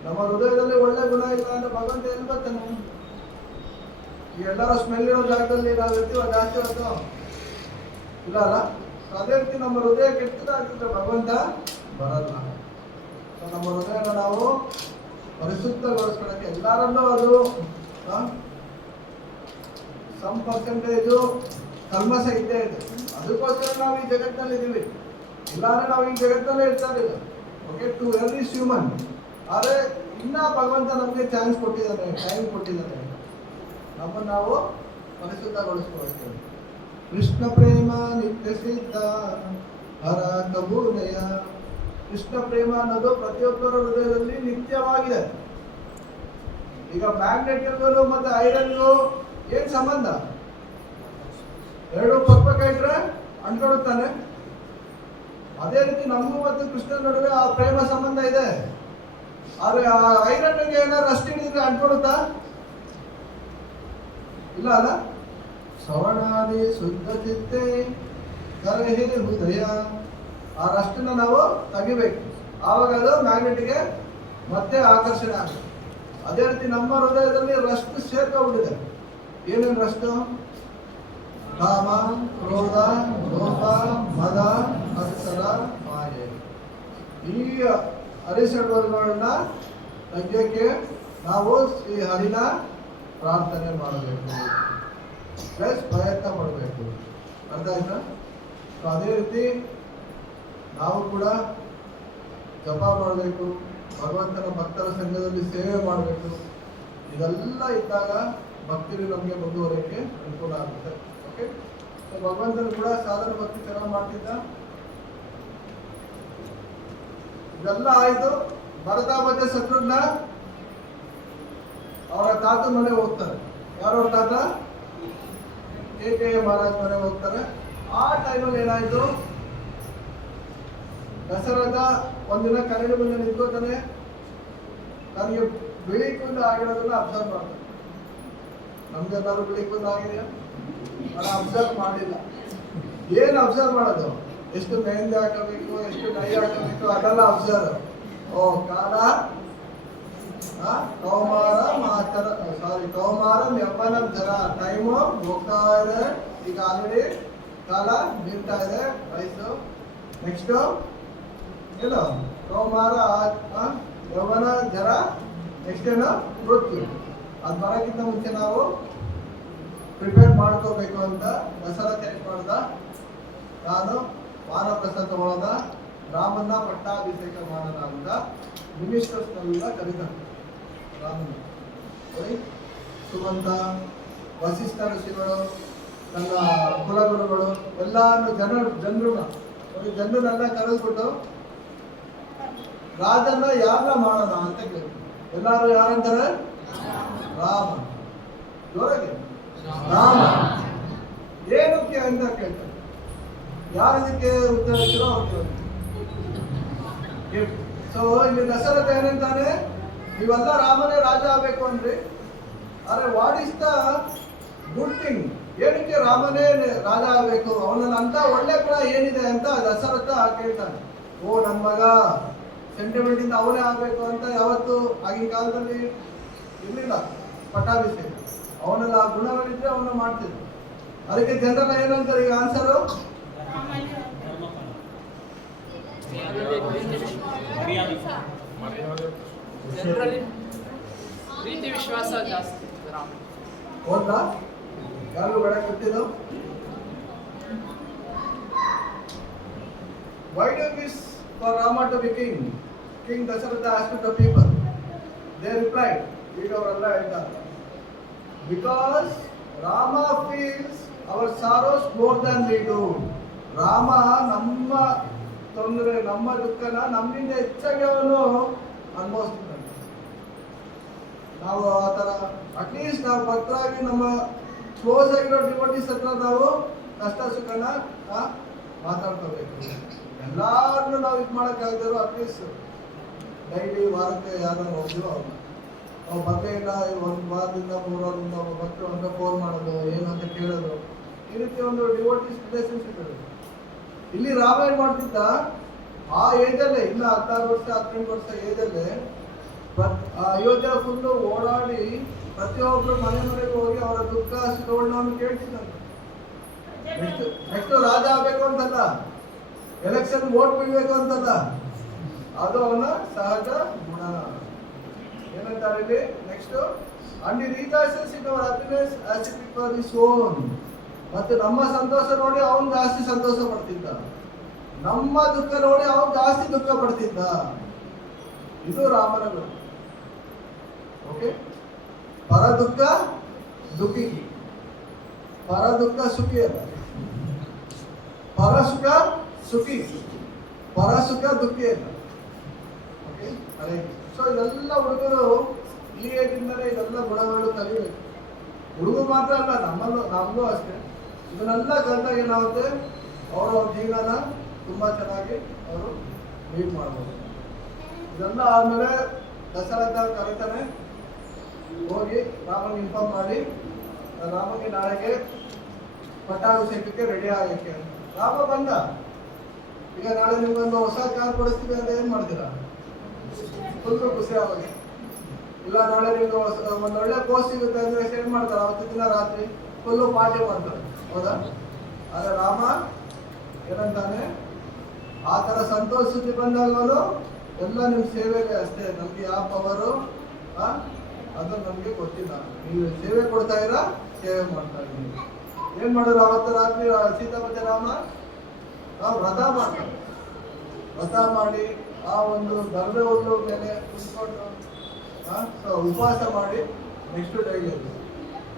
ನಮ್ಮ ಹೃದಯದಲ್ಲಿ ಒಳ್ಳೆ ಗುಣ ಇಲ್ಲ ಅಂದ್ರೆ ಭಗವಂತ ಎಲ್ಲಿ ಬರ್ತಾನೆ? ಈ ಎಲ್ಲರ ಸ್ಮೆಲ್ ಇರೋ ಜಾಗದಲ್ಲಿ ನಾವು ಇರ್ತೀವ ಜಾಸ್ತಿ ಹೊತ್ತು ಇಲ್ಲ ಅಲ್ಲ. ಅದೇ ರೀತಿ ನಮ್ಮ ಹೃದಯ ಕೆಟ್ಟದಾಗ್ತಿದ್ರೆ ಭಗವಂತ ಬರಲ್ಲ. ಸೊ ನಮ್ಮ ಹೃದಯನ ನಾವು ಪರಿಶುದ್ಧಗೊಳಿಸ್ಕೊಳಕ್ಕೆ ಎಲ್ಲರನ್ನೂ ಅದು ಸಮ್ ಪರ್ಸೆಂಟೇಜು ಕಲ್ಮಶ ಇದ್ದೇ ಇದೆ. ಅದಕ್ಕೋಸ್ಕರ ನಾವು ಈ ಜಗತ್ತಿನಲ್ಲಿ ಇದ್ದೀವಿ, ಇಲ್ಲಾಂದ್ರೆ ನಾವು ಈ ಜಗತ್ತಲ್ಲೇ ಇರ್ತಾ ಇದ್ದೀವಿ. Okay, to every human. ಆದರೆ ಇನ್ನ ಭಗವಂತ ನಮಗೆ ಚಾನ್ಸ್ ಕೊಟ್ಟಿದ್ದಾನೆ, ಟೈಮ್ ಕೊಟ್ಟಿದ್ದಾನೆ, ನಮ್ಮನ್ನು ನಾವು ಪರಿಶುದ್ಧಗೊಳಿಸ್ಕೊಳ್ತೇವೆ. ಕೃಷ್ಣ ಪ್ರೇಮ ನಿತ್ಯ ಸಿದ್ಧ ಹರ ಕಬೂಲಯ. ಕೃಷ್ಣ ಪ್ರೇಮ ಅನ್ನೋದು ಪ್ರತಿಯೊಬ್ಬರ ಹೃದಯದಲ್ಲಿ ನಿತ್ಯವಾಗಿದೆ. ಈಗ ಮ್ಯಾಗ್ನೆಟ್ಗಳು ಮತ್ತೆ ಐರನ್ಗೂ ಏನ್ ಸಂಬಂಧ? ಎರಡು ಪಕ್ಕ ಇಟ್ರೆ ಅಂಟ್ಕೊಳುತ್ತಾನೆ. ಅದೇ ರೀತಿ ನಮಗೂ ಮತ್ತು ಕೃಷ್ಣ ನಡುವೆ ಆ ಪ್ರೇಮ ಸಂಬಂಧ ಇದೆ. ಆದ್ರೆ ಆ ಐರನ್ಗೆ ಏನಾದ್ರು ಅಷ್ಟು ಹಿಡಿದ್ರೆ ಅಂಟ್ಕೊಳುತ್ತಾ? ಇಲ್ಲ ಅಲ್ಲ. ಶ್ರವಣಾದಿ ಶುದ್ಧ ಚಿತ್ತೆ ಕರಹೇ ಹೃದಯ. ಆ ರಷ್ಟನ್ನ ನಾವು ತೆಗಿಬೇಕು, ಆವಾಗ ಅದು ಮ್ಯಾಗ್ನೆಟ್ಗೆ ಮತ್ತೆ ಆಕರ್ಷಣೆ ಆಗುತ್ತೆ. ಅದೇ ರೀತಿ ನಮ್ಮ ಹೃದಯದಲ್ಲಿ ರಷ್ಟು ಸೇರ್ಕೊಂಡ್ಬಿಟ್ಟಿದೆ. ಏನೇನು ರಷ್ಟು? ಕಾಮ, ಕ್ರೋಧ, ಲೋಭ, ಮದ, ಮತ್ಸರ, ಮಾಯೆ. ಈ ಅರಿಷಡ್ವರ್ಗಗಳನ್ನ ತೆಗೆಯಕ್ಕೆ ನಾವು ಶ್ರೀ ಹರಿನ ಪ್ರಾರ್ಥನೆ ಮಾಡಬೇಕು, ಪ್ಲಸ್ ಪ್ರಯತ್ನ ಪಡಬೇಕು. ಅರ್ಥ ಆಯ್ತಾ? ಅದೇ ರೀತಿ ನಾವು ಕೂಡ ಜಪ ಮಾಡಬೇಕು, ಭಗವಂತನ ಭಕ್ತರ ಸಂಘದಲ್ಲಿ ಸೇವೆ ಮಾಡಬೇಕು. ಇದೆಲ್ಲ ಇದ್ದಾಗ ಭಕ್ತಿರು ನಮಗೆ ಮುಂದುವರಿಯಕ್ಕೆ ಅನುಕೂಲ ಆಗುತ್ತೆ. ಓಕೆ, ಸೊ ಭಗವಂತನು ಕೂಡ ಸಾಧನ ಭಕ್ತಿ ಚೆನ್ನಾಗಿ ಮಾಡ್ತಿದ್ದ. ಇದೆಲ್ಲ ಆಯ್ತು. ಭರತ ಮತ್ತೆ ಶತ್ರುಘ್ನ ಅವರ ತಾತ ಮನೆ ಹೋಗ್ತಾರೆ. ಯಾರವ್ರ ತಾತ? ಕೇಕೆಯ ಮಹಾರಾಜ್ ಮನೆ ಹೋಗ್ತಾರೆ. ಆ ಟೈಮಲ್ಲಿ ಏನಾಯ್ತು, ದಸರಾದ ಒಂದಿನ ಕರಡಿ ಮುಂದೆ ನಿಂತ್ಕೋತಾನೆ. ನನಗೆ ಬಿಳಿ ಕೂದಲು ಆಗಿರೋದನ್ನ ಅಬ್ಸರ್ವ್ ಮಾಡ್ತಾನೆ. ನಮ್ಗೆಲ್ಲಾರು ಬಿಳಿ ಕೂದಲು ಆಗಿದೆಯಾ? ನಾನು ಅಬ್ಸರ್ವ್ ಮಾಡಿಲ್ಲ. ಏನು ಅಬ್ಸರ್ವ್ ಮಾಡೋದು? ಎಷ್ಟು ಮೆಹಂದಿ ಹಾಕಬೇಕು, ಎಷ್ಟು ಡೈ ಹಾಕಬೇಕು, ಅದೆಲ್ಲ ಅಬ್ಸರ್ವ್. ಓ ಕಾಲ ಕೌಮಾರ ಮಾತರ ಕೌಮಾರ ಯೌವನ ಜರ ಟೈಮು ಹೋಗ್ತಾ ಇದೆ. ಈಗ ಆಲ್ರೆಡಿ ಕಾಲ ನಿಲ್ತಾ ಇದೆ, ವಯಸ್ಸು. ನೆಕ್ಸ್ಟ್ ಏನು? ಕೌಮಾರ ಯೌವನ ಜರ, ನೆಕ್ಸ್ಟ್ ಏನು? ಮೃತ್ಯು. ಅದು ಬರೋಕ್ಕಿಂತ ಮುಂಚೆ ನಾವು ಪ್ರಿಪೇರ್ ಮಾಡ್ಕೋಬೇಕು ಅಂತ ದಸರಾ ಏನ್ ಮಾಡ್ದ, ನಾನು ವಾನಪ್ರಸಾದ ತಗೊಳ್ಳೋದ, ರಾಮನ್ನ ಪಟ್ಟಾಭಿಷೇಕ ಮಾಡೋಣ ಅಂತ ಮಿನಿಸ್ಟರ್ಸ್ನೆಲ್ಲ ಕರೀತಾರೆ. ರಾಮನ ನೋಡಿ, ಸುಮಂತ, ವಸಿಷ್ಠ ಋಷಿಗಳು, ನನ್ನ ಕುಲಗುರುಗಳು ಎಲ್ಲಾನು ಜನರನ್ನೆಲ್ಲ ಕರೆದ್ಬಿಟ್ಟು ರಾಜನ ಯಾರನ್ನ ಮಾಡೋಣ ಅಂತ ಕೇಳಿ. ಎಲ್ಲಾರು ಯಾರಂತಾರೆ? ರಾಮ. ಜೋರಾಗಿ ರಾಮ. ಏನಕ್ಕೆ ಅಂತ ಕೇಳ್ತಾರೆ. ಯಾರದಕ್ಕೆ ಉತ್ತರ ಇರ್ತೀರೋ ಅವ್ರು. ಸೊ ಇಲ್ಲಿ ದಶರಥ ಏನಂತಾನೆ, ನೀವೆಲ್ಲ ರಾಮನೇ ರಾಜ ಆಗ್ಬೇಕು ಅಂದ್ರಿ. ಆದ್ರೆ what is the good thing? ಏನಕ್ಕೆ ರಾಮನೇ ರಾಜ ಆಗ್ಬೇಕು? ಅವನಲ್ಲಿ ಅಂತ ಒಳ್ಳೆ ಗುಣ ಏನಿದೆ ಅಂತ ದಶರಥ ಕೇಳ್ತಾನೆ. ಓ ನನ್ನ ಮಗ ಸೆಂಟಿಮೆಂಟ್ ಇಂದ ಅವನೇ ಆಗ್ಬೇಕು ಅಂತ ಯಾವತ್ತು ಆಗಿನ ಕಾಲದಲ್ಲಿ ಇರ್ಲಿಲ್ಲ ಪಟ್ಟಾಭಿಷೇಕ. ಅವನೆಲ್ಲ ಆ ಗುಣಗಳಿದ್ರೆ ಅವನ್ನ ಮಾಡ್ತಿದ್ರು. ಅದಕ್ಕೆ ಜನರೆಲ್ಲ ಏನಂತಾರೆ ಈಗ ಆನ್ಸರು? ಪ್ರೀತಿ ವಿಶ್ವಾಸ ಜಾಸ್ತಿ. ಹೌದಾ? ಯಾರು ಬೇಡ ಕೊಟ್ಟಿದ್ದು? Why do you wish for Rama to be king? King Dasharatha asked the people. They replied, ಈಗ ಅವರೆಲ್ಲ ಹೇಳ್ತಾರೆ, because Rama feels our sorrows more than we do. Rama ನಮ್ಮ ತೊಂದರೆ, ನಮ್ಮ ದುಃಖನ ನಮ್ಮಿಂದ ಹೆಚ್ಚಾಗಿ ಅವನು ಅನುಭವಿಸ್ತಾನೆ. ನಾವು ಆ ಥರ ಅಟ್ಲೀಸ್ಟ್ ನಾವು ಭಕ್ತರಾಗಿ ನಮ್ಮ ಕ್ಲೋಸ್ ಆಗಿರೋ ಡಿವೋಟೀಸ್ ಹತ್ರ ನಾವು ಕಷ್ಟ ಸುಖನ ಮಾತಾಡ್ಕೋಬೇಕು. ಎಲ್ಲಾರನ್ನು ನಾವು ಇದು ಮಾಡೋಕ್ಕಾಗದಿರೋ ಅಟ್ಲೀಸ್ಟ್ ಡೈಲಿ ವಾರಕ್ಕೆ ಯಾರು ಹೋಗಿರೋ ಅವ್ರು ಬರಲೇ ಇಲ್ಲ, ಒಂದು ವಾರದಿಂದ 3 ವಾರದಿಂದ ಒಬ್ಬ ಭಕ್ತರು ಅಂದ್ರೆ ಫೋನ್ ಮಾಡೋದು, ಏನು ಅಂತ ಕೇಳೋದು, ಈ ರೀತಿ ಒಂದು ಡಿವೋಟೀಸ್ ರಿಲೇಷನ್ಶಿಪ್ ಇದೆ. ಇಲ್ಲಿ ರಾಮ ಏನ್ ಮಾಡ್ತಿದ್ದ, ಆ ಏಜಲ್ಲೇ ಇನ್ನ 16 ವರ್ಷ 18 ವರ್ಷ ಏಜಲ್ಲೇ ಅಯೋಧ್ಯ ಫುಲ್ಲು ಓಡಾಡಿ ಪ್ರತಿಯೊಬ್ಬರು ಮನೆಗೆ ಹೋಗಿ ಅವರ ದುಃಖ ಸುಖಗಳನ್ನ ಕೇಳ್ತಿದ್ದಂತೆ. ನೆಕ್ಸ್ಟ್ ರಾಜ ಆಗ್ಬೇಕು ಅಂತಲ್ಲ, ಎಲೆಕ್ಷನ್ ವೋಟ್ ಬಿಡ್ಬೇಕು ಅಂತಲ್ಲ, ಅದು ಅವನ ಸಹಜ ಗುಣ. ಏನಂತಾರೆ ಇಲ್ಲಿ next, and he rejoices in our happiness as if it was his own. ಮತ್ತೆ ನಮ್ಮ ಸಂತೋಷ ನೋಡಿ ಅವನು ಜಾಸ್ತಿ ಸಂತೋಷ ಪಡ್ತಿದ್ದ, ನಮ್ಮ ದುಃಖ ನೋಡಿ ಅವನು ಜಾಸ್ತಿ ದುಃಖ ಪಡ್ತಿದ್ದ. ಇದು ರಾಮನ ಗುಣ. ಓಕೆ, ಪರ ದುಃಖ ದುಃಖಿ, ಪರ ದುಃಖ ಸುಖಿ ಅಲ್ಲ, ಪರ ಸುಖ ಸುಖಿ, ಪರ ಸುಖ ದುಃಖಿ ಅಲ್ಲ. ಓಕೆ, ಅದೇ. ಸೊ ಇದೆಲ್ಲ ಹುಡುಗರು ಈ ಏಜಿಂದಲೇ ಇದೆಲ್ಲ ಗುಣಗಳು ಕಲಿಬೇಕು. ಹುಡುಗರು ಮಾತ್ರ ಅಲ್ಲ, ನಮ್ಮಲ್ಲೂ ಅಷ್ಟೇ. ಇದನ್ನೆಲ್ಲ ಕಲಿತಾಗ ಏನಾಗುತ್ತೆ, ಅವರು ಅವ್ರ ಜೀವನನ ತುಂಬ ಚೆನ್ನಾಗಿ ಅವರು ಲೀಡ್ ಮಾಡ್ಬೋದು. ಇದೆಲ್ಲ ಆದಮೇಲೆ ದಸರಾದ ಕರೀತಾನೆ, ಹೋಗಿ ರಾಮನಿಗೆ ಇನ್ಫಾರ್ಮ್ ಮಾಡಿ, ರಾಮನಿಗೆ ನಾಳೆಗೆ ಪಟ್ಟಾಭಿಷೇಕಕ್ಕೆ ರೆಡಿ ಆಗಕ್ಕೆ. ರಾಮ ಬಂದ, ಈಗ ನಾಳೆ ನಿಮ್ಗೊಂದು ಹೊಸ ಕಾರ್ ಕೊಡಿಸ್ತೀವಿ ಅಂತ ಏನು ಮಾಡ್ತೀರಾ? ಫುಲ್ ಖುಷಿ ಆಗಿ. ಇಲ್ಲ ನಾಳೆ ನಿಮ್ಗೆ ಒಂದು ಒಳ್ಳೆ ಪೋಸ್ಟ್ ಸಿಗುತ್ತೆ ಅಂದ್ರೆ ಏನು ಮಾಡ್ತಾರೆ, ಅವತ್ತು ದಿನ ರಾತ್ರಿ ಫುಲ್ಲು ಪಾರ್ಟಿ ಮಾಡ್ತಾರೆ, ಹೌದಾ? ಆದರೆ ರಾಮ ಏನಂತಾನೆ, ಆ ಥರ ಸಂತೋಷ ಸುದ್ದಿ ಬಂದಾಗಲೂ ಎಲ್ಲ ನಿಮ್ಮ ಸೇವೆಗೆ ಅಷ್ಟೇ, ನಮ್ಗೆ ಯಾವ ಪವರು ಅದು ನಮಗೆ ಗೊತ್ತಿಲ್ಲ. ನೀವು ಸೇವೆ ಕೊಡ್ತಾ ಇರ, ಸೇವೆ ಮಾಡ್ತಾ ಇದ್ದೀವಿ. ಏನ್ ಮಾಡಿದ್ರು ಅವತ್ತು ರಾತ್ರಿ ಸೀತಾ ಮತ್ತೆ ರಾಮ ವ್ರತ ಮಾಡ್ತಾರೆ. ವ್ರತ ಮಾಡಿ ಆ ಒಂದು ದರ್ಬೆ ಹುಲ್ಲು ಮೇಲೆ ಕುತ್ಕೊಂಡು ಉಪವಾಸ ಮಾಡಿ ನೆಕ್ಸ್ಟ್ ಡೇಗೆ.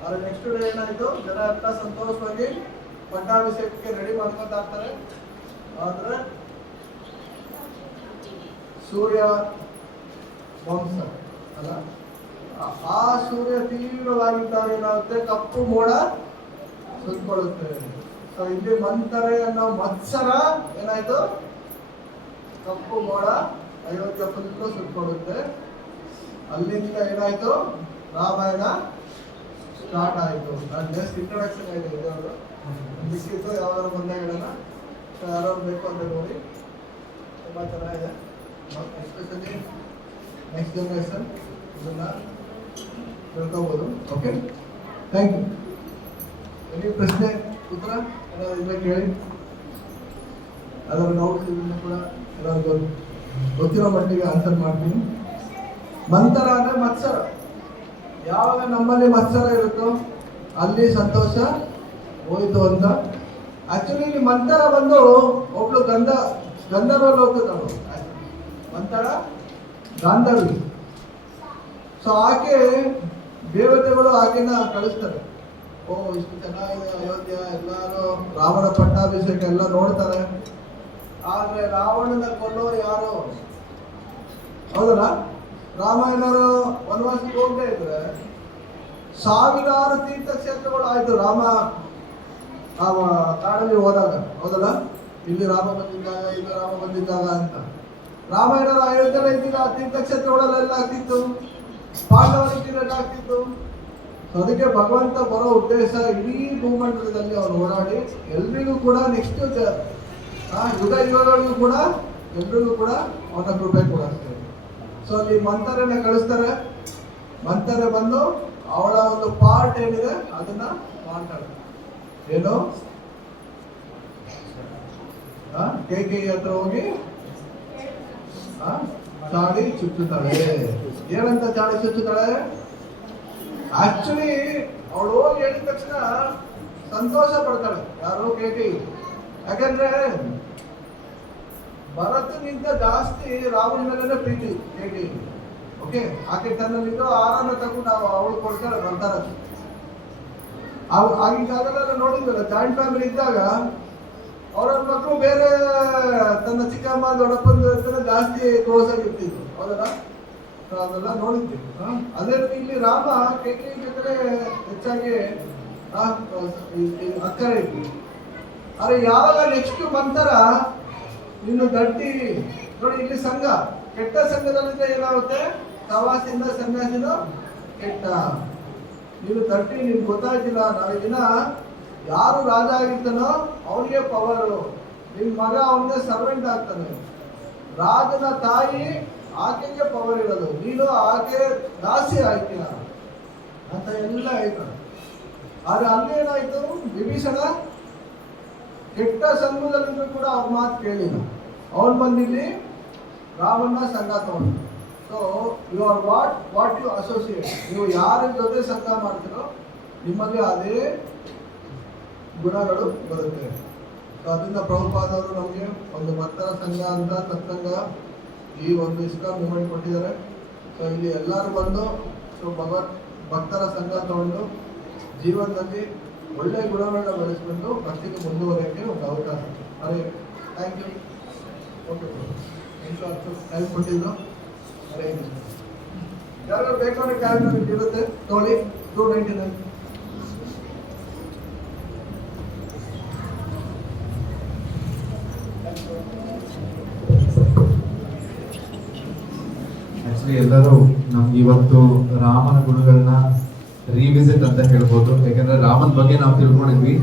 ಆದರೆ ನೆಕ್ಸ್ಟ್ ಡೇ ಏನಾಯ್ತು, ಜನ ಎಲ್ಲ ಸಂತೋಷವಾಗಿ ಪಟ್ಟಾಭಿಷೇಕಕ್ಕೆ ರೆಡಿ ಮಾಡ್ಕೊತಾ ಇರ್ತಾರೆ. ಆದ್ರೆ ಸೂರ್ಯ ವಂಶ ಅಲ್ಲ, ಆ ಸೂರ್ಯ ತೀವ್ರವಾಗಿದ್ದಾಗ ಏನಾಗುತ್ತೆ, ಕಪ್ಪು ಮೋಡ ಸುತ್ತಕೊಳ್ಳುತ್ತೆ. ಸೊ ಇಲ್ಲಿ ಮಂತರೆ ಅನ್ನೋ ಮತ್ಸರ ಏನಾಯ್ತು, ಕಪ್ಪು ಮೋಡ ಅಯೋಧ್ಯ ಫುಲ್ಲು ಸುತ್ತಕೊಳ್ಳುತ್ತೆ. ಅಲ್ಲಿಂದ ಏನಾಯ್ತು, ರಾಮಾಯಣ ಸ್ಟಾರ್ಟ್ ಆಯಿತು. ನಾನು ಜಸ್ಟ್ ಇಂಟ್ರೊಡಕ್ಷನ್ ಆಗಿದೆ ಇದೊಂದು, ಬಿಸ್ಕಿತ್ತು ಯಾವ್ದಾದ್ರು ಬಂದಾಗ ಹೇಳೋಣ. ಸೊ ಯಾರು ಬೇಕು ಅಂತ ನೋಡಿ, ತುಂಬ ಚೆನ್ನಾಗಿದೆ. ಎಸ್ಪೆಷಲಿ ನೆಕ್ಸ್ಟ್ ಜನರೇಷನ್ ಇದನ್ನ ತಿಳ್ಕೋಬೋದು. Okay, thank you. ಎನಿ ಪ್ರಶ್ನೆ ಉತ್ತರ ಏನಾದ್ರು ಇದ್ರೆ ಕೇಳಿ, ಅದರ ಡೌಟ್ಸ್ ಇದನ್ನು ಕೂಡ ಏನಾದ್ರು ಗೊತ್ತಿರೋ ಮಟ್ಟಿಗೆ ಆನ್ಸರ್ ಮಾಡ್ತೀನಿ. ಮಂತರ ಅಂದರೆ ಮತ್ಸರ. ಯಾವಾಗ ನಮ್ಮಲ್ಲಿ ಮತ್ಸರ ಇರುತ್ತೋ ಅಲ್ಲಿ ಸಂತೋಷ ಹೋಯ್ತು ಅಂತ. ಆಕ್ಚುಲಿ ಇಲ್ಲಿ ಮಂತರ ಬಂದು ಒಬ್ಳು ಗಂಧರ್ವ ಲೋಕದವಳು, ಮಂತರ ಗಾಂಧರ್ವಿ. ಸೊ ಆಕೆ ದೇವತೆಗಳು ಆಕೆನ ಕಳಿಸ್ತಾರೆ. ಓ ಇಷ್ಟು ಚೆನ್ನಾಗಿದೆ ಅಯೋಧ್ಯ, ಎಲ್ಲರೂ ರಾವಣ ಪಟ್ಟಾಭಿಷೇಕ ಎಲ್ಲ ನೋಡ್ತಾರೆ. ಆದ್ರೆ ರಾವಣನ ಕೊಲ್ಲೋರು ಯಾರು? ಹೌದಲ್ಲ, ರಾಮಾಯಣರು ವನವಾಸಕ್ಕೆ ಹೋಗದೆ ಇದ್ರೆ ಸಾವಿರಾರು ತೀರ್ಥಕ್ಷೇತ್ರಗಳು ಆಯ್ತು ರಾಮ ಕಾಡಲ್ಲಿ ಹೋದಾಗ, ಹೌದಲ್ಲ? ಇಲ್ಲಿ ರಾಮ ಬಂದಿದ್ದಾಗ, ಇಲ್ಲಿ ರಾಮ ಬಂದಿದ್ದಾಗ ಅಂತ. ರಾಮಾಯಣದ ಅಯೋಧ್ಯೆ ಇದ್ದಿಲ್ಲ, ತೀರ್ಥಕ್ಷೇತ್ರಗಳೆಲ್ಲ ಆಗ್ತಿತ್ತು, ಪಾಂಡವರ ಆಗ್ತಿತ್ತು. ಅದಕ್ಕೆ ಭಗವಂತ ಬರೋ ಉದ್ದೇಶ ಇಡೀ ಭೂಮಂಡಲದಲ್ಲಿ ಅವನು ಓಡಾಡಿ ಎಲ್ರಿಗೂ ಕೂಡ ನೆಕ್ಸ್ಟ್ ಯುಗಗಳಿಗೂ ಕೂಡ ಎಲ್ರಿಗೂ ಕೂಡ ಅವನ ಕೃಪೆ ಕೊಡುತ್ತೆ. ಸೊ ಅಲ್ಲಿ ಮಂತರನ್ನ ಕಳಿಸ್ತಾರೆ. ಮಂತರೆ ಬಂದು ಅವಳ ಒಂದು ಪಾರ್ಟ್ ಏನಿದೆ ಅದನ್ನ ಮಾಡ್ತಾಳೆ. ಏನು, ಕೈಕೇಯಿ ಹತ್ರ ಹೋಗಿ ಚಾಡಿ ಚುಚ್ಚುತ್ತಾಳೆ. ಏನಂತ ಚಾಡಿ ಚುಚ್ಚುತ್ತಾಳೆ? ಆಕ್ಚುಲಿ ಅವಳು ಹೋಗಿ ಹೇಳಿದ ತಕ್ಷಣ ಸಂತೋಷ ಪಡ್ತಾಳೆ. ಯಾರು? ಕೈಕೇಯಿ. ಯಾಕಂದ್ರೆ ಭರತನಿಂದ ಜಾಸ್ತಿ ರಾವಣ ಮೇಲೆ ಪ್ರೀತಿ ಕೈಕೇಯಿ. ಓಕೆ, ಆಕೆ ತನ್ನಲ್ಲಿದ್ದು ಆರಾಮ ತಗೊಂಡು ಅವಳು ಕೊಡ್ತಾಳೆ ಬರ್ತಾರ. ಆಗಿನ ಕಾಲದಲ್ಲ ನೋಡಿದ್ವಲ್ಲ, ಜಾಯಿಂಟ್ ಫ್ಯಾಮಿಲಿ ಇದ್ದಾಗ ಅವರ ಮಕ್ಕಳು ಬೇರೆ ತನ್ನ ಚಿಕ್ಕಮ್ಮ ದೊಡ್ಡಪ್ಪನ ಜೊತೆ ಜಾಸ್ತಿ ಕ್ಲೋಸ್ ಆಗಿರ್ತಿದ್ರು, ಹೌದಲ್ಲ? ಅದೆಲ್ಲ ನೋಡಿದ್ದೀವಿ. ಅದೇ ರೀತಿ ಇಲ್ಲಿ ರಾಮ ಕೈಕೇಯಿ ಜೊತೆ ಹೆಚ್ಚಾಗಿ ಅಕ್ಕರೆ ಇತ್ತು. ಆದ್ರೆ ಯಾವಾಗ ನೆಕ್ಸ್ಟ್ ಬಂತರ ಇನ್ನು ದಡ್ಡಿ ನೋಡಿ, ಇಲ್ಲಿ ಸಂಘ ಕೆಟ್ಟ ಸಂಘದಲ್ಲಿಂದ ಏನಾಗುತ್ತೆ, ಸವಾಸಿಂದ ಸನ್ಯಾಸಿನ ಕೆಟ್ಟ. ನೀನು ದಡ್ಡಿ, ನಿನ್ಗೆ ಗೊತ್ತಾಯ್ತಿಲ್ಲ, ನಾಳೆ ದಿನ ಯಾರು ರಾಜ ಆಗಿರ್ತಾನೋ ಅವನಿಗೆ ಪವರು, ನಿನ್ ಮಗ ಅವನಿಗೆ ಸರ್ವೆಂಟ್ ಆಗ್ತಾನೆ. ರಾಜನ ತಾಯಿ ಆಕೆಗೆ ಪವರ್ ಇರೋದು, ನೀನು ಆಕೆ ದಾಸಿ ಆಯ್ತೀಯ ಅಂತ ಎಲ್ಲ ಆಯ್ತು. ಆದ್ರೆ ಅಲ್ಲಿ ಏನಾಯ್ತು, ವಿಭೀಷಣ ಕೆಟ್ಟ ಸಂಘದಲ್ಲಿದ್ರು ಕೂಡ ಅವ್ರ ಮಾತು ಕೇಳಿಲ್ಲ. ಅವನ್ ಬಂದಿಲ್ಲಿ ರಾಮನ್ನ ಸಂಘ ತಗೊಂಡು. So you are what you associate, ನೀವು ಯಾರ ಜೊತೆ ಸಂಘ ಮಾಡ್ತೀರೋ ನಿಮ್ಮಲ್ಲಿ ಅದೇ ಗುಣಗಳು ಬರುತ್ತೆ. ಸೊ ಅದರಿಂದ ಪ್ರಭುಪಾದವರು ನಮಗೆ ಒಂದು ಭಕ್ತರ ಸಂಘ ಅಂತ ಸತ್ಸಂಗ ಈ ಒಂದು ಇಸ್ಕಾನ್ ಮೂವ್ಮೆಂಟ್ ಕೊಟ್ಟಿದ್ದಾರೆ. ಸೊ ಇಲ್ಲಿ ಎಲ್ಲರೂ ಬಂದು ಸೊ ಭಕ್ತರ ಸಂಘ ತಗೊಂಡು ಜೀವನದಲ್ಲಿ ಒಳ್ಳೆ ಗುಣಗಳನ್ನ ಬೆಳೆಸ್ಕೊಂಡು ಭಕ್ತಿಗೆ ಮುಂದುವರಿಯೋಕ್ಕೆ ಒಂದು ಅವಕಾಶ. ಅರೆ ಥ್ಯಾಂಕ್ ಯು. ಓಕೆ, ಟೈಮ್ ಕೊಟ್ಟಿದ್ದು. ಅರೆ ಯಾರು ಬೇಕಾದ ಕ್ಯಾಲೆಂಡರ್ ಇರುತ್ತೆ ತೊಗೊಳ್ಳಿ. 299. ಆಕ್ಚುಲಿ ಎಲ್ಲರೂ ನಮ್ಗೆ ಇವತ್ತು ರಾಮನ ಗುಣಗಳನ್ನ ರಿವಿಸಿಟ್ ಅಂತ ಹೇಳ್ಬೋದು. ಯಾಕಂದ್ರೆ ರಾಮನ ಬಗ್ಗೆ ನಾವು ತಿಳ್ಕೊಂಡಿದ್ವಿ,